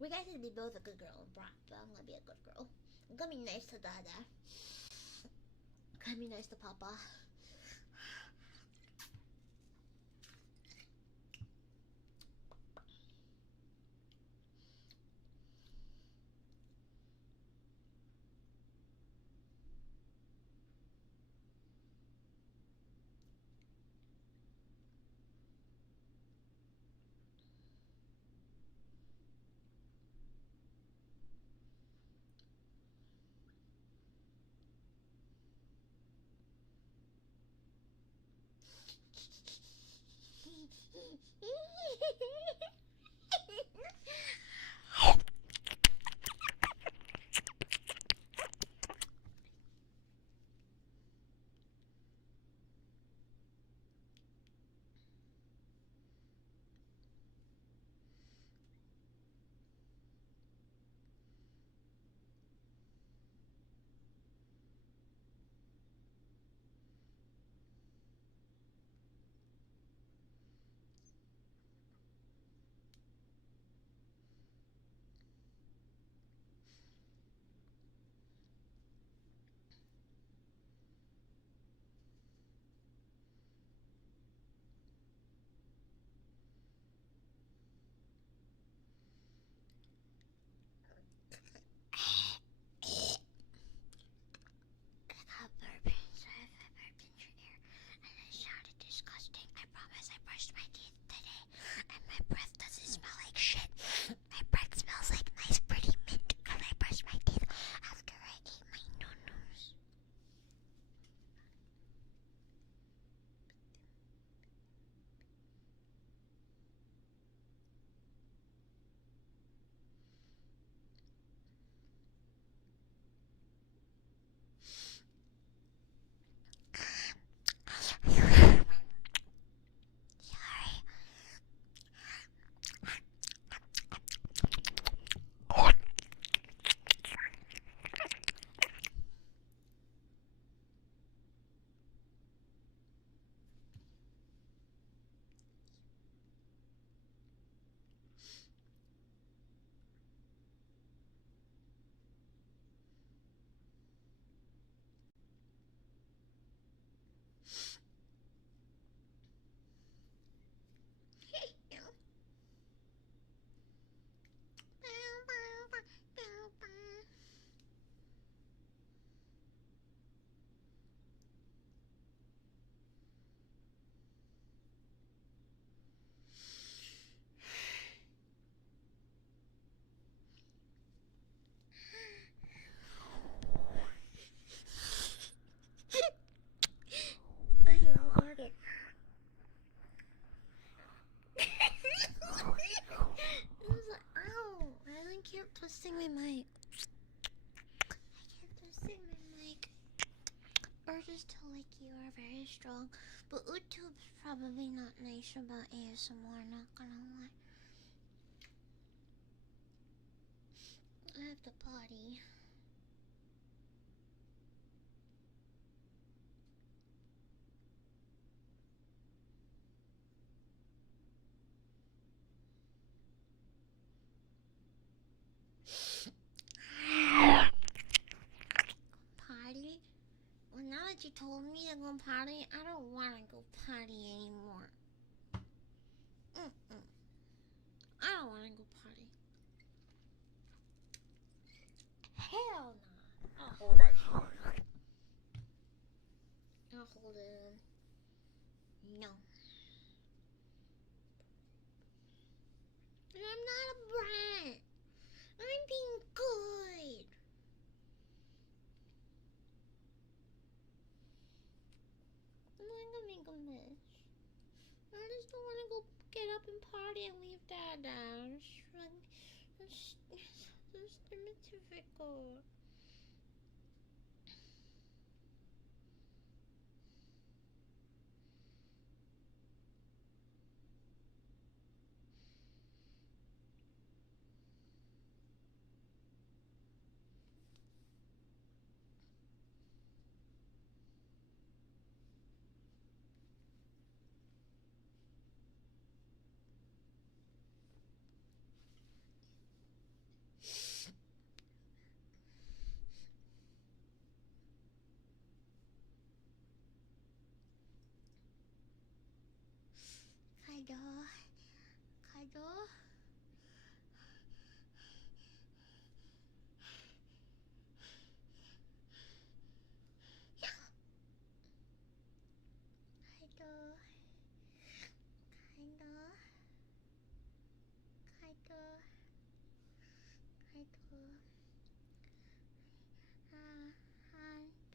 We guys need to be both a good girl and brat, but I'm gonna be a good girl. I'm gonna be nice to Dada. I'm gonna be nice to Papa. urges to lick you are very strong, but YouTube's probably not nice about ASMR, not gonna lie. I have to potty. Potty? Well, now that you told me to go potty, I don't want to go potty anymore. I don't want to go potty. Hell no. I'll hold it. I'll hold it. No. I'm not a brat. I'm being good. I'm not gonna make a mess. I just don't want to go get up and party and leave Dad down. That's difficult. Cuddle. Cuddle. Cuddle. Cuddle. Cuddle. Cuddle. B, C,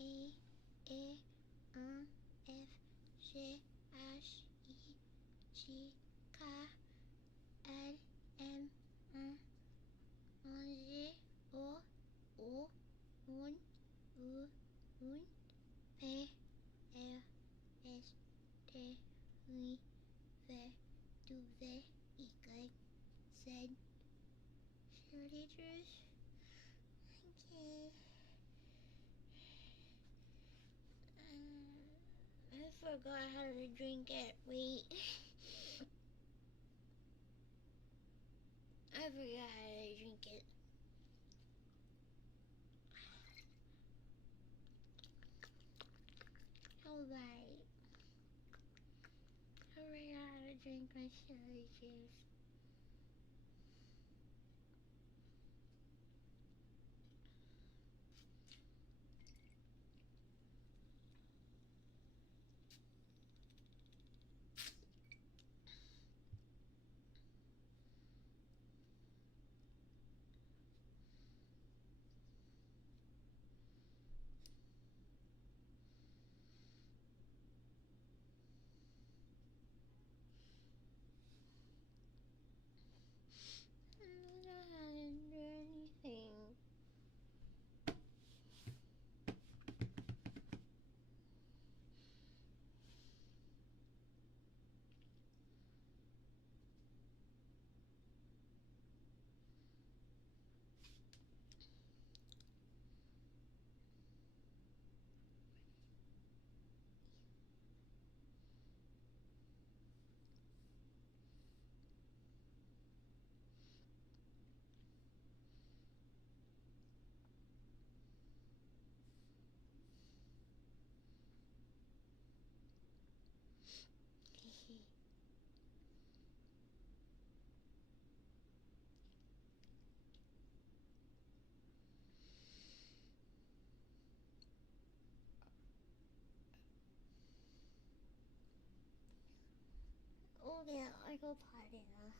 H, D, E, F, G, H, I, J, K, L, M, N, G, O, U, P, R, S, T, U, V, W, Y, Z. Shortages. Okay. I forgot how to drink it. Wait. I forgot how to drink it. Alright. I forgot how to drink my celery juice. I don't know how to do anything. Oh yeah, I go potty now.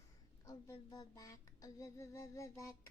I'll be back. I'll be back.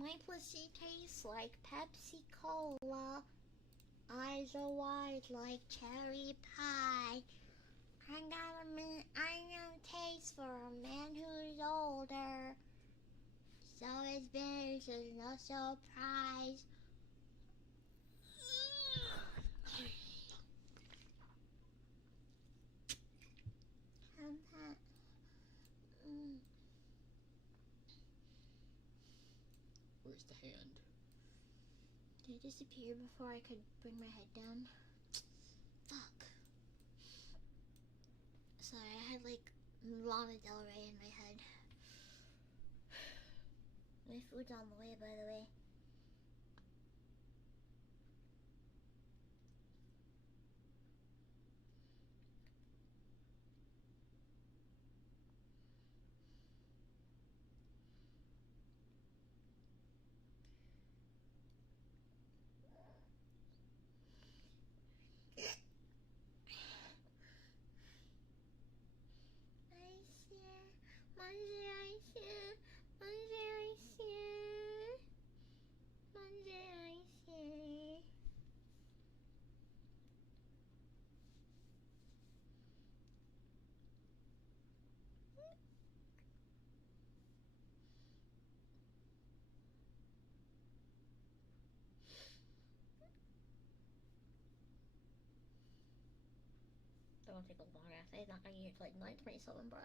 My pussy tastes like Pepsi Cola. Eyes are wide like cherry pie. I got a taste for a man who's older. So his marriage is no surprise. Where's the hand? Did it disappear before I could bring my head down? Fuck. Sorry, I had like Lana Del Rey in my head. My food's on the way, by the way. Don't take a long ass. It's not gonna get to like 9:27, bro.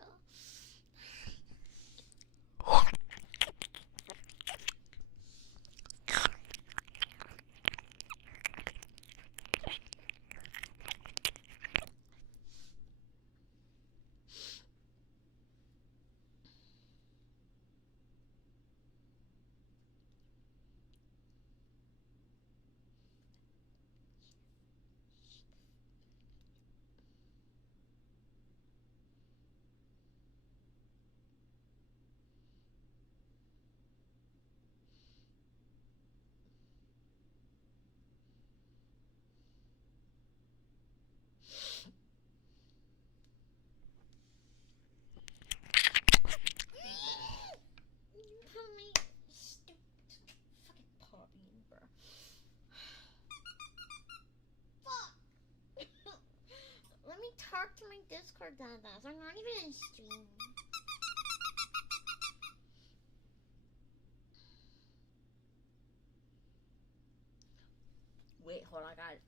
Talk to my Discord dadas. I'm not even in stream. Wait, hold on, guys.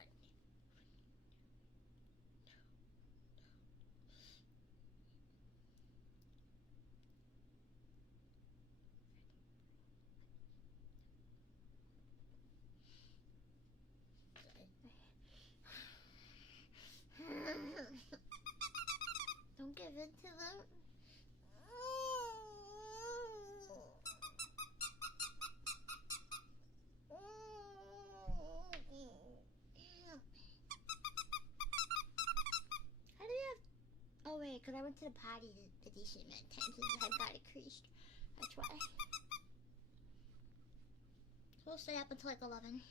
Don't give in to them. How do we have... Oh wait, because I went to the party a decent amount of times and the head got increased. That's why. We'll stay up until like 11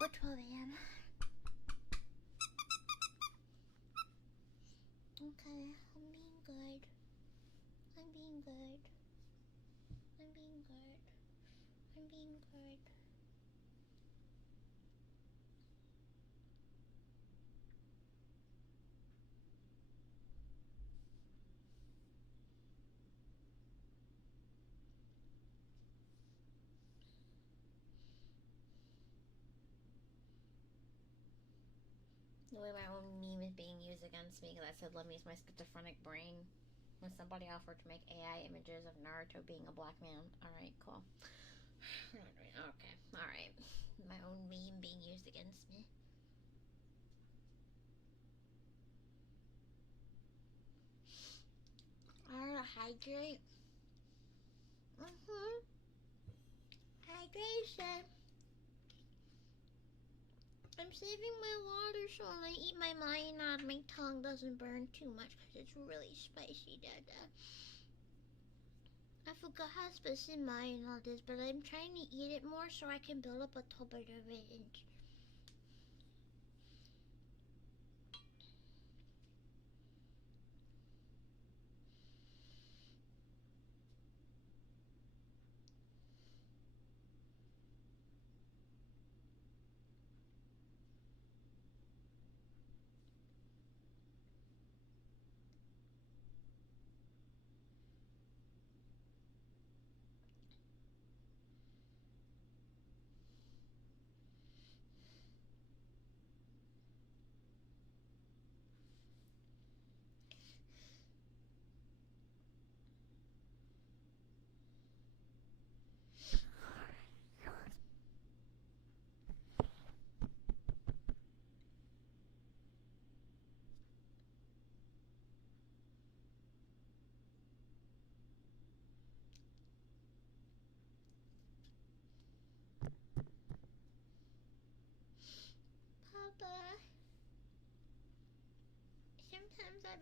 or 12 a.m. Okay, I'm being good. I'm being good. I'm being good. I'm being good. The way my own meme is being used against me because I said let me use my schizophrenic brain when somebody offered to make AI images of Naruto being a black man. Alright, cool. Okay, alright. My own meme being used against me. I gotta hydrate. Hydration. I'm saving my water so when I eat my mayonnaise, my tongue doesn't burn too much because it's really spicy, Dada. I forgot how spicy mayonnaise is, but I'm trying to eat it more so I can build up a tolerance.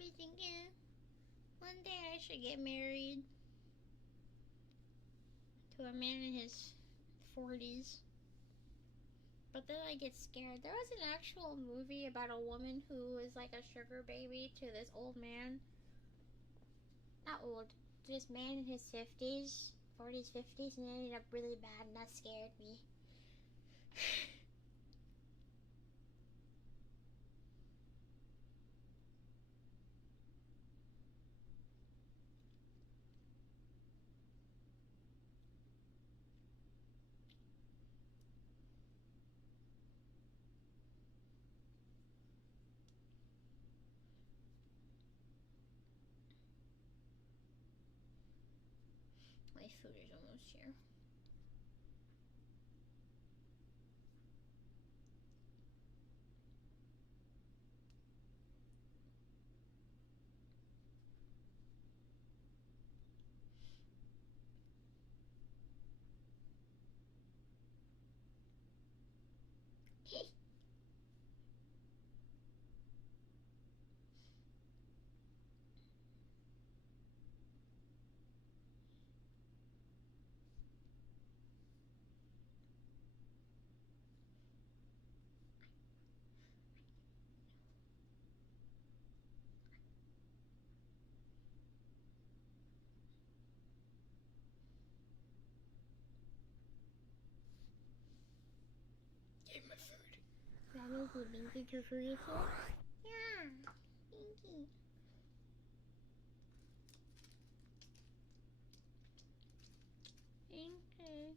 be thinking one day I should get married to a man in his 40s. But then I get scared. There was an actual movie about a woman who was like a sugar baby to this old man. Not old, this man in his 50s, 40s, 50s, and it ended up really bad, and that scared me. My food is almost here. Give my food. Babu, you think your food is here? Yeah, Binky. Binky.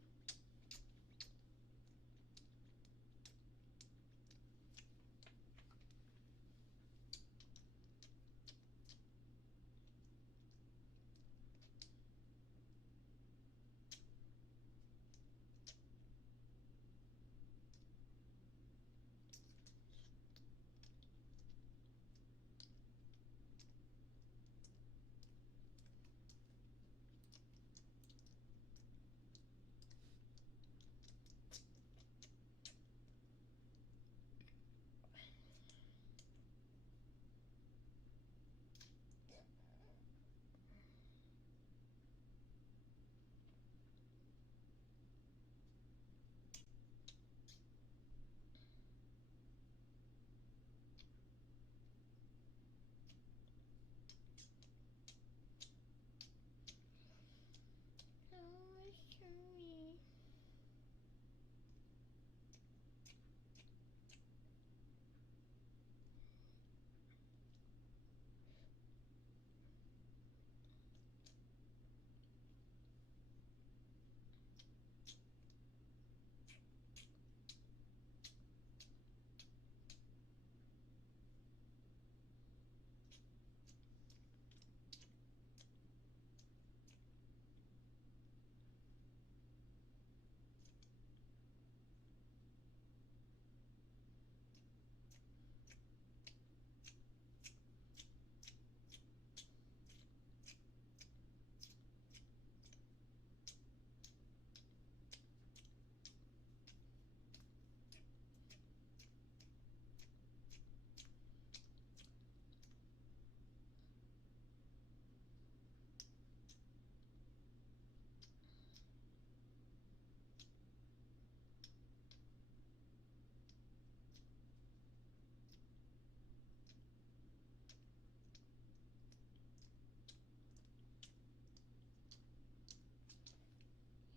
Oh, it's yummy.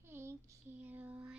Thank you.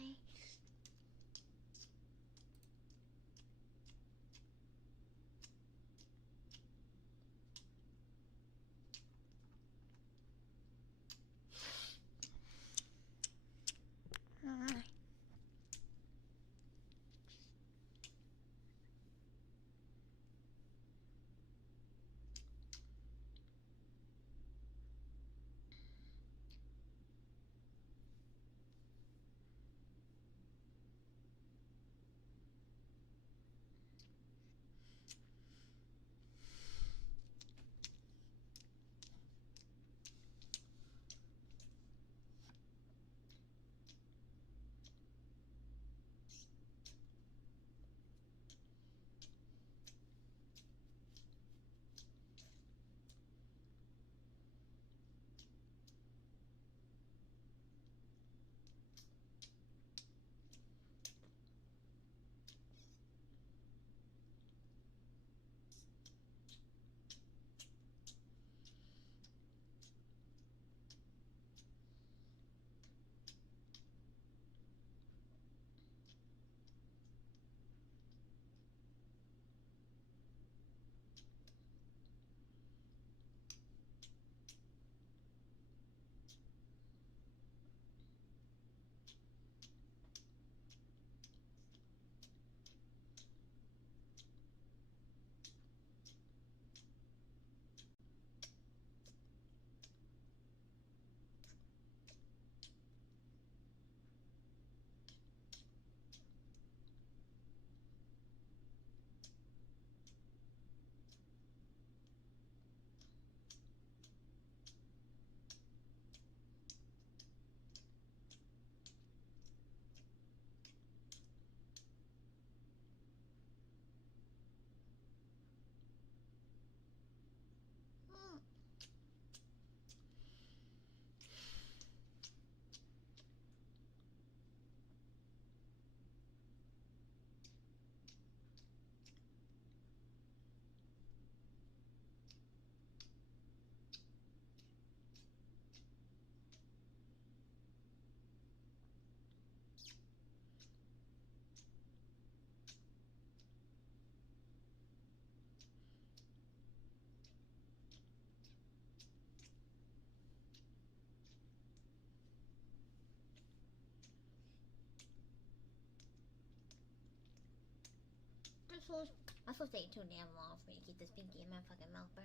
supposed to take too damn long for me to keep this pinky in my fucking mouth, bruh.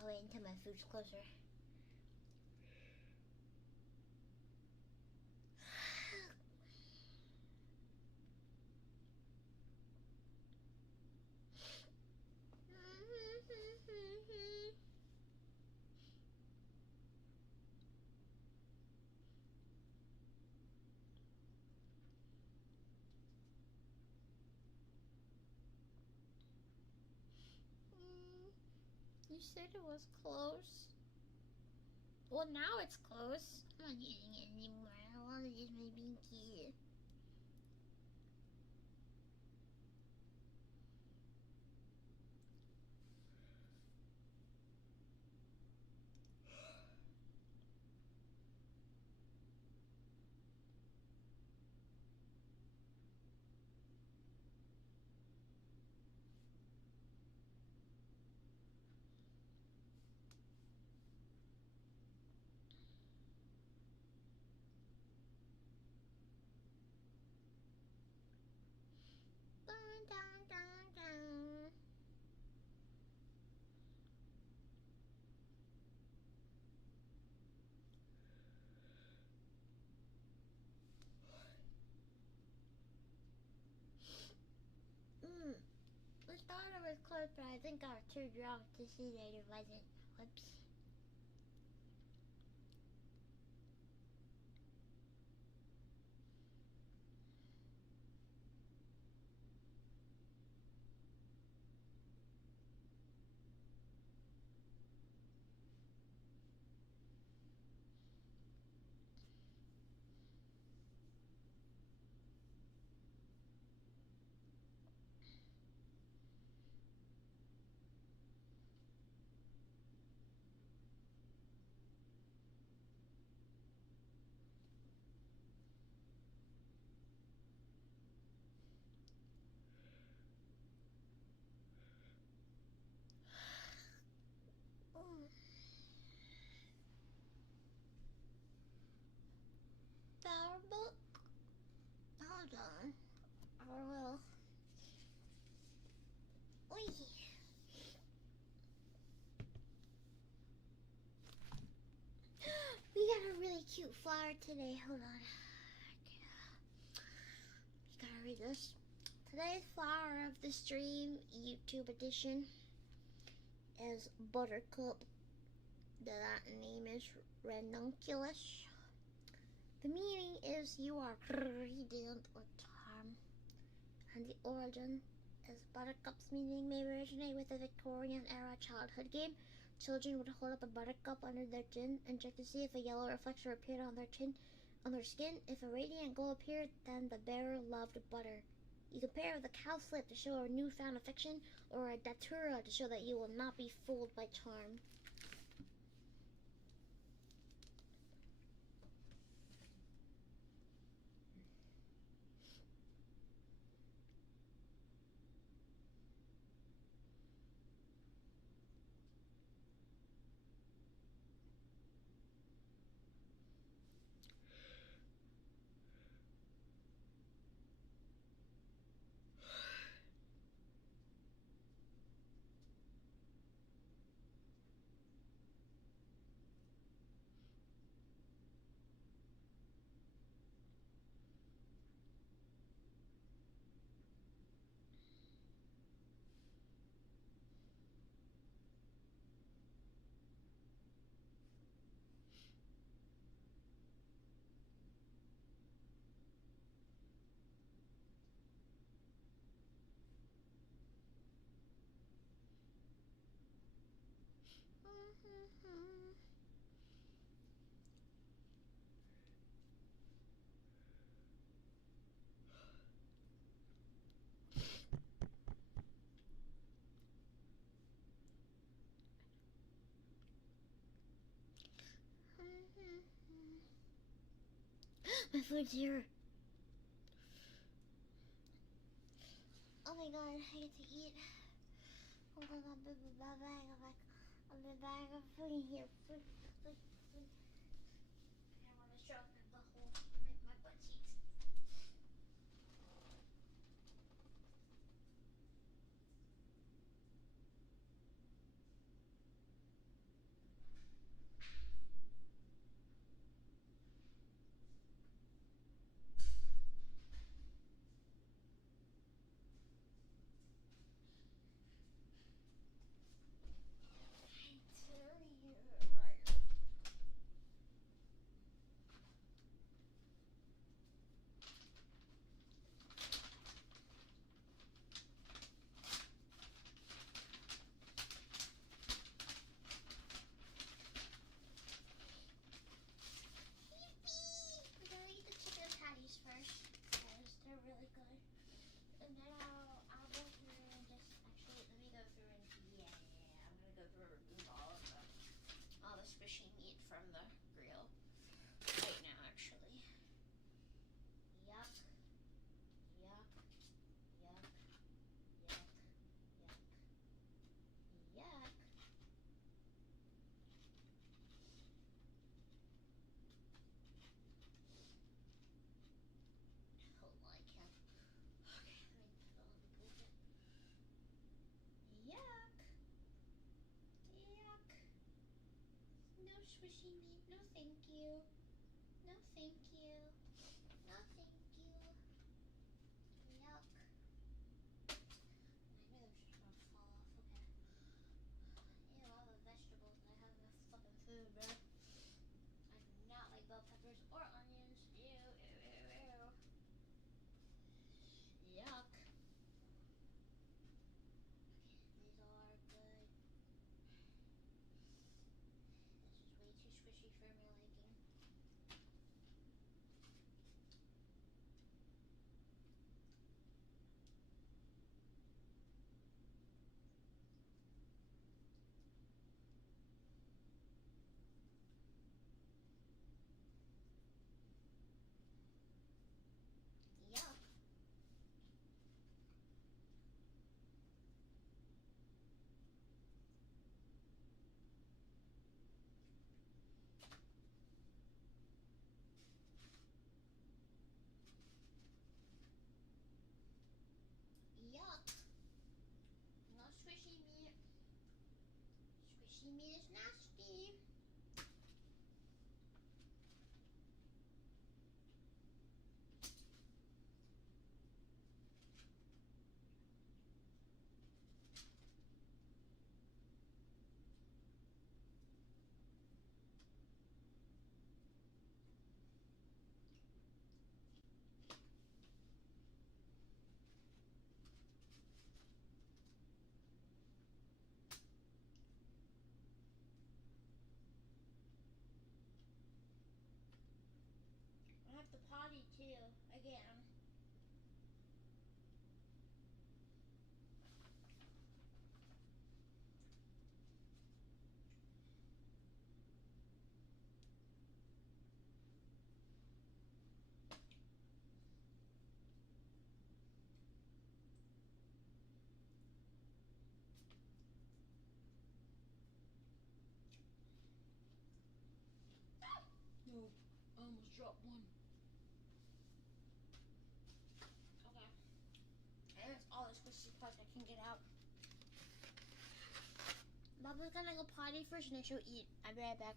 I'll wait until my food's closer. You said it was close. Well, now it's close. I'm not eating it anymore. I don't want to use my binky. Dun, dun, dun, dun. I thought it was close, but I think I was too drunk to see that it wasn't. Whoops. Power book? Hold on. I will. Oi. We got a really cute flower today. Hold on. You gotta read this. Today's flower of the stream, YouTube edition, is Buttercup. The Latin name is Ranunculus. The meaning is you are radiant or charm. And the origin is Buttercup's meaning may originate with a Victorian era childhood game. Children would hold up a buttercup under their chin and check to see if a yellow reflection appeared on their skin. If a radiant glow appeared, then the bearer loved butter. You can pair it with a cowslip to show a newfound affection, or a datura to show that you will not be fooled by charm. My food's here. Oh my god, I get to eat. Oh my god, big bag of food in here. Food. I want to show the whole my butt cheeks. squishy meat. No, thank you. No, thank you. No, thank you. Yuck. I knew them shit's gonna fall off. Okay. Ew, all the vegetables and I have enough fucking food, bro. I do not like bell peppers or onions. Ew, ew, ew, ew. Yuck. These are good. This is way too squishy for my liking. Yuck. Yuck. No squishy meat. Squishy meat is nasty. I have to potty too, again. No, I almost dropped one. Okay. And that's all the squishy parts I can get out. Babu's gonna go potty first and then she'll eat. I'll be right back.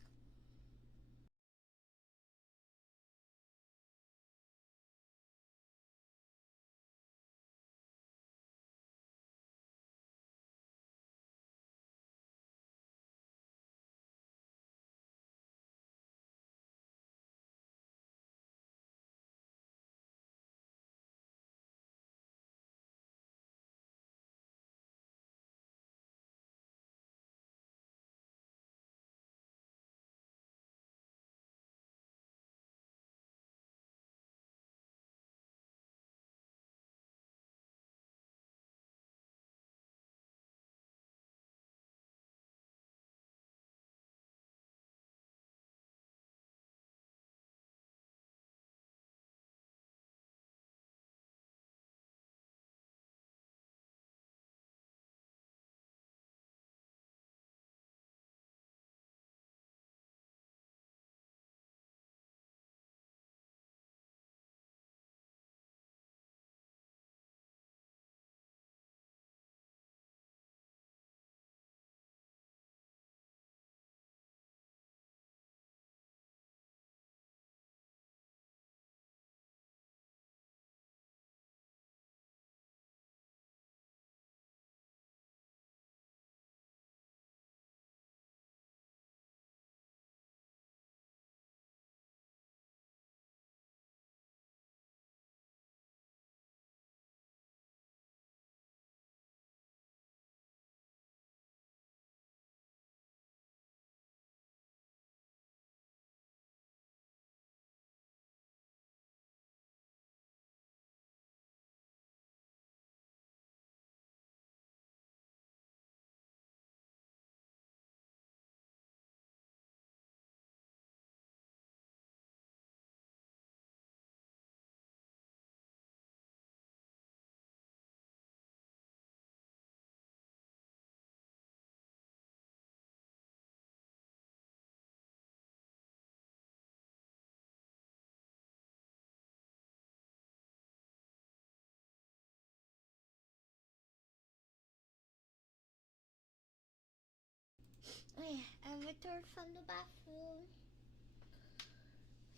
I returned from the bathroom.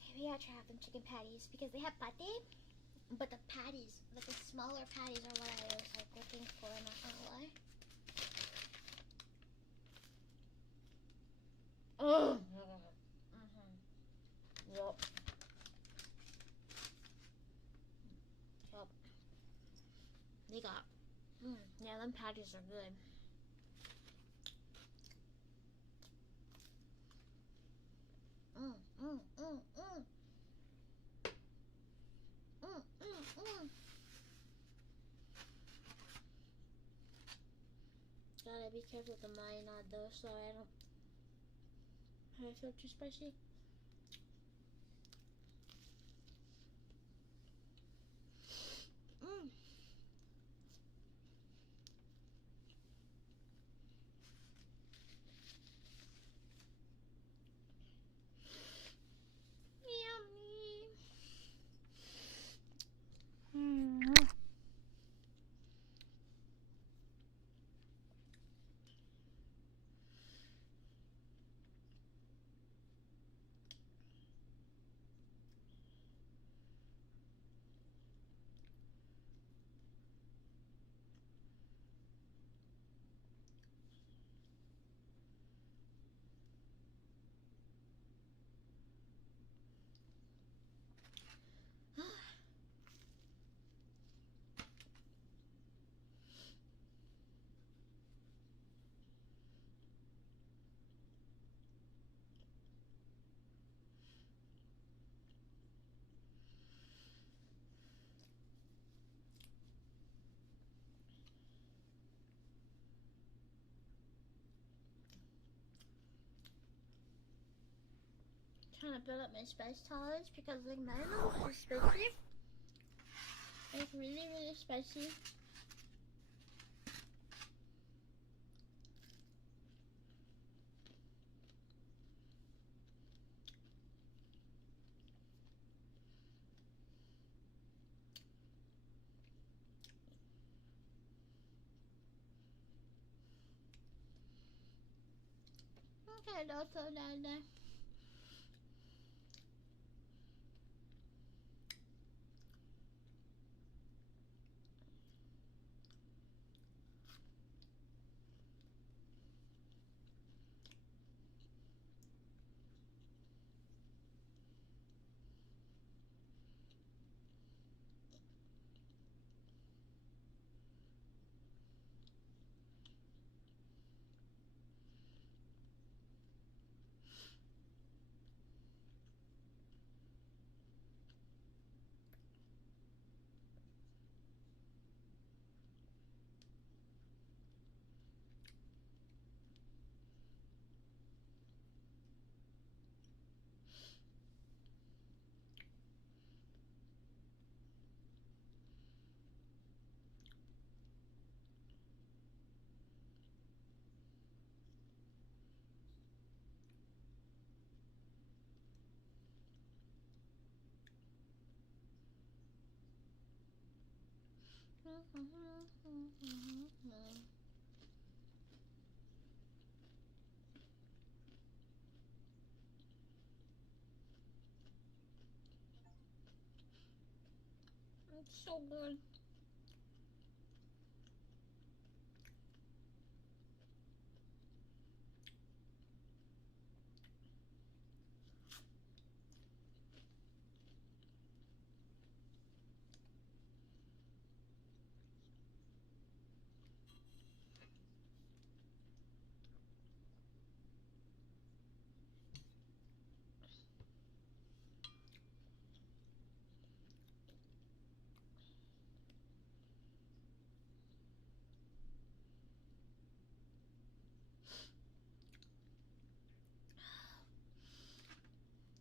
Maybe I tried them chicken patties because they have pate, but the patties, like the smaller patties, are what I was like looking for. I'm not gonna lie. Oh. Yup. Yup. They got. Yeah, them patties are good. Gotta be careful with the marinade though, so I don't feel too spicy. Trying to build up my spice tolerance because like my nose is spicy. It's really, really spicy. Okay, don't throw down there. It's so good.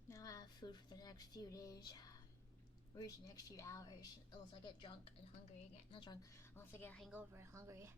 Now I have food for the next few days. Or the next few hours. Unless I get drunk and hungry again. Not drunk. Unless I get a hangover and hungry.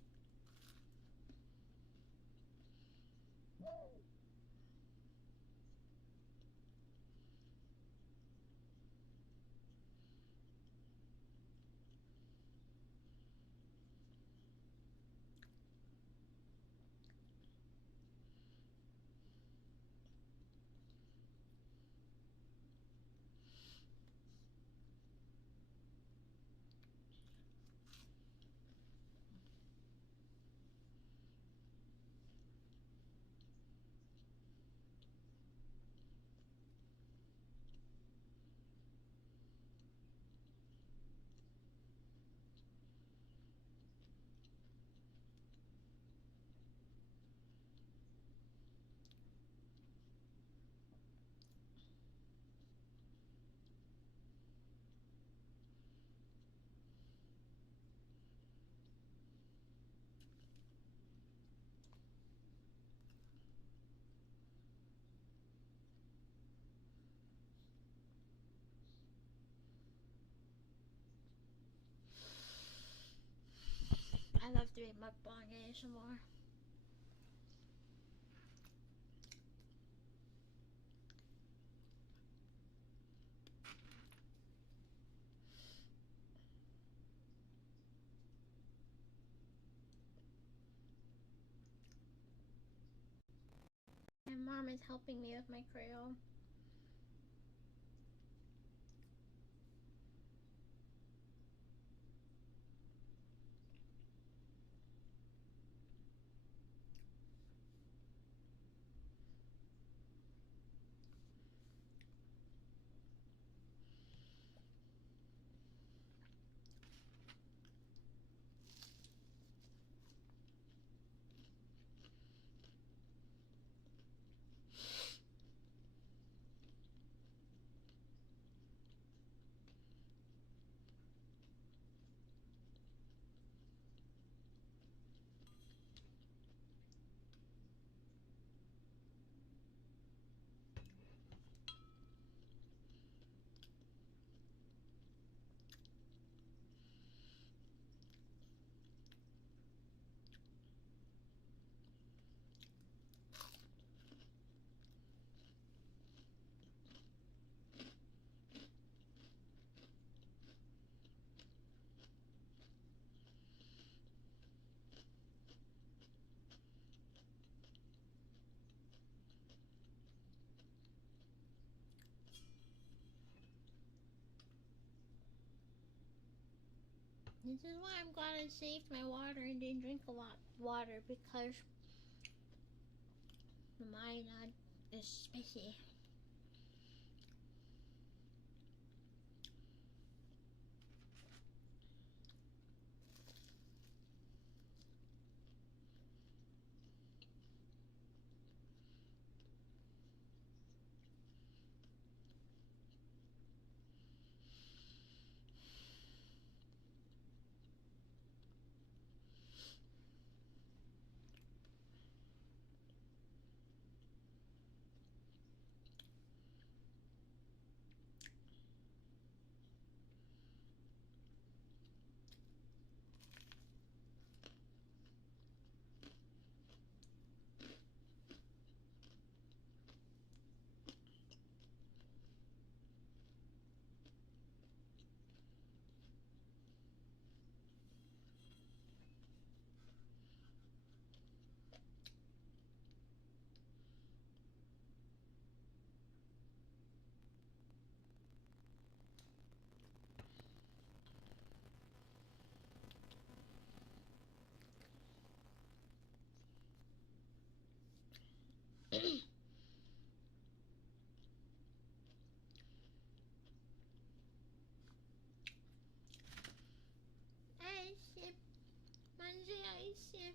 doing mukbang ASMR. My mom is helping me with my Creole. This is why I'm glad I saved my water and didn't drink a lot of water, because mine is spicy. Icy, manji icy.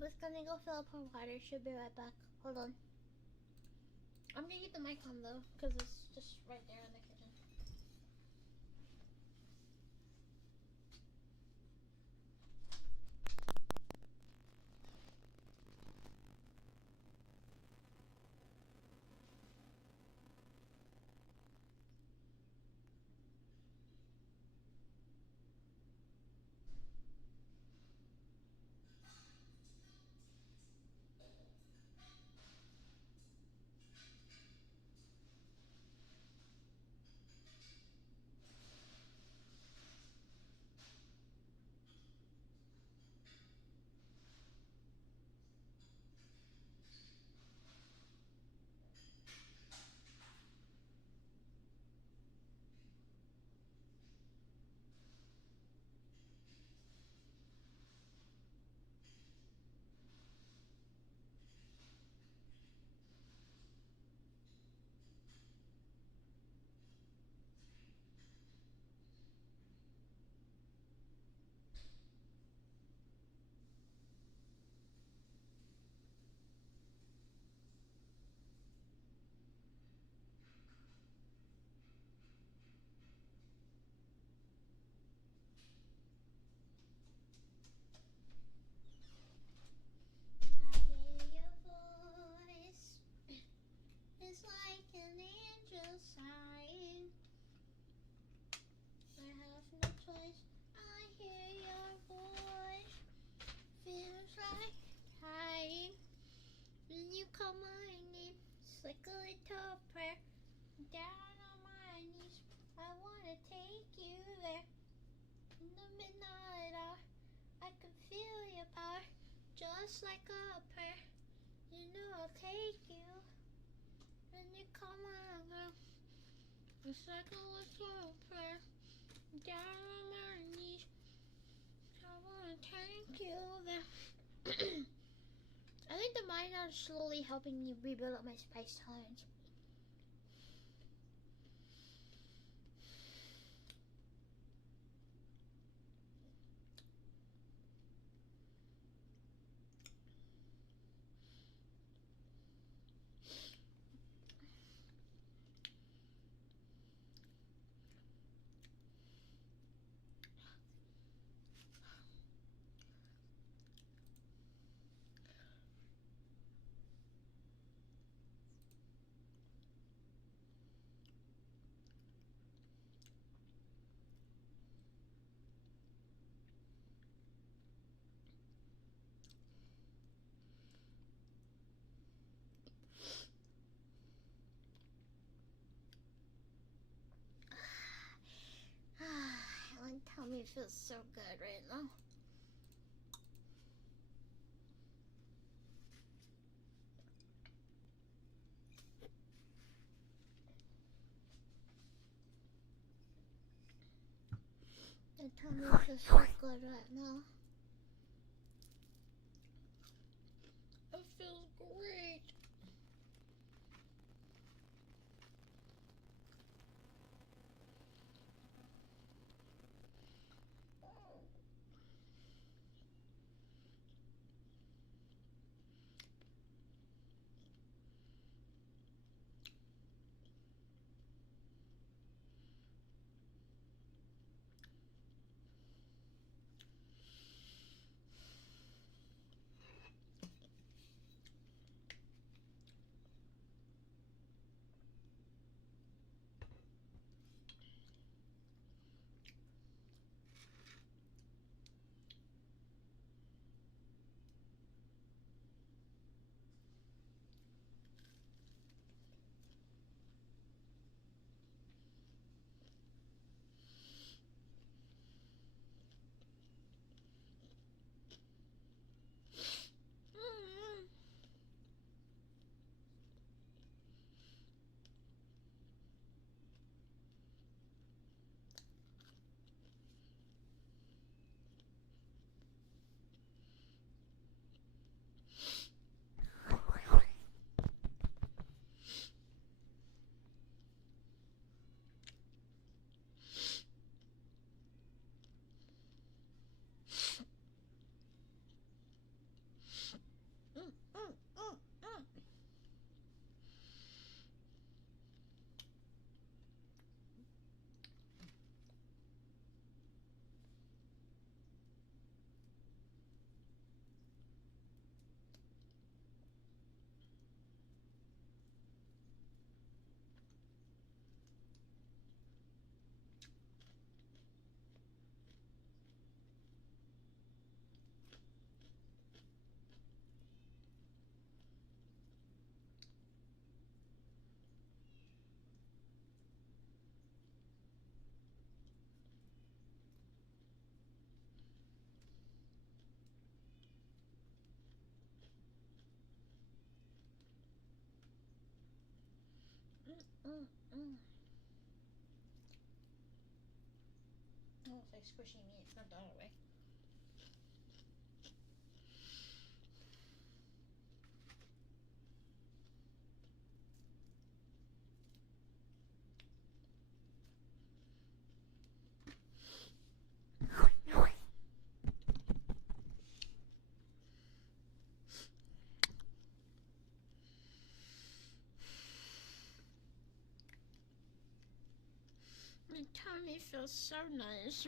Babu's gonna go fill up her water. She'll be right back. Hold on. I'm gonna keep the mic on though, because it's just right there in the kitchen. It's like an angel sighing. I have no choice. I hear your voice. Feels like crying. When you call my name, it's like a little prayer. Down on my knees, I wanna take you there. In the midnight hour, I can feel your power, just like a prayer. You know I'll take you. When you call my name, it's like a little prayer. Down on my knees, I wanna take you there. I think the mine are slowly helping me rebuild up my spice tolerance. My tummy feels so good right now. My tummy feels so good right now. It feels great. Oh, it's like squishy meat. It's not the other way. My tummy feels so nice.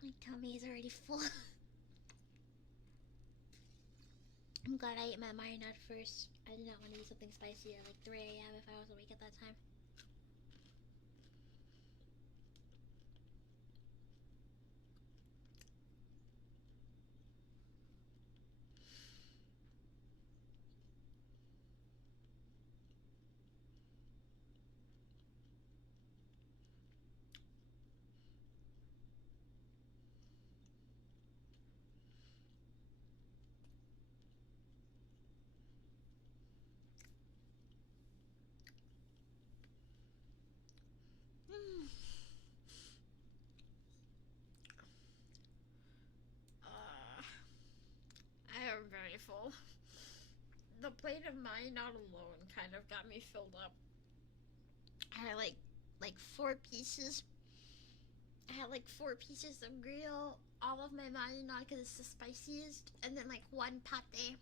My tummy is already full. I'm glad I ate my marinade first. I did not want to eat something spicy at like 3 a.m. if I was awake at that time. I am very full. The plate of marinade alone kind of got me filled up. I had like 4 pieces. I had like 4 pieces of grill, all of my marinade because it's the spiciest, and then like 1 pate.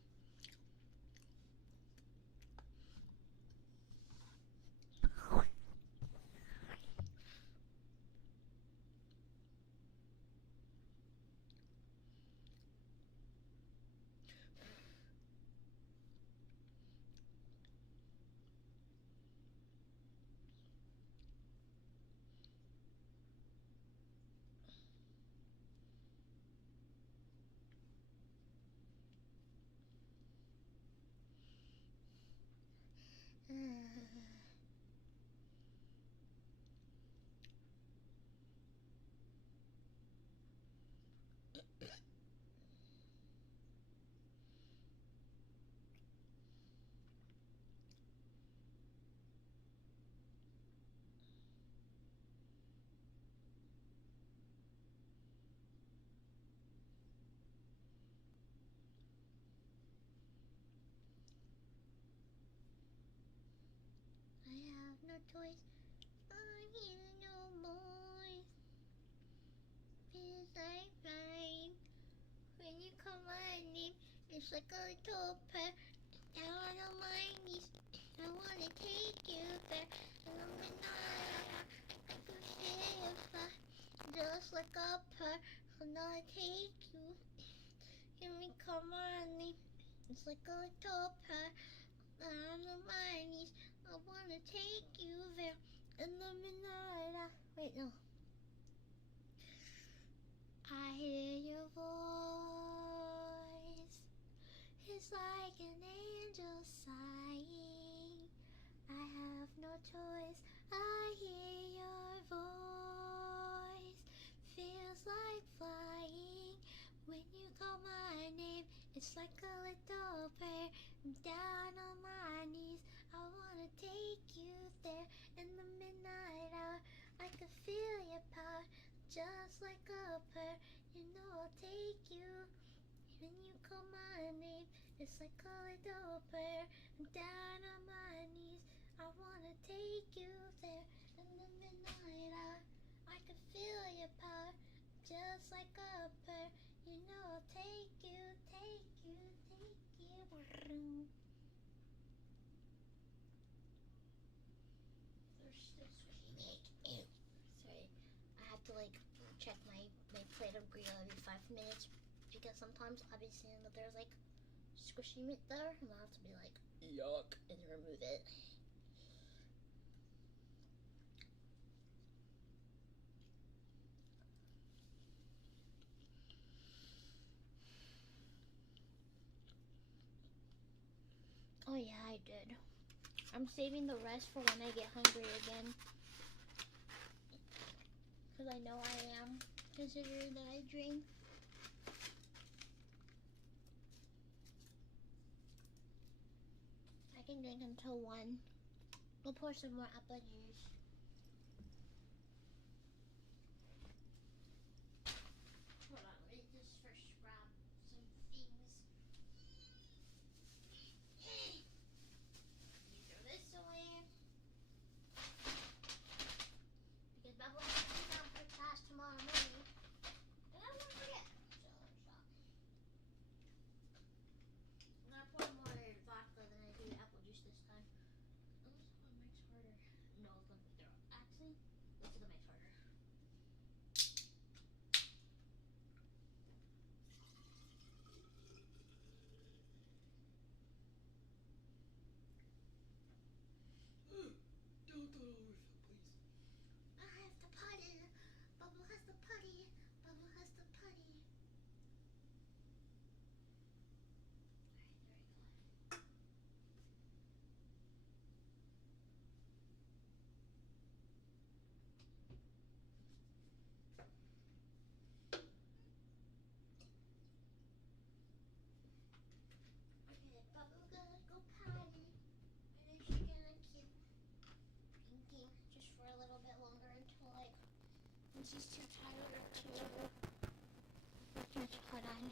I have no toys. I hear no boys. Feels like flying. When you call my name, it's like a little pet. Down on my knees, I wanna take you there. And I'm in I could feel fly. Just like a pet, and I take you. Hear me call my name. It's like a little pet. Down on my knees, I wanna take you there. In the midnight, wait, no. I hear your voice. It's like an angel sighing. I have no choice. I hear your voice. Feels like flying. my name. It's like a little prayer. I'm down on my knees. I wanna take you there. In the midnight hour, I can feel your power, just like a prayer. You know I'll take you, take you, take you. They're still screaming. Ew. Sorry, I have to like check my plate of green every 5 minutes because sometimes I'll be seeing that there's like squishy meat there, and I'll have to be like, yuck, and remove it. Oh yeah, I did. I'm saving the rest for when I get hungry again. Because I know I am, considering that I drink. I can drink until 1. We'll pour some more apple juice. Hold on, let me just first grab some things. You throw this away. Because Babu has to be down for class tomorrow morning. And I won't forget. So, stop. I'm gonna pour more vodka than I do apple juice this time. Unless it makes harder. No, it's not gonna throw. Actually, let's see if it makes harder. Don't throw it over, please. I have the putty. Babu has the putty. Babu has the putty. Okay, Babu gonna go potty. And then she's gonna keep drinking just for a little bit longer until like when she's too tired to put on.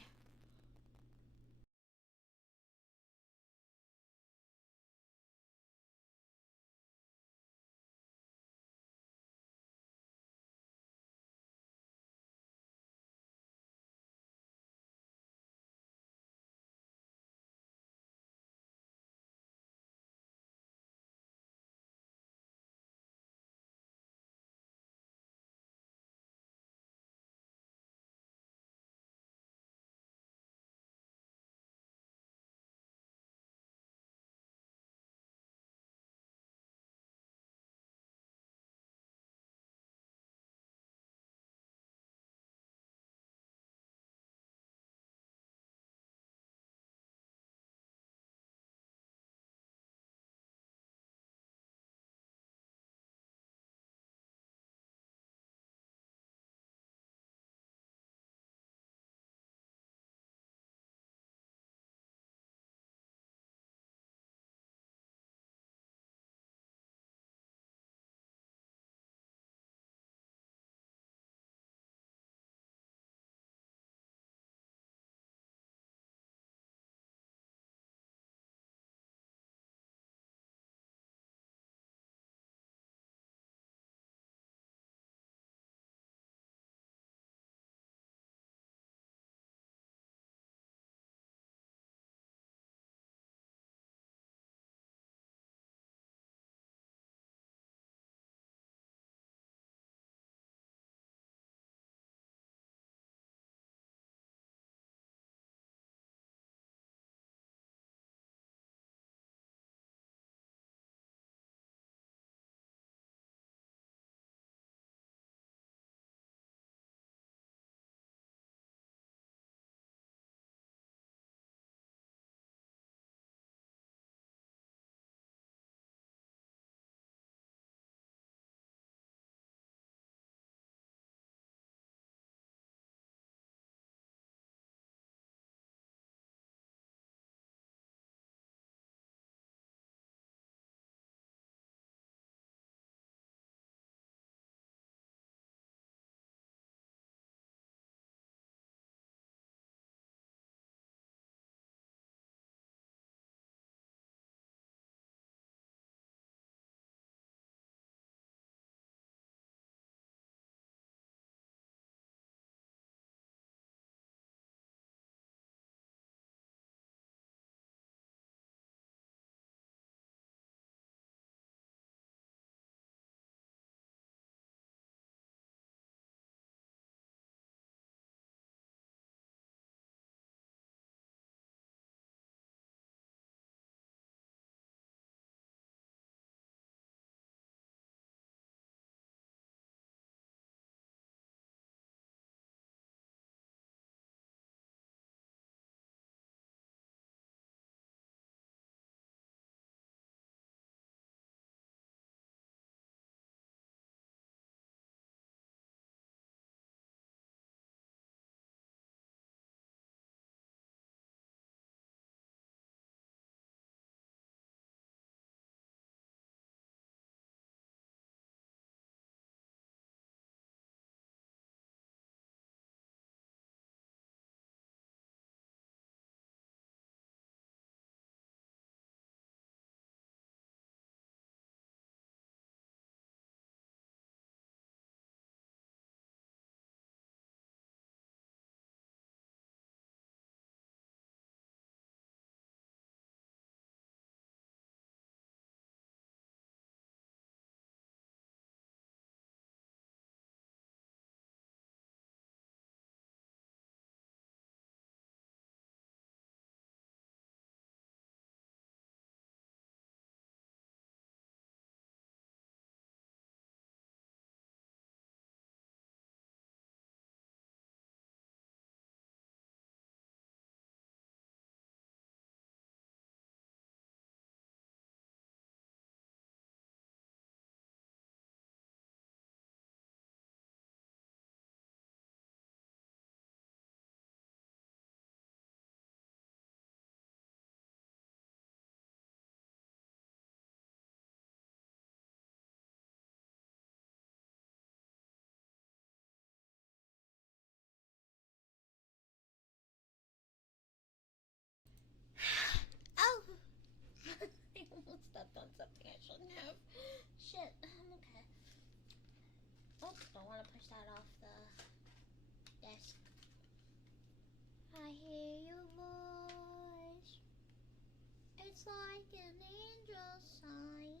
like an angel sign.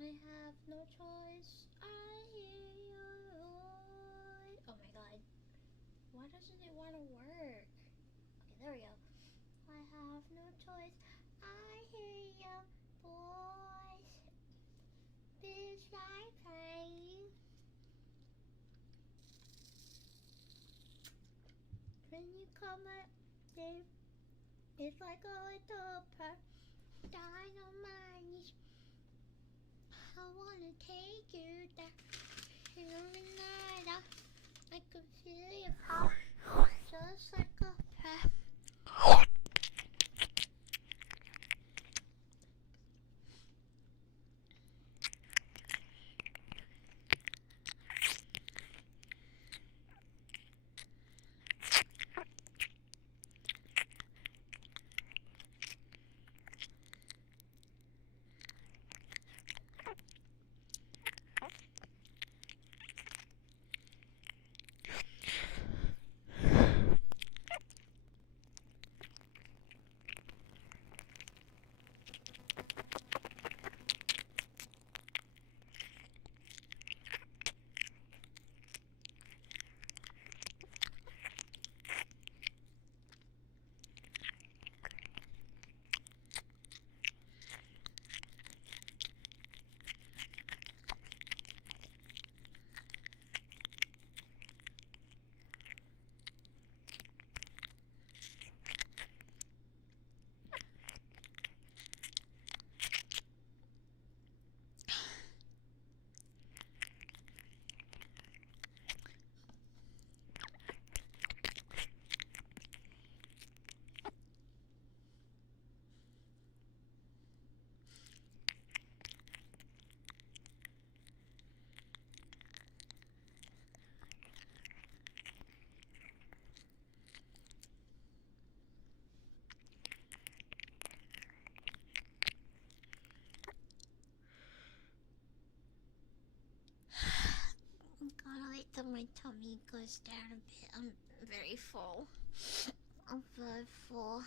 I have no choice. I hear your voice. Oh my god. Why doesn't it want to work? Okay, there we go. I have no choice. I hear your voice. Bitch, I pray. When you come up, Dave, it's like a little dynamite. I wanna take you there. Every night I can feel your heart, just like a prayer. I'm gonna wait till my tummy goes down a bit. I'm very full. I'm very full.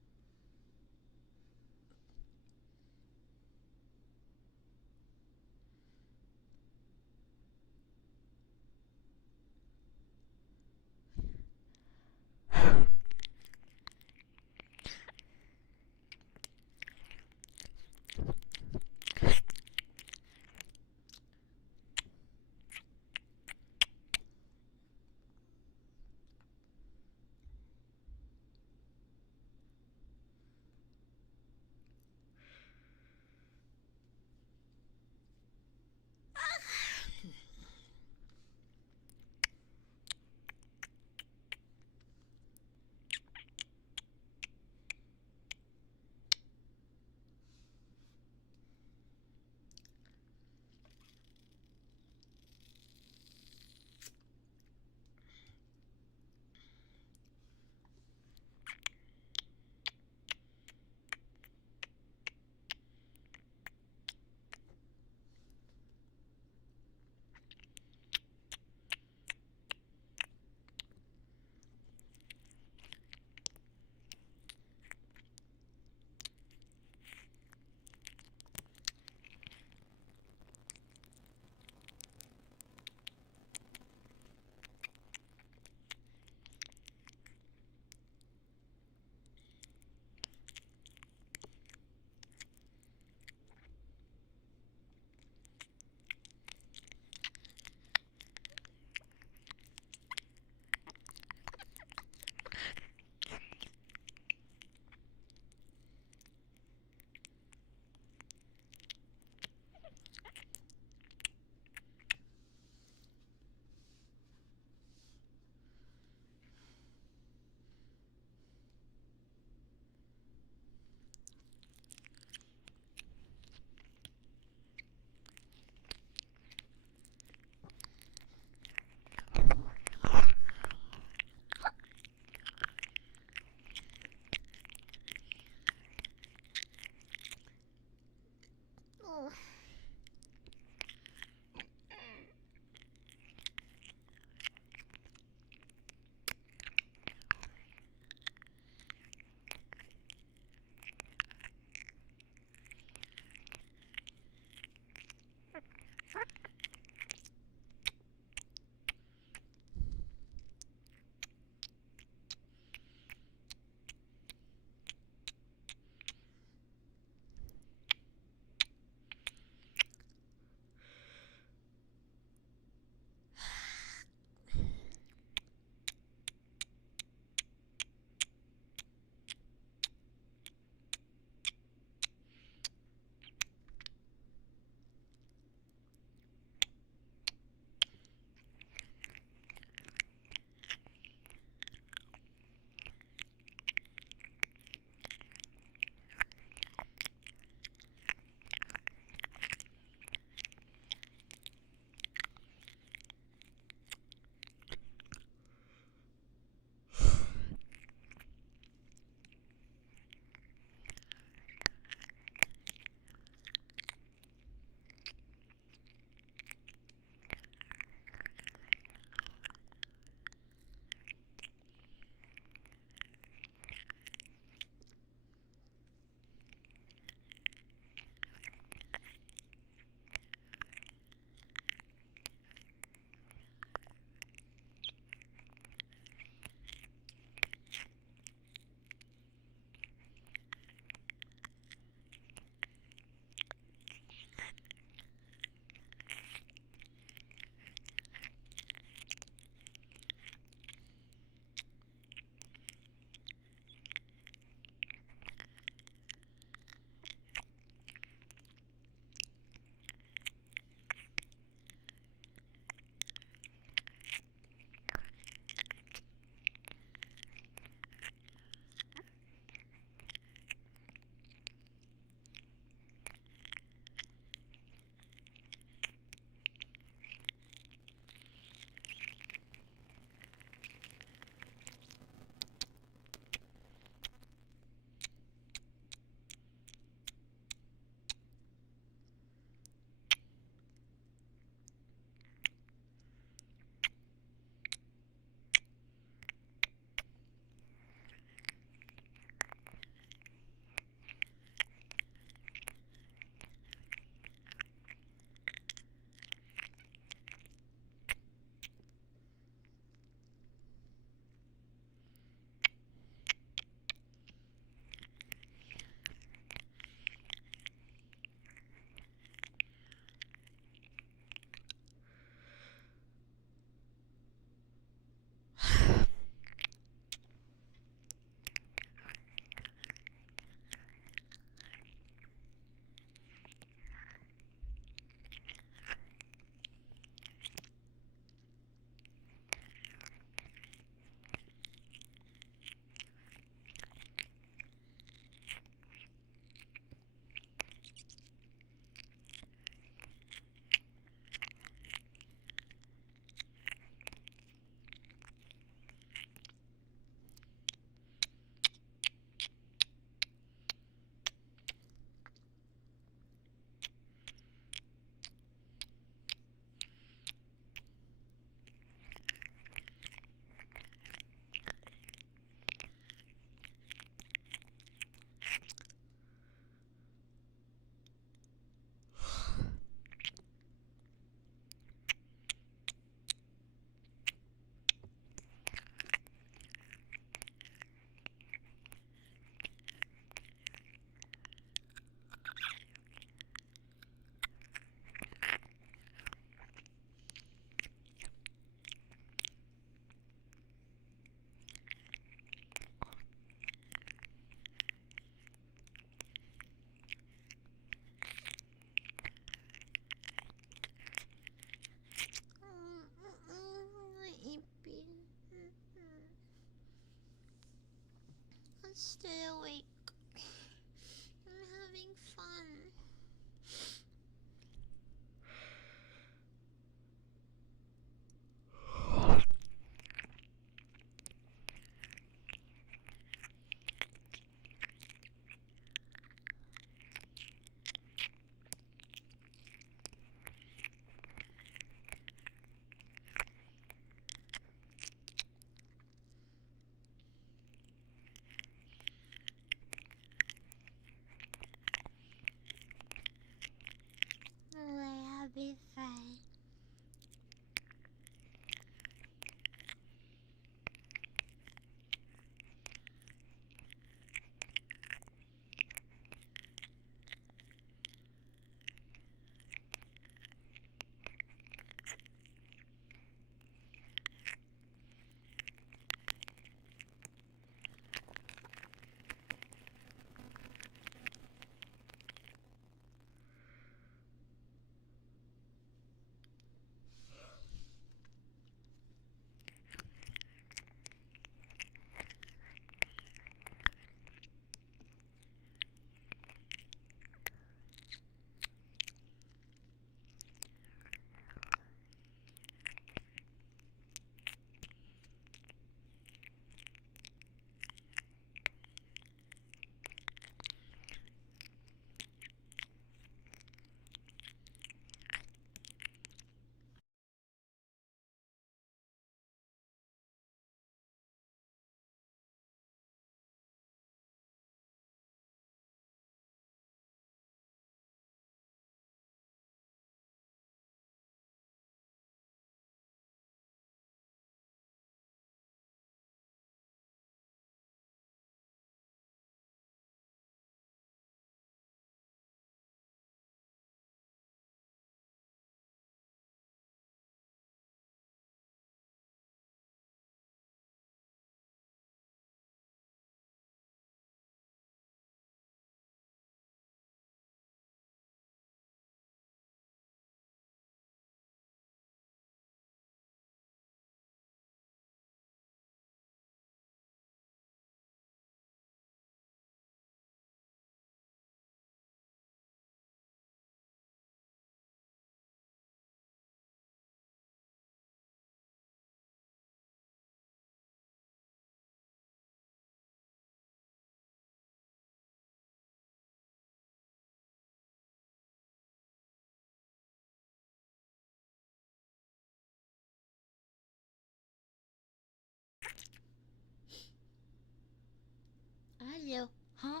you, huh?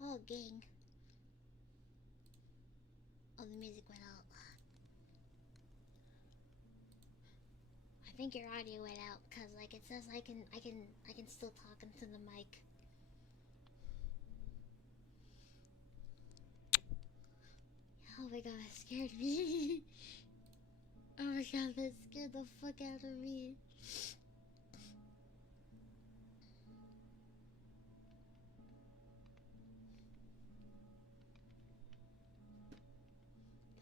Oh, gang. Oh, the music went out. I think your audio went out because, like, it says I can still talk into the mic. Oh my god, that scared me. Oh my god, that scared the fuck out of me.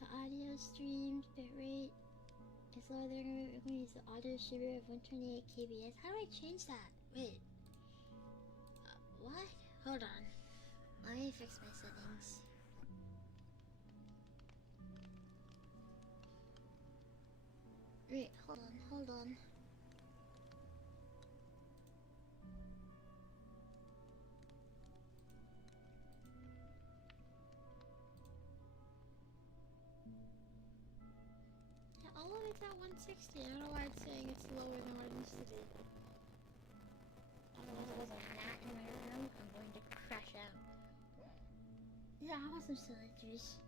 The audio stream bitrate is lower than we're going to use the audio streamer of 128 kbs. How do I change that? Wait. What? Hold on. Let me fix my settings. Wait, hold on. Yeah, all of it's at 160. I don't know why it's saying it's lower than what it used to be. Otherwise, it wasn't that in my room, I'm going to crash out. Yeah, I want some silly juice.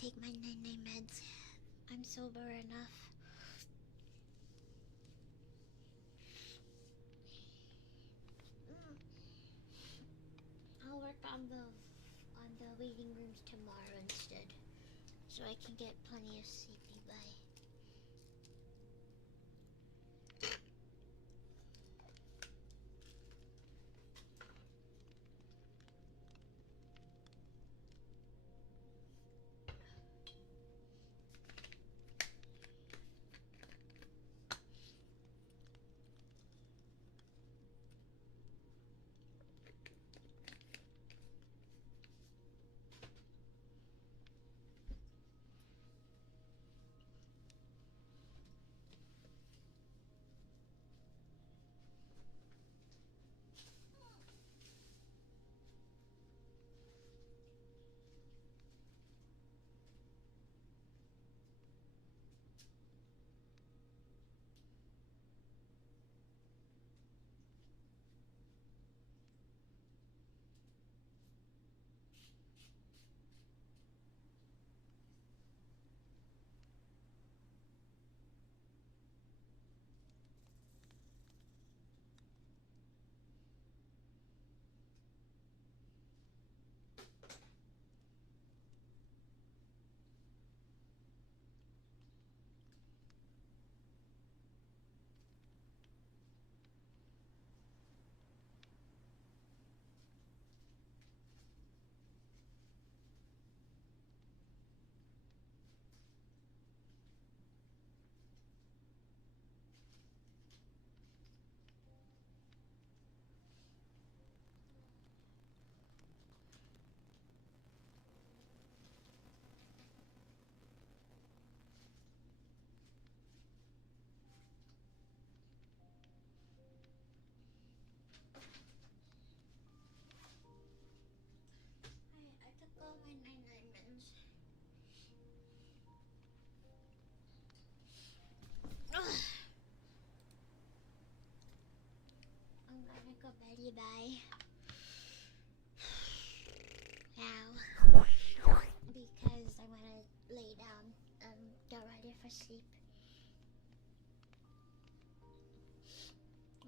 take my night-night meds. I'm sober enough. I'll work on the waiting rooms tomorrow instead, so I can get plenty of sleepy by. I took all my night-night meds. I'm gonna go beddy bye now because I wanna lay down and get ready for sleep.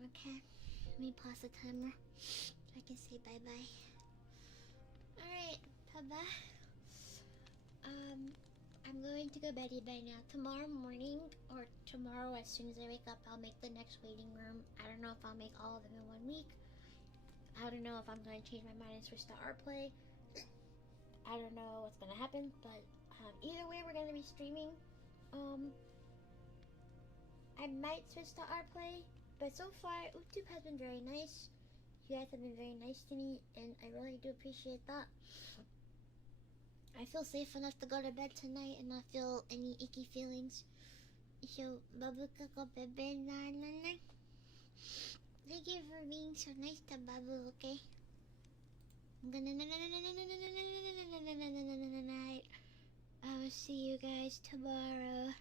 Okay, let me pause the timer so I can say bye bye. Alright, Papa. I'm going to go beddy bye now. Tomorrow morning, or tomorrow as soon as I wake up, I'll make the next waiting room. I don't know if I'll make all of them in 1 week. I don't know if I'm going to change my mind and switch to rplay. I don't know what's going to happen, but either way, we're going to be streaming. I might switch to rplay, but so far, YouTube has been very nice. You guys have been very nice to me, and I really do appreciate that. I feel safe enough to go to bed tonight and not feel any icky feelings. So, Babu ka go bebe na nanay. Thank you for being so nice to Babu, okay? I'm gonna night. I will see you guys tomorrow.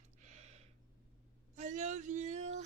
I love you.